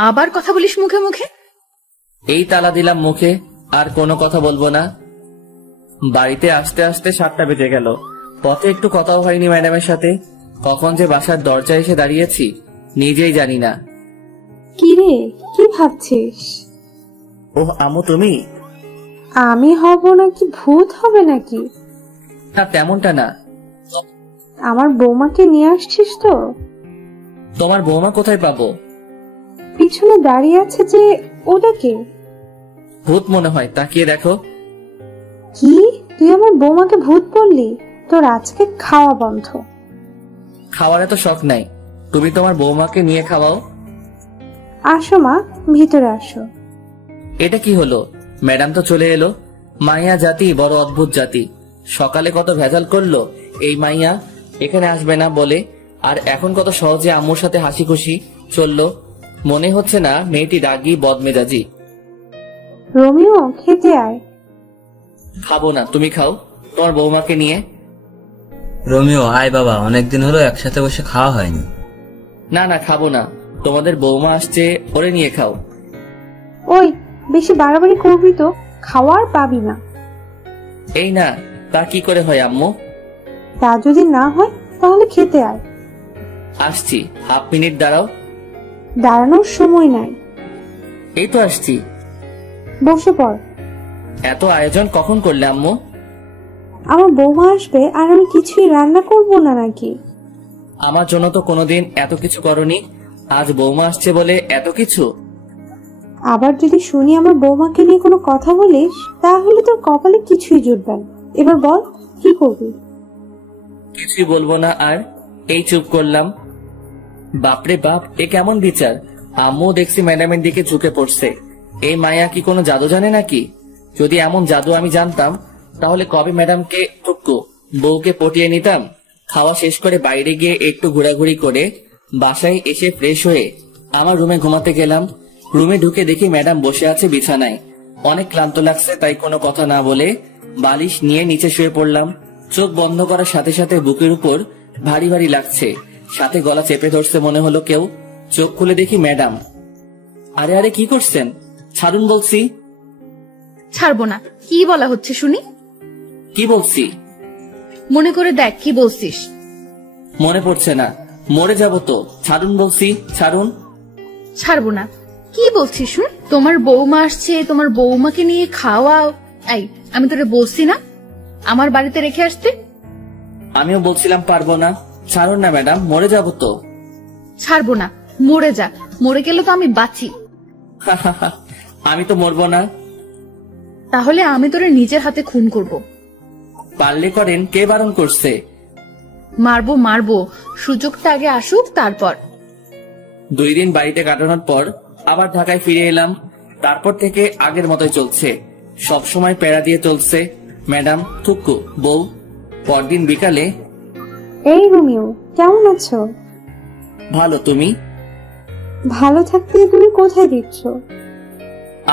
আবার কথা বলিস মুখে মুখে। এই তালা দিলাম মুখে, আর কোনো কথা বলবো না। বাড়িতে আসতে আসতে 7টা বেজে গেল। পথে একটু কথাও হয়নি ম্যাডামের সাথে। কখন যে বাসার দরজায় এসে দাঁড়িয়েছি নিজেই জানি না। কি রে, কি ভাবছিস? ওহ আম্মু, তুমি? আমি হব নাকি ভূত হবে নাকি? না, তেমনটা না। আমার বৌমাকে নিয়ে আসছিস তো? তোমার বৌমা কোথায় পাবো? পিছনে দাঁড়িয়ে আছে যে, ওটাকে? ভূত মনে হয়, তাকিয়ে দেখো। কি, তুই আমার বৌমাকে ভূত বললি? তোর আজকে খাওয়া বন্ধ। খাওয়ার এত শখ নাই, তুমি তোমার বৌমাকে নিয়ে খাওয়াও। আসো মা, ভিতরে আসো। এটা কি হলো? ম্যাডাম তো চলে এলো। মাইয়া জাতি বড় অদ্ভুত জাতি। সকালে কত ভেজাল করলো এই মাইয়া এখানে আসবে না বলে, আর এখন কত সহজে আম্মুর সাথে হাসি খুশি চললো। মনে হচ্ছে না মেয়েটি রাগী বদমেজাজি। রোমিও, খেতে আয়। খাবো না, তুমি খাও তোমার বৌমাকে নিয়ে। রোমিও, আয় বাবা, অনেকদিন হলো একসাথে বসে খাওয়া হয়নি। না না, খাবো না, তোমাদের বৌমা আসছে, ওরে নিয়ে খাও। ওই, বেশি বাড়াবাড়ি করবি তো খাওয়ার পাবি না। এই না, তা কি করে হয় আম্মু? তা যদি না হয় তাহলে খেতে আয়। আসছি, হাফ মিনিট দাঁড়াও। দাঁড়ানোর সময় নাই, এই তো আসছি। বসে পড়। এত আয়োজন কখন করলে আম্মু? আমার বৌমা আসবে আর আমি কিছুই রান্না করব না নাকি? আমার জন্য তো কোনোদিন এত কিছু করনি, আজ বৌমা আসছে বলে এত কিছু। আবার যদি শুনি আমার বৌমাকে নিয়ে কোনো কথা বলিস তাহলে তোর কপালে কিছুই জুটবে না। এবার বল কি করবি? কিছুই বলবো না আর, এই চুপ করলাম। বাপরে বাপ, এ কেমন বিচার! আম্মু দেখছি ম্যাডামের দিকে ঝুঁকে পড়ছে। এই মায়া কি কোনো জাদু জানে নাকি? যদি এমন জাদু আমি জানতাম তাহলে কবে ম্যাডামকে টুকু বউকে পটিয়ে নিতাম। খাওয়া শেষ করে বাইরে গিয়ে একটু ঘোরাঘুরি করে বাসায় এসে ফ্রেশ হয়ে আমার রুমে ঘুমাতে গেলাম। রুমে ঢুকে দেখি ম্যাডাম বসে আছে বিছানায়। অনেক ক্লান্ত লাগছে, তাই কোনো কথা না বলে বালিশ নিয়ে নিচে শুয়ে পড়লাম। চোখ বন্ধ করার সাথে সাথে বুকের উপর ভারী ভারী লাগছে, সাথে গলা চেপে ধরছে মনে হলো কেউ। চোখ খুলে দেখি ম্যাডাম। আরে আরে কি করছেন? ছাড়ুন বলছি। ছাড়বো না। কি বলা হচ্ছে শুনি? কি বলছি? মনে করে দেখ কি বলছিস। মনে পড়ছে না, মরে যাব তো। ছাড়ুন বলছি, ছাড়ুন। ছাড়বো না। কি বলছিস শুন? তোমার বৌমা আসছে, তোমার বৌমাকে নিয়ে খাওয়াও। এই, আমি তোরে বলছি না আমার বাড়িতে রেখে আসতে? আমিও বলছিলাম পারবো না। ছাড়ুন না ম্যাডাম, মরে যাব তো। ছাড়বো না। মরে যা, মরে গেলে তো আমি বাঁচি। আমি তো মরবো না। তাহলে আমি তোরে নিজের হাতে খুন করব। পারলে করেন, কে বারণ করছে? মারবো মারবো, সুযোগটা আগে আসুক তারপর। 2 দিন বাড়িতে কাটানোর পর আবার ঢাকায় ফিরে এলাম। তারপর থেকে আগের মতোই চলছে, সব সময় প্যারা দিয়ে চলছে। ম্যাডাম, থুকু, বউ। পরদিন বিকালে, এই রোমিও, কেমন আছো? ভালো, তুমি? ভালো থাকতে তুমি কোথায় দিচ্ছ?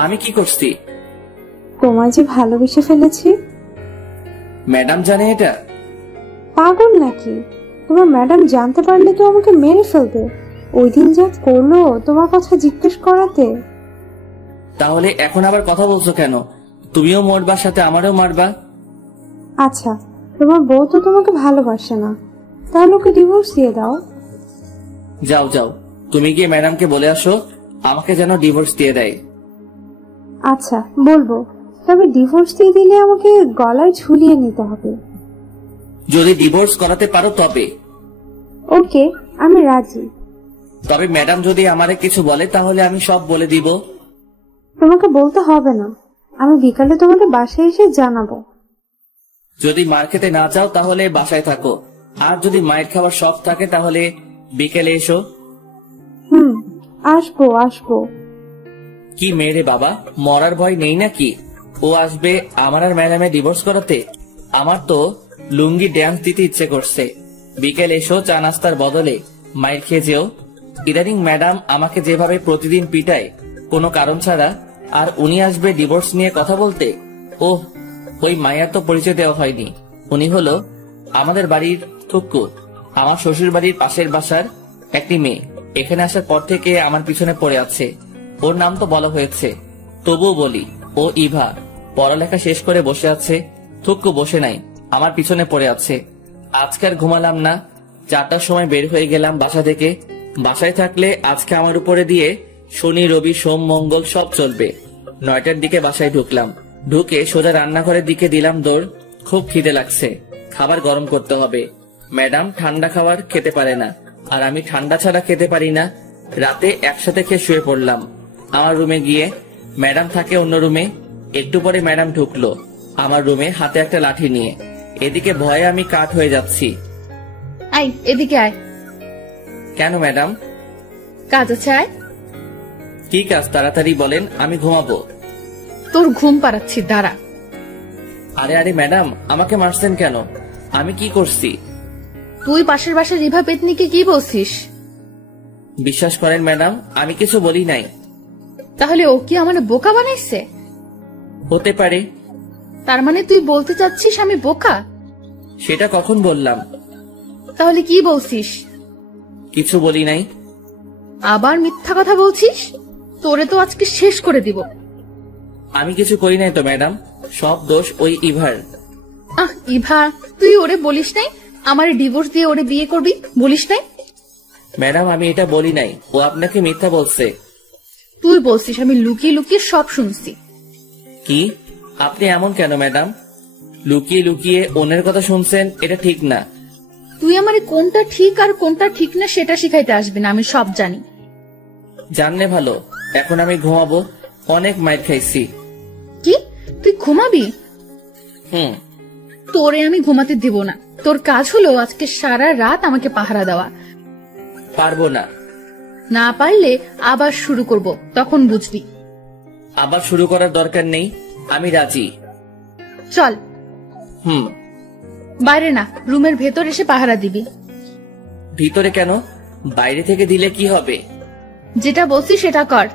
আমি কি করছি? তোমায় যে ভালোবেসে ফেলেছি। ম্যাডাম জানে এটা? পাগল নাকি? তোমার ম্যাডাম জানতে পারলে তো আমাকে মেরে ফেলবে। ওই দিন যা করলো তোমার কথা জিজ্ঞেস করাতে। তাহলে এখন আবার কথা বলছো কেন? তুমিও মরবা, সাথে আমারও মারবা। আচ্ছা, তোমার বউ তো তোমাকে ভালোবাসে না, তাহলে ওকে ডিভোর্স দিয়ে দাও। যাও যাও, তুমি গিয়ে ম্যাডামকে বলে আসো আমাকে যেন ডিভোর্স দিয়ে দেয়। আচ্ছা বলবো, তবে ডিভোর্স দিয়ে দিলে আমাকে গলায় ঝুলিয়ে নিতে হবে। যদি ডিভোর্স করাতে পারো তবে। ওকে, আমি রাজি। তবে ম্যাডাম যদি আমারে কিছু বলে তাহলে আমি সব বলে দিব। তোমাকে বলতে হবে না, আমি বিকালে তোমাকে বাসায় এসে জানাবো। যদি মার খেতে না চাও তাহলে বাসায় থাকো, আর যদি মায়ের খাবার শখ থাকে তাহলে বিকেলে এসো। আসবো আসবো। কি মেয়ে রে বাবা, মরার ভয় নেই নাকি? ও আসবে আমার আর ম্যাডামে ডিভোর্স করাতে? আমার তো লুঙ্গি ড্যান্স দিতে ইচ্ছে করছে। বিকেল এসো, চা নাস্তার বদলে মাইর খেয়ে যেও। ইদানিং ম্যাডাম আমাকে যেভাবে প্রতিদিন পিটায় কোনো কারণ ছাড়া, আর উনি আসবে ডিভোর্স নিয়ে কথা বলতে। ওহ, ওই মায়ের তো পরিচয় দেওয়া হয়নি। উনি হলো আমাদের বাড়ির থুক্কু, আমার শ্বশুর বাড়ির পাশের বাসার একটি মেয়ে। এখানে আসার পর থেকে আমার পিছনে পড়ে আছে। ওর নাম তো বলা হয়েছে, তবুও বলি, ও ইভা। পড়ালেখা শেষ করে বসে আছে, থুক্কু বসে নাই, আমার পিছনে পড়ে আছে। আজকে আর ঘুমালাম না, 4টার সময় বের হয়ে গেলাম বাসা থেকে। বাসায় থাকলে আজকে আমার উপরে দিয়ে শনি রবি সোম মঙ্গল সব চলবে। 9টার দিকে বাসায় ঢুকলাম। ঢুকে সোজা রান্নাঘরের দিকে দিলাম দৌড়। খুব খিদে লাগছে, খাবার গরম করতে হবে। ম্যাডাম ঠান্ডা খাবার খেতে পারে না, আর আমি ঠান্ডা ছাড়া খেতে পারি না। রাতে একসাথে খেয়ে শুয়ে পড়লাম। আমার রুমে গিয়ে, ম্যাডাম থাকে অন্য রুমে। একটু পরে ম্যাডাম ঢুকলো আমার রুমে হাতে একটা লাঠি নিয়ে। এদিকে ভয়ে আমি কাঠ হয়ে যাচ্ছি। আয় এদিকে আয়। কেন ম্যাডাম? কাজ আছে, আয়। কি কাজ তাড়াতাড়ি বলেন, আমি ঘুমাবো। তোর ঘুম পাড়াচ্ছি, দাঁড়া। আরে আরে ম্যাডাম, আমাকে মারছেন কেন? আমি কি করছি? তুই পাশের বাসার রিভা পেতনিকে কি বলছিস? বিশ্বাস করেন ম্যাডাম, আমি কিছু বলি নাই। তাহলে ও কি আমার বোকা বানাইছে? হতে পারে। তার মানে তুই বলতে চাচ্ছিস আমি বোকা? সেটা কখন বললাম? তাহলে কি বলছিস? কিছু বলি নাই। আবার মিথ্যা কথা বলছিস? তোরে তো আজকে শেষ করে দিব। আমি কিছু করি নাই তো ম্যাডাম, সব দোষ ওই ইভার। ইভা, তুই ওরে বলিস নাই? আমার ডিভোর্স দিয়ে ওরে বিয়ে করবি বলিস নাই? ম্যাডাম আমি এটা বলি নাই, ও আপনাকে মিথ্যা বলছে। তুই বলছিস, আমি লুকিয়ে লুকিয়ে সব শুনছি। কি? আপনি এমন কেন ম্যাডাম? লুকিয়ে লুকিয়ে অন্যের কথা শুনছেন, এটা ঠিক না। তুই আমারে কোনটা ঠিক আর কোনটা ঠিক না সেটা শিখাইতে আসবি না, আমি সব জানি। জানলে ভালো। এখন আমি ঘুমাবো, অনেক মাইর খাইছি। কি তুই ঘুমাবি? হুম। তোরে আমি ঘুমাতে দিব না। তোর কাজ হলো আজকে সারা রাত আমাকে পাহারা দেওয়া। পারবো না। না পারলে আবার শুরু করব, তখন বুঝবি। আবার শুরু করার দরকার নেই, আমি রাজি। চল। হুম। বাইরে না, রুমের ভেতর এসে পাহারা দিবি। ভিতরে কেন? বাইরে থেকে দিলে কি হবে? যেটা বলছি সেটা কর।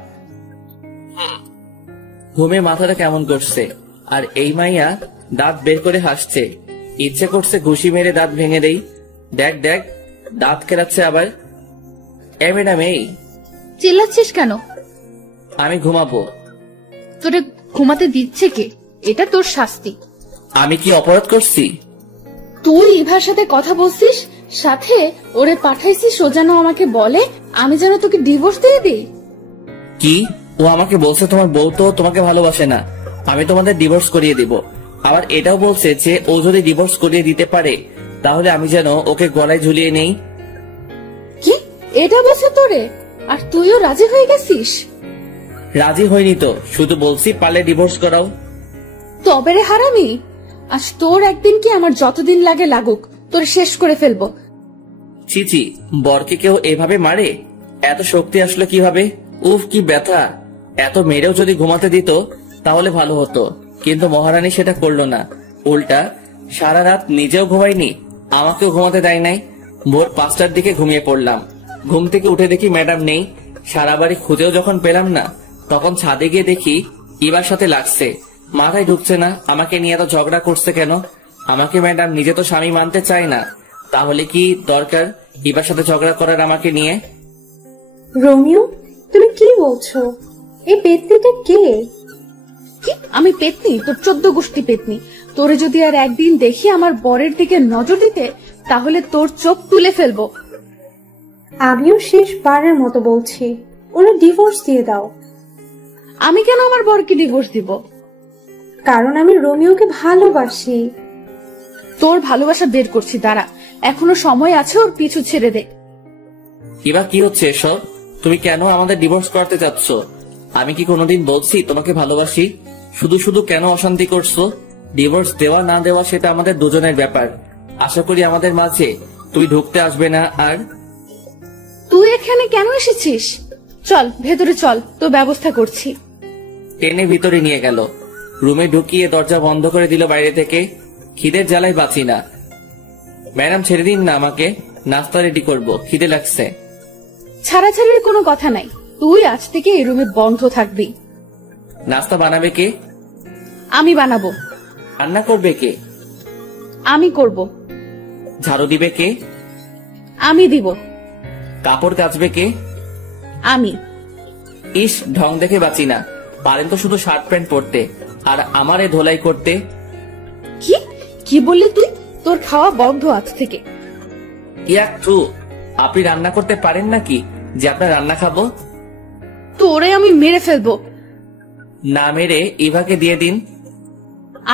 ঘুমে মাথাটা কেমন করছে, আর এই মাইয়া দাঁত বের করে হাসছে। ইচ্ছে করছে ঘুষি মেরে দাঁত ভেঙে দেই। দেখ দেখ, দাঁত কেলাচ্ছে আবার। এ ম্যাডাম, এই চিল্লাচ্ছিস কেন? আমি ঘুমাবো। তোরে ঘুমাতে দিচ্ছে কে? এটা তোর শাস্তি। আমি কি অপরাধ করছি? তুই ইভার সাথে কথা বলছিস, সাথে ওরে পাঠাইছিস ও যেন আমাকে বলে আমি যেন তোকে ডিভোর্স দিয়ে দিই। কি? ও আমাকে বলছে তোমার বউ তো তোমাকে ভালোবাসে না, আমি তোমাদের ডিভোর্স করিয়ে দিব। আবার এটাও বলছে যে ও যদি ডিভোর্স করিয়ে দিতে পারে তাহলে আমি যেন ওকে গলায় ঝুলিয়ে নেই। কি এটা বলছে তোরে? আর তুইও রাজি হয়ে গেছিস? রাজি হয়নি তো, শুধু বলছি পারলে ডিভোর্স করাও। তবে রে হারামি, আজ তোর একদিন কি আমার যতদিন লাগে লাগুক, তোর শেষ করে ফেলবো। চিচি, বরকে কেউ এভাবে মারে? এত শক্তি আসলো কিভাবে? উফ কি ব্যথা! এত মেরেও যদি ঘুমাতে দিত তাহলে ভালো হতো, কিন্তু মহারানী সেটা করলো না। উল্টা সারা রাত নিজেও ঘুমায়নি, আমাকেও ঘুমাতে দেয় নাই। ভোর 5টার দিকে ঘুমিয়ে পড়লাম। ঘুম থেকে উঠে দেখি ম্যাডাম নেই। সারা বাড়ি খুঁজেও যখন পেলাম না, তখন ছাদে গিয়ে দেখি ইবার সাথে লাগছে। মাথায় ঢুকছে না আমাকে নিয়ে এত ঝগড়া করছে কেন। আমাকে ম্যাডাম নিজে তো স্বামী মানতে চায় না, তাহলে কি দরকার ইবার সাথে ঝগড়া করার আমাকে নিয়ে? রোমিও, তুমি কি বলছো? এই পেত্নিটা কে? কি আমি পেতনি? তোর 14 গোষ্ঠী পেতনি। তোরে যদি আর একদিন দেখি আমার বরের দিকে নজর দিতে, তাহলে তোর চোখ তুলে ফেলবো। আমিও শেষবারের মতো বলছি, ওরা ডিভোর্স দিয়ে দাও। আমি কেন আমার বরকে ডিভোর্স দিব? কারণ আমি রোমিওকে ভালোবাসি। তোর ভালোবাসা বের করছি, দাঁড়া, এখনো সময় আছে, ওর পিছু ছেড়ে দে। এবার কি হচ্ছে এসব? তুমি কেন আমাদের ডিভোর্স করতে চাচ্ছ? আমি কি কোনোদিন বলছি তোমাকে ভালোবাসি? শুধু শুধু কেন অশান্তি করছো? ডিভোর্স দেওয়া না দেওয়া সেটা আমাদের দুজনের ব্যাপার। আশা করি আমাদের মাঝে তুই ঢুকতে আসবে না। আর তুই এখানে কেন এসেছিস? চল ভেতরে চল, তো ব্যবস্থা করছি। টেনে ভিতরে নিয়ে গেল, রুমে ঢুকিয়ে দরজা বন্ধ করে দিল বাইরে থেকে। খিদের জ্বালায় বাঁচি না। ম্যাডাম ছেড়ে দিন না আমাকে, নাস্তা রেডি করবো, খিদে লাগছে। ছাড়াছাড়ির কোনো কথা নাই, তুই আজ থেকে এই রুমে বন্ধ থাকবি। নাস্তা বানাবে কে? আমি বানাবো। রান্না করবে কে? আমি করব। ঝাড়ু দিবে কে? আমি দিব। কাপড় কাচবে কে? আমি। ইস, ঢং দেখে বাঁচি না। পারেন তো শুধু শার্ট প্যান্ট পরতে, আর আমারে ধোলাই করতে। কি কি বললি তুই? তোর খাওয়া বন্ধ আজ থেকে। ইয়াক থু, আপনি রান্না করতে পারেন নাকি যে আপনার রান্না খাবো? তোরে আমি মেরে ফেলবো। না মেরে ইভাকে দিয়ে দিন।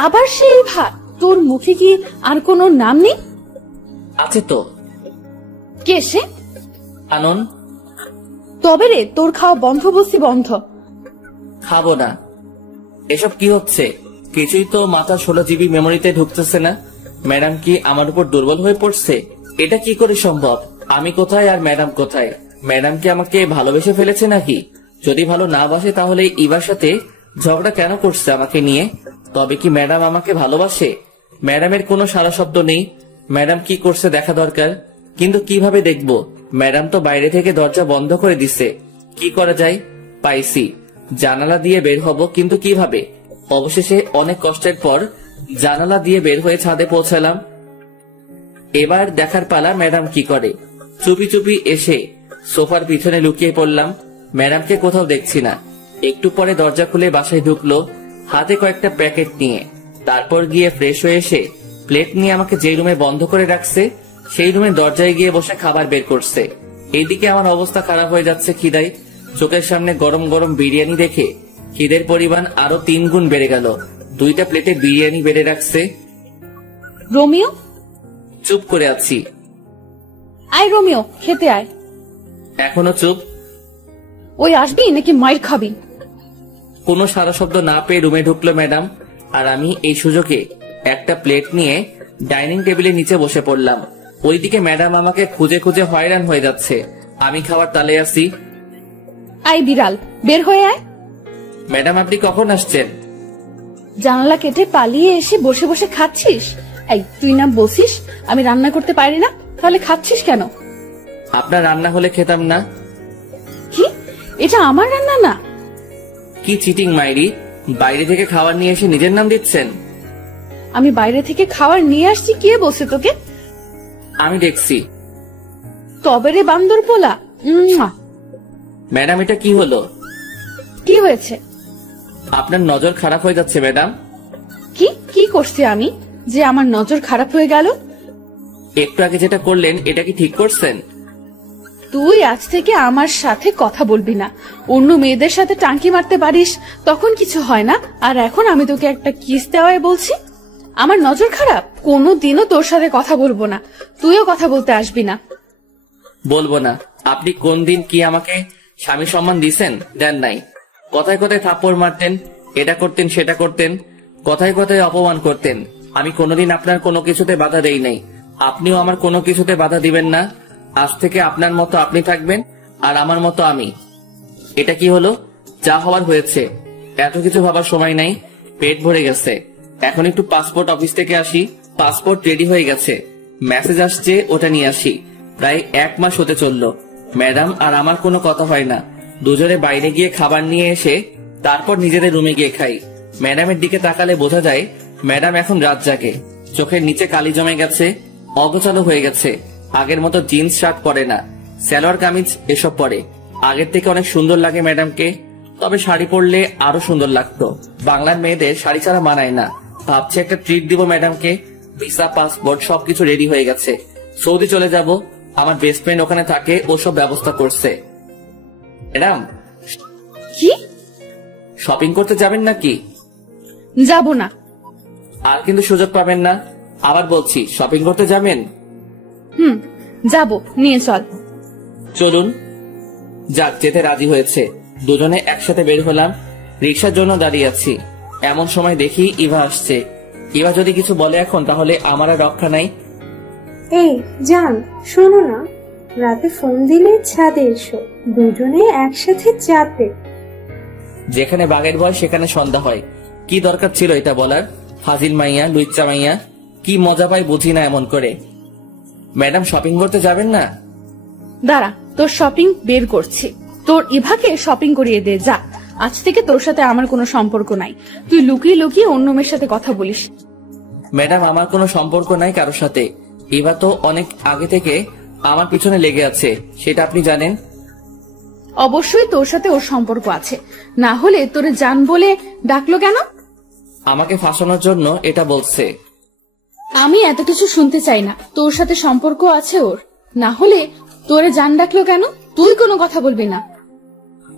আবার সেই ভাত? তোর মুখে কি আর কোনো নাম নেই? আছে তো। কে সে? আনন। তবে রে, তোর খাওয়া বন্ধ বলছি, বন্ধ। খাবো না। এসব কি হচ্ছে? কিছুই তো মাথা 16 GB মেমোরিতে ঢুকতেছে না। ম্যাডাম কি আমার উপর দুর্বল হয়ে পড়ছে? এটা কি করে সম্ভব? আমি কোথায় আর ম্যাডাম কোথায়? ম্যাডাম কি আমাকে ভালোবেসে ফেলেছে নাকি? যদি ভালো না বাসে তাহলে ইবার সাথে ঝগড়া কেন করছে আমাকে নিয়ে? তবে কি ম্যাডাম আমাকে ভালোবাসে? ম্যাডামের কোনো সারা শব্দ নেই। ম্যাডাম কি করছে দেখা দরকার, কিন্তু কিভাবে দেখবো? ম্যাডাম তো বাইরে থেকে দরজা বন্ধ করে দিছে। কি করা যায়? পাইছি, জানালা দিয়ে বের হব, কিন্তু কিভাবে? অবশেষে অনেক কষ্টের পর জানালা দিয়ে বের হয়ে ছাদে পৌঁছালাম। এবার দেখার পালা ম্যাডাম কি করে। চুপি চুপি এসে সোফার পিছনে লুকিয়ে পড়লাম। ম্যাডামকে কোথাও দেখছি না। একটু পরে দরজা খুলে বাসায় ঢুকলো, হাতে কয়েকটা প্যাকেট নিয়ে। তারপর গিয়ে ফ্রেশ হয়ে এসে প্লেট নিয়ে আমাকে যে রুমে বন্ধ করে রাখছে সেই রুমে দরজায় গিয়ে বসে খাবার বের করছে। এইদিকে আমার অবস্থা খারাপ হয়ে যাচ্ছে খিদায়। চোখের সামনে গরম গরম বিরিয়ানি দেখে খিদের পরিমাণ আরো 3 গুণ বেড়ে গেল। 2টা প্লেটে বিরিয়ানি বেড়ে রাখছে। রোমিও, চুপ করে আছি। আয় রোমিও, খেতে আয়। এখনো চুপ? ওই আসবি নাকি মাইর খাবি? কোনো সারা শব্দ না পেয়ে রুমে ঢুকলো ম্যাডাম, আর আমি এই সুযোগে একটা প্লেট নিয়ে ডাইনিং টেবিলের নিচে বসে পড়লাম। ওইদিকে ম্যাডাম আমাকে খুঁজে খুঁজে হয়রান হয়ে যাচ্ছে। আমি খাবার তালে আছি। আয় বিড়াল, বের হয়ে আয়। ম্যাডাম আপনি কখন আসছেন? জানালা কেটে পালিয়ে এসে বসে বসে খাচ্ছিস? এই তুই না বসিস আমি রান্না করতে পারি না, তাহলে খাচ্ছিস কেন? আপনার রান্না হলে খেতাম না। কি, এটা আমার রান্না না? কি চিটিং মাইরি, বাইরে থেকে খাবার নিয়ে এসে নিজের নাম দিচ্ছেন। আমি বাইরে থেকে খাবার নিয়ে আসছি, কে বসে তোকে? আমি দেখছি। তবে রে বান্দর পোলা। ম্যাডাম এটা কি হলো? কি হয়েছে? আপনার নজর খারাপ হয়ে যাচ্ছে ম্যাডাম। কি কি করছি আমি যে আমার নজর খারাপ হয়ে গেল? একটু আগে যেটা করলেন এটা কি ঠিক করছেন? তুই আজ থেকে আমার সাথে কথা বলবি না। অন্য মেয়েদের সাথে টাঙ্কি মারতে পারিস, তখন কিছু হয় না, আর এখন আমি তোকে একটা কিস দেওয়ায় বলছি আমার নজর খারাপ? কোনোদিনও তোর সাথে কথা বলবো না, তুইও কথা বলতে আসবি না। বলবো না? আপনি কোন দিন কি আমাকে স্বামী সম্মান দিছেন? দেন নাই। কথায় কথায় থাপ্পড় মারতেন, এটা করতেন সেটা করতেন, কথায় কথায় অপমান করতেন। আমি কোনোদিন আপনার কোনো কিছুতে বাধা দেই নাই, আপনিও আমার কোনো কিছুতে বাধা দিবেন না। আজ থেকে আপনার মতো আপনি থাকবেন আর আমার মতো আমি। এটা কি হলো? যা হওয়ার হয়েছে, এত কিছু ভাবার সময় নাই। পেট ভরে গেছে, এখন একটু পাসপোর্ট অফিস থেকে আসি। পাসপোর্ট রেডি হয়ে গেছে, মেসেজ আসছে, ওটা নিয়ে আসি। প্রায় 1 মাস হতে চললো, ম্যাডাম আর আমার কোনো কথা হয় না। দুজনে বাইরে গিয়ে খাবার নিয়ে এসে তারপর নিজেদের রুমে গিয়ে খাই। ম্যাডামের দিকে তাকালে বোঝা যায় ম্যাডাম এখন রাত জাগে। চোখের নিচে কালি জমে গেছে, অগোছালো হয়ে গেছে। আগের মতো জিন্স শার্ট পরে না, সালোয়ার কামিজ এসব পরে। আগের থেকে অনেক সুন্দর লাগে ম্যাডামকে, তবে শাড়ি পরলে আরো সুন্দর লাগতো। বাংলার মেয়েদের শাড়ি ছাড়া মানায় না। ভাবছি একটা ট্রিট দিব ম্যাডামকে। ভিসা, পাসপোর্ট সবকিছু রেডি হয়ে গেছে। সৌদি চলে যাব, আমার বেস্ট ফ্রেন্ড ওখানে থাকে, ও সব ব্যবস্থা করছে। ম্যাডাম, কি শপিং করতে যাবেন নাকি? যাব না। আর কিন্তু সুযোগ পাবেন না। আবার বলছি, শপিং করতে যাবেন? যাব, নিয়ে চল। চলুন। যাক, যেতে রাজি হয়েছে। দুজনে একসাথে বের হলাম। রিক্সার জন্য দাঁড়িয়ে আছি, এমন সময় দেখি ইভা আসছে। ইভা যদি কিছু বলে এখন, তাহলে আমার আর রক্ষা নাই। এই জান, শোনো না, রাতে ফোন দিলে ছাদে এসো, দুজনে একসাথে চাপে। যেখানে বাঘের ভয় সেখানে সন্ধ্যা হয়। কি দরকার ছিল এটা বলার? ফাজিল মাইয়া, লুচ্চা মাইয়া, কি মজা পাই বুঝি না এমন করে। ম্যাডাম, শপিং করতে যাবেন না? দাঁড়া, তোর শপিং বের করছি। তোর ইভাকে শপিং করিয়ে দে, যা। আজ থেকে তোর সাথে আমার কোনো সম্পর্ক নাই। তুই লুকিয়ে লুকিয়ে অন্য মেয়ের সাথে কথা বলিস। ম্যাডাম, আমার কোনো সম্পর্ক নাই কারোর সাথে। ইভা তো অনেক আগে থেকে আমার পিছনে লেগে আছে, সেটা আপনি জানেন। অবশ্যই তোর সাথে ওর সম্পর্ক আছে, না হলে তোরে জান বলে ডাকলো কেন? আমাকে ফাঁসানোর জন্য এটা বলছে। আমি এত কিছু শুনতে চাই না। তোর সাথে সম্পর্ক আছে ওর, না হলে তোরে জান ডাকলো কেন? তুই কোনো কথা বলবি না।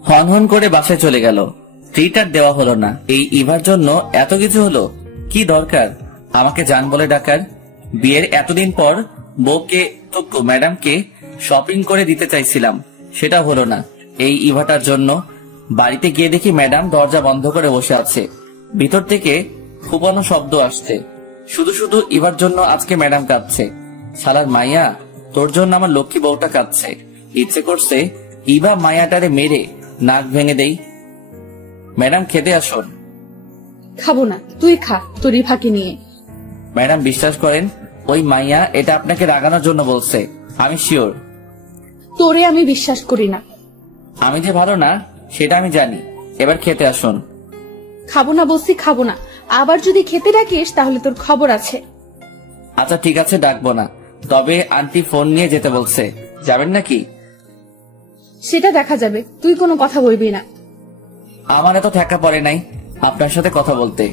হন হন করে বাসায় চলে গেল। ট্রিট আর দেওয়া হলো না। এই ইভার জন্য এত কিছু হলো। কি দরকার আমাকে জান বলে ডাকার? বিয়ের এতদিন পর বউকে তো ম্যাডামকে শপিং করে দিতে চাইছিলাম, সেটা হলো না এই ইভাটার জন্য। বাড়িতে গিয়ে দেখি ম্যাডাম দরজা বন্ধ করে বসে আছে। ভিতর থেকে ফুপানো শব্দ আসছে। শুধু শুধু ইভার জন্য আজকে ম্যাডাম কাঁদছে। শালার মাইয়া, তোর জন্য আমার লক্ষ্মী বউটা কাঁদছে। ইচ্ছে করছে ইভা মায়াটারে মেরে নাক ভেঙে দেই। ম্যাডাম, খেতে আসুন। খাবো না, তুই খা তোর ইভাকে নিয়ে। ম্যাডাম, বিশ্বাস করেন ওই মাইয়া এটা আপনাকে রাগানোর জন্য বলছে, আমি শিওর। তোরে আমি বিশ্বাস করি না। আমি যে ভালো না সেটা আমি জানি। এবার খেতে আসুন। খাবো না বলছি, খাবো না। আবার যদি খেতে ডাকিস তাহলে তোর খবর আছে। আচ্ছা ঠিক আছে, ডাকবো না। তবে আন্টি ফোন নিয়ে যেতে বলছে, যাবেন নাকি? সেটা দেখা যাবে, তুই কোনো কথা বলবি না। আমার এত ঠেকা পড়ে নাই আপনার সাথে কথা বলতে।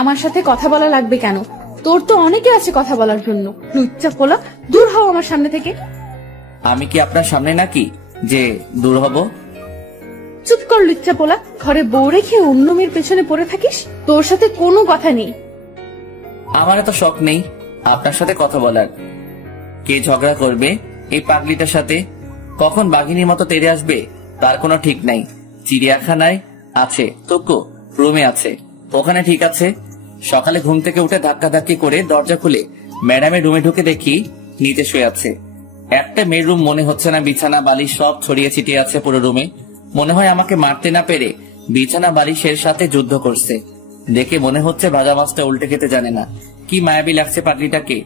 আমার সাথে কথা বলা লাগবে কেন? তোর তো অনেকে আছে কথা বলার জন্য। লুচ্চা পোলা, দূর হও আমার সামনে থেকে। আমি কি আপনার সামনে নাকি যে দূর হব? চুপ কর লুচ্চা পোলা, ঘরে বউ রেখে অন্য মেয়ের পেছনে পড়ে থাকিস। তোর সাথে কোনো কথা নেই। আমার এত শখ নেই আপনার সাথে কথা বলার। কে ঝগড়া করবে এই পাগলিটার সাথে, কখন বাঘিনীর মতো তেড়ে আসবে তার কোনো ঠিক নাই। চিড়িয়াখানায় আছে তোকো, রুমে আছে, ওখানে ঠিক আছে। সকালে ঘুম থেকে উঠে ধাক্কাধাক্কি করে দরজা খুলে ম্যাডামের রুমে ঢুকে দেখি নিচে শুয়ে আছে। একটা মেয়ের রুম মনে হচ্ছে না, বিছানা বালিশ সব ছড়িয়ে ছিটিয়ে আছে পুরো রুমে। মনে হয় আমাকে মারতে না পেরে বিছানা বালিশের সাথে যুদ্ধ করছে। দেখে মনে হচ্ছে ভাজা মাছটা উল্টে খেতে জানে না। কি মায়াবী লাগছে পাগলিটাকে।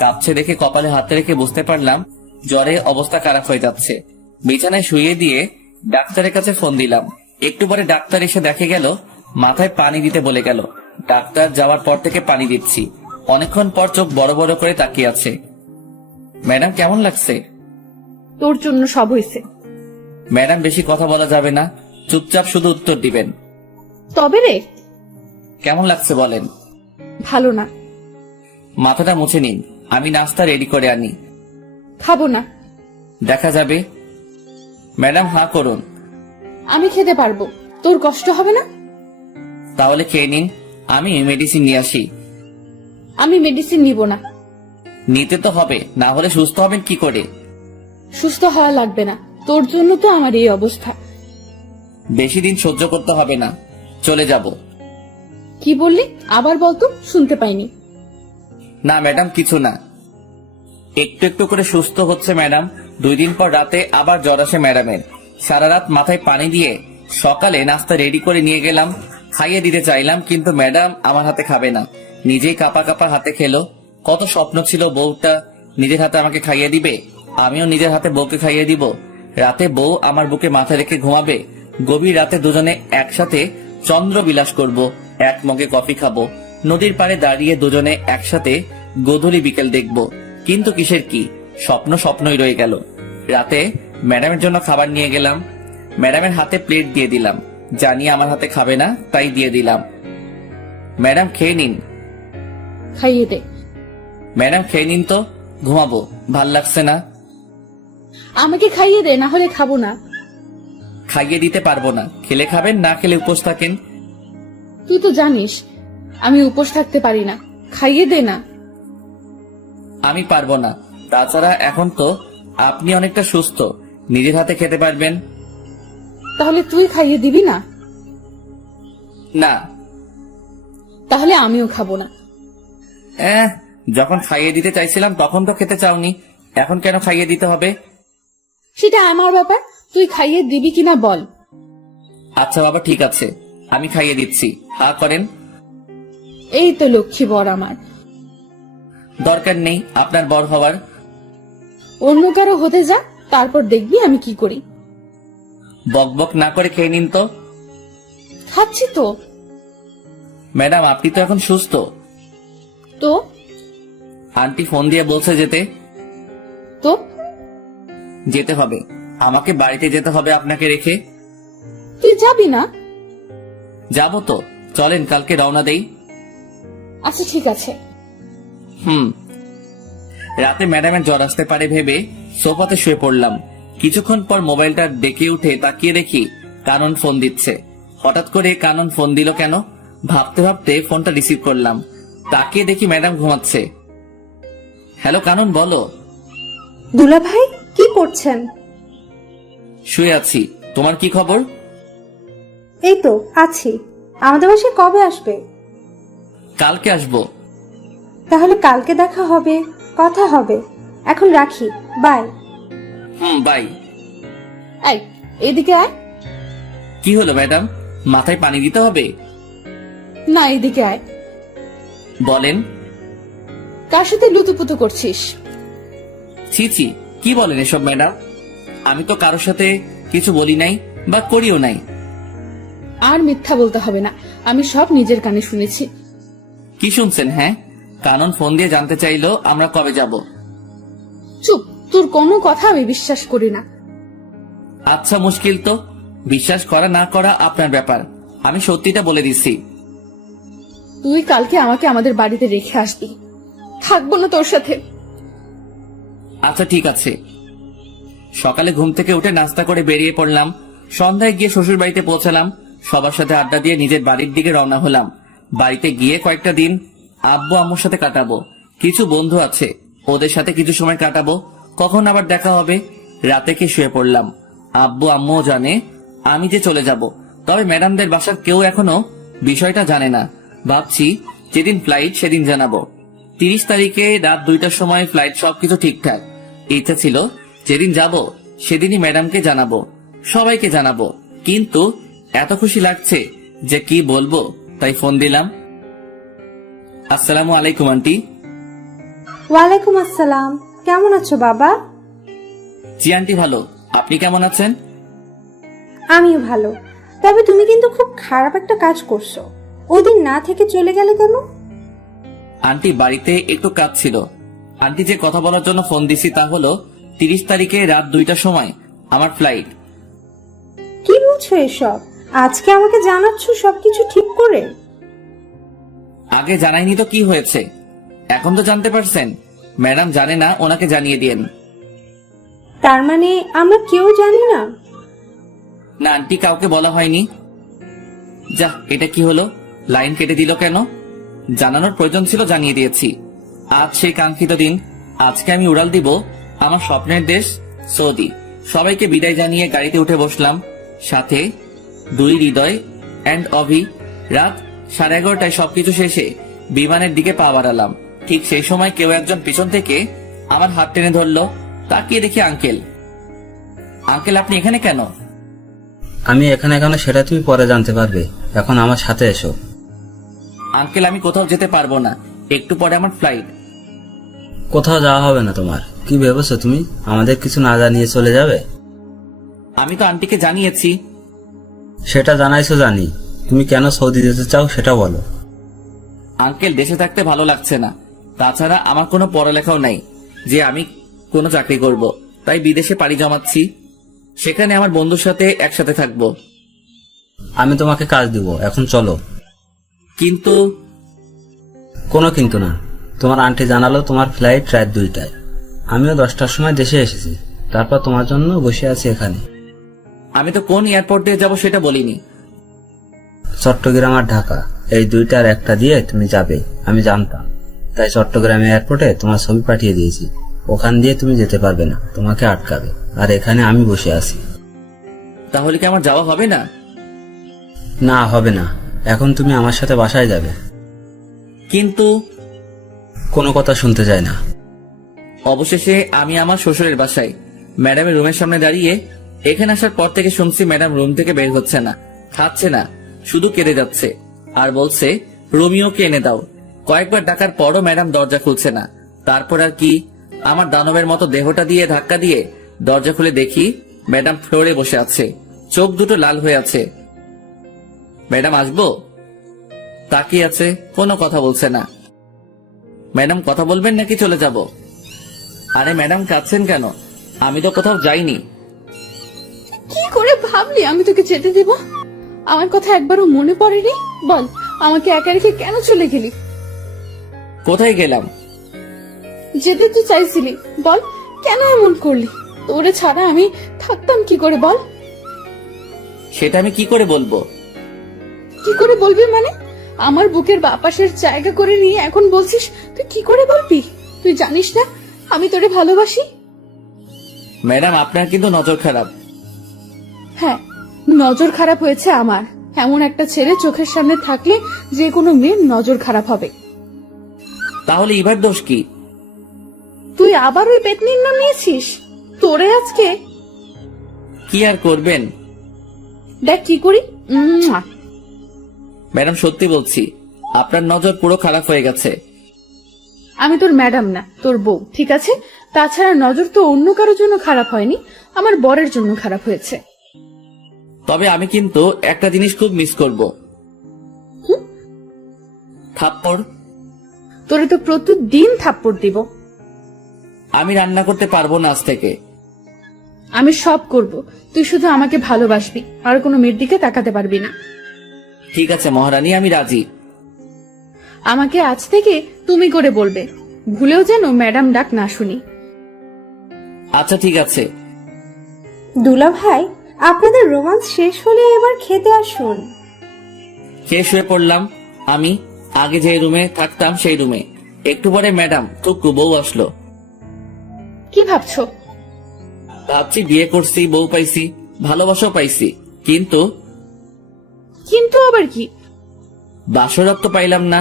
কাঁপছে দেখে কপালে হাতে রেখে বুঝতে পারলাম জ্বরে অবস্থা খারাপ হয়ে যাচ্ছে। বিছানায় শুয়ে দিয়ে ডাক্তারের কাছে ফোন দিলাম। একটু পরে ডাক্তার এসে দেখে গেল মাথায় পানি দিতে বলে গেল। ডাক্তার যাওয়ার পর থেকে পানি দিচ্ছি। অনেকক্ষণ পর চোখ বড় বড় করে তাকিয়ে আছে। ম্যাডাম কেমন লাগছে? তোর জন্য সব হয়েছে। ম্যাডাম বেশি কথা বলা যাবে না, চুপচাপ শুধু উত্তর দিবেন। তবে রে, কেমন লাগছে বলেন। ভালো না। মাথাটা মুছে নিন, আমি নাস্তা রেডি করে আনি। খাবো না। দেখা যাবে। ম্যাডাম হাঁ করুন। আমি খেতে পারবো, তোর কষ্ট হবে না। তাহলে খেয়ে নিন, আমি মেডিসিন নিয়ে আসি। আমি মেডিসিন নিব না। নিতে তো হবে, না হলে সুস্থ হবেন কি করে? সুস্থ হওয়া লাগবে না, তোর জন্য তো আমার এই অবস্থা। বেশি দিন সহ্য করতে হবে না, চলে যাব। কি বললি আবার বলতো, শুনতে পাইনি। না ম্যাডাম কিছু না, একটু একটু করে সুস্থ হচ্ছে ম্যাডাম। 2 দিন পর রাতে আবার জ্বর আসে ম্যাডামের। সারা রাত মাথায় পানি দিয়ে সকালে নাস্তা রেডি করে নিয়ে গেলাম, খাইয়ে দিতে চাইলাম, কিন্তু ম্যাডাম আমার হাতে খাবে না। নিজেই কাপা কাপা হাতে খেলো। কত স্বপ্ন ছিল বউটা নিজের হাতে আমাকে খাইয়ে দিবে, আমিও নিজের হাতে বউকে খাইয়ে দিব। রাতে বউ আমার বুকে মাথা রেখে ঘুমাবে। গভীর রাতে দুজনে একসাথে চন্দ্র বিলাস করব, এক মগে কফি খাবো, নদীর পাড়ে দাঁড়িয়ে দুজনে একসাথে গোধূলি বিকেল দেখব। কিন্তু কিসের কি, স্বপ্ন স্বপ্নই রয়ে গেল। রাতে ম্যাডামের জন্য খাবার নিয়ে গেলাম, ম্যাডামের হাতে প্লেট দিয়ে দিলাম। জানি আমার হাতে খাবে না, তাই দিয়ে দিলাম। ম্যাডাম খেয়ে নিন। খাইয়ে দে। ম্যাডাম খেয়ে নিন তো, ঘুমাবো, ভাল লাগছে না। আমাকে খাইয়ে দে, না হলে খাবো না। খাইয়ে দিতে পারবো না, খেলে খাবেন, না খেলে উপোস থাকেন। তুই তো জানিস আমি উপোস থাকতে পারি না, খাইয়ে দে না। আমি পারবো না, তাছাড়া এখন তো আপনি অনেকটা সুস্থ, নিজের হাতে খেতে পারবেন। তাহলে তুই খাইয়ে দিবি না? না। তাহলে আমিও খাবো না। যখন খাইয়ে দিতে চাইছিলাম তখন তো খেতে চাওনি, এখন কেন খাইয়ে দিতে হবে? সেটা আমার ব্যাপার, তুই খাইয়ে দিবি কিনা বল। আচ্ছা বাবা ঠিক আছে, আমি খাইয়ে দিচ্ছি, হা করেন। এই তো লক্ষ্মী বর আমার। দরকার নেই আপনার বর হওয়ার। অন্য কারো হতে যা, তারপর দেখবি আমি কি করি। বকবক না করে খেয়ে নিন তো। খাচ্ছি তো। ম্যাডাম আপনি তো এখন সুস্থ। তো আন্টি ফোন দিয়ে বলছে যেতে। তো যেতে হবে, আমাকে বাড়িতে যেতে হবে আপনাকে রেখে। তুই যাবি না? যাবো তো, চলেন কালকে রওনা দেই। আচ্ছা ঠিক আছে। রাতে ম্যাডামের জ্বর আসতে পারে ভেবে সোফাতে শুয়ে পড়লাম। কিছুক্ষণ পর মোবাইলটা ডেকে উঠে তাকিয়ে দেখি কানন ফোন দিচ্ছে। হঠাৎ করে কানন ফোন দিল কেন ভাবতে ভাবতে ফোনটা রিসিভ করলাম। তাকিয়ে দেখি ম্যাডাম ঘুমাচ্ছে। হ্যালো কানন, বলো। দুলা ভাই কি করছেন? শুয়ে আছি, তোমার কি খবর? এই তো আছি। আমাদের বাসায় কবে আসবে? কালকে আসবো। তাহলে কালকে দেখা হবে, কথা হবে। এখন রাখি, বাই। বাই। এই এদিকে আয়। কি হলো ম্যাডাম, মাথায় পানি দিতে হবে? না এদিকে আয়। বলেন। কার সাথে লুতুপুতু করছিস? ছি ছি, কি বলেন এসব ম্যাডাম? আমি তো কারোর সাথে কিছু বলি নাই বা করিও নাই। আর মিথ্যা বলতে হবে না, আমি সব নিজের কানে শুনেছি। কি শুনছেন? হ্যাঁ, কানন ফোন দিয়ে জানতে চাইলো আমরা কবে যাব। চুপ, তোর কোনো কথা আমি বিশ্বাস করি না। আচ্ছা মুশকিল তো, বিশ্বাস করা না করা আপনার ব্যাপার, আমি সত্যিটা বলে দিচ্ছি। তুই কালকে আমাকে আমাদের বাড়িতে রেখে আসবি, থাকবো না তোর সাথে। আচ্ছা ঠিক আছে। সকালে ঘুম থেকে উঠে নাস্তা করে বেরিয়ে পড়লাম। সন্ধ্যায় গিয়ে শ্বশুর বাড়িতে পৌঁছালাম। সবার সাথে আড্ডা দিয়ে নিজের বাড়ির দিকে রওনা হলাম। বাড়িতে গিয়ে কয়েকটা দিন আব্বু আম্মুর সাথে কাটাবো। কিছু বন্ধু আছে, ওদের সাথে কিছু সময় কাটাবো। কখন আবার দেখা হবে। রাতে কে শুয়ে পড়লাম। আব্বু আম্মুও জানে আমি যে চলে যাব, তবে ম্যাডামদের বাসার কেউ এখনো বিষয়টা জানে না। ভাবছি যেদিন ফ্লাইট সেদিন জানাবো। 30 তারিখে রাত 2টার সময় ফ্লাইট, সবকিছু ঠিকঠাক। ইচ্ছা ছিল যেদিন যাব সেদিনই ম্যাডামকে জানাবো, সবাইকে জানাবো। কিন্তু এত খুশি লাগছে যে কি বলবো, তাই ফোন দিলাম। আসসালামু আলাইকুম আন্টি। ওয়ালাইকুম আসসালাম। কেমন আছো বাবা? জি আন্টি ভালো, আপনি কেমন আছেন? আমিও ভালো। তবে তুমি কিন্তু খুব খারাপ একটা কাজ করছো। ওদিন না থেকে চলে গেলে কেন? আন্টি বাড়িতে একটু কাজ ছিল। আন্টি যে কথা বলার জন্য ফোন দিছি তা হলো 30 তারিখে রাত 2টার সময় আমার ফ্লাইট। কি বলছো এসব? আজকে আমাকে জানাচ্ছ সবকিছু ঠিক করে? আগে জানাইনি তো কি হয়েছে, এখন তো জানতে পারছেন। ম্যাডাম জানে না, ওনাকে জানিয়ে দিয়েন। তার মানে আমরা কেউ জানি না? না আন্টি, কাউকে বলা হয়নি। যা, এটা কি হলো? লাইন কেটে দিল কেন? জানানোর প্রয়োজন ছিল, জানিয়ে দিয়েছি। আজ সেই কাঙ্ক্ষিত দিন। আজকে আমি উড়াল দিব আমার স্বপ্নের দেশ সৌদি। সবাইকে বিদায় জানিয়ে গাড়িতে উঠে বসলাম। সাথে 2 হৃদয় এন্ড অভি। রাত 11:30টায় সবকিছু শেষে বিমানের দিকে পা বাড়ালাম। ঠিক সেই সময় কেউ একজন পিছন থেকে আমার হাত টেনে ধরলো। তাকিয়ে দেখি আঙ্কেল। আঙ্কেল আপনি এখানে কেন? আমি এখানে কেন সেটা তুমি পরে জানতে পারবে, এখন আমার সাথে এসো। আঙ্কেল আমি কোথাও যেতে পারবো না, একটু পরে আমার ফ্লাইট। কোথাও যাওয়া হবে না তোমার। কি ভেবেছো তুমি আমাদের কিছু না জানিয়ে চলে যাবে? আমি তো আন্টিকে জানিয়েছি। সেটা জানাইছো জানি, তুমি কেন সৌদি যেতে চাও সেটা বলো। আঙ্কেল দেশে থাকতে ভালো লাগছে না। তাছাড়া আমার কোনো পড়ালেখাও নাই যে আমি কোনো চাকরি করব, তাই বিদেশে পাড়ি জমাচ্ছি। সেখানে আমার বন্ধুর সাথে একসাথে থাকবো। আমি তোমাকে কাজ দিব, এখন চলো। কিন্তু কোনো কিন্তু না। তোমার আন্টি জানালো তোমার ফ্লাইট রাত 2টায়। আমিও 10টার সময় দেশে এসেছি, তারপর তোমার জন্য বসে আছি এখানে। আমি তো কোন এয়ারপোর্ট দিয়ে যাবো সেটা বলিনি। চট্টগ্রাম আর ঢাকা, এই 2টার একটা দিয়ে তুমি যাবে আমি জানতাম, তাই চট্টগ্রাম এয়ারপোর্টে তোমার ছবি পাঠিয়ে দিয়েছি। ওখান দিয়ে তুমি যেতে পারবে না, তোমাকে আটকাবে। আর এখানে আমি বসে আছি। তাহলে কি আমার যাওয়া হবে না? না, হবে না। এখন তুমি আমার সাথে বাসায় যাবে। কিন্তু কোনো কথা শুনতে চাই না। অবশেষে আমি আমার শ্বশুরের বাসায় ম্যাডামের রুমের সামনে দাঁড়িয়ে। এখানে আসার পর থেকে শুনছি ম্যাডাম রুম থেকে বের হচ্ছে না, খাচ্ছে না, শুধু কেঁদে যাচ্ছে আর বলছে রোমিওকে এনে দাও। কয়েকবার ডাকার পরও ম্যাডাম দরজা খুলছে না। তারপর আর কি, আমার দানবের মতো দেহটা দিয়ে ধাক্কা দিয়ে দরজা খুলে দেখি ম্যাডাম ফ্লোরে বসে আছে, চোখ দুটো লাল হয়ে আছে। ম্যাডাম আসবো তাকিয়ে আছে, কোনো কথা বলছে না। ম্যাডাম কথা বলবেন নাকি চলে যাব? আরে ম্যাডাম কাঁদছেন কেন? আমি তো কোথাও যাইনি। কি করে ভাবলি আমি তোকে যেতে দেব? আমার কথা একবারও মনে পড়েনি? বল, আমাকে একা রেখে কেন চলে গেলি? কোথায় গেলাম? যেতে তো চাইছিলি, বল কেন এমন করলি? তোরে ছাড়া আমি থাকতাম কি করে বল? সেটা আমি কি করে বলবো? কি করে বলবি মানে? আমার বুকের বাপাসের জায়গা করে নিয়ে এখন বলছিস তুই কি করে বলবি? তুই জানিস না আমি তোরে ভালোবাসি? ম্যাডাম আপনার কিন্তু নজর খারাপ। হ্যাঁ, নজর খারাপ হয়েছে আমার। এমন একটা ছেলে চোখের সামনে থাকলে যে কোনো মেয়ের নজর খারাপ হবে। তাহলে এবার দোষ কি? তুই আবার ওই পেতনির নাম নিয়েছিস? তোরে আজকে কি আর করবেন? দেখ কি করি। ম্যাডাম সত্যি বলছি, আপনার নজর পুরো খারাপ হয়ে গেছে। আমি তোর ম্যাডাম না, তোর বউ, ঠিক আছে? তাছাড়া নজর তো অন্য কারোর জন্য খারাপ হয়নি, আমার বরের জন্য খারাপ হয়েছে। তবে আমি কিন্তু একটা জিনিস খুব মিস করব। থাপ্পড়। তোরে তো প্রতিদিন থাপ্পড় দিব। আমি রান্না করতে পারবো না আজ থেকে। আমি সব করব, তুই শুধু আমাকে ভালোবাসবি, আর কোনো মেয়ের দিকে তাকাতে পারবি না। ঠিক আছে মহারানী, আমি রাজি। আমাকে আজ থেকে তুমি করে বলবে, ভুলেও যেন ম্যাডাম ডাক না শুনি। আচ্ছা ঠিক আছে। দুলা ভাই, আপনাদের রোমান্স শেষ হলে এবার খেতে আসুন। খেয়ে শুয়ে পড়লাম। আমি আগে যে রুমে থাকতাম সেই রুমে। একটু পরে ম্যাডাম টুকু বউ আসলো। কি ভাবছো? ভাবছি বিয়ে করছি, বউ পাইছি, ভালোবাসাও পাইছি, কিন্তু কিন্তু আবার কি? বাসরাত তো পাইলাম না।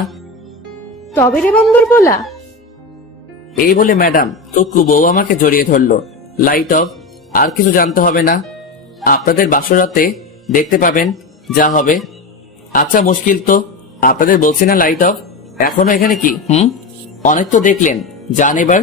তবে রে বান্দর বলা। এই বলে ম্যাডাম টুকু বউ আমাকে জড়িয়ে ধরলো। Light off. আর কিছু জানতে হবে না, আপনাদের বাসরাতে দেখতে পাবেন যা হবে। আচ্ছা মুশকিল তো, আপনাদের বলছি না লাইট অফ, এখনো এখানে কি? অনেক তো দেখলেন, যান এবার।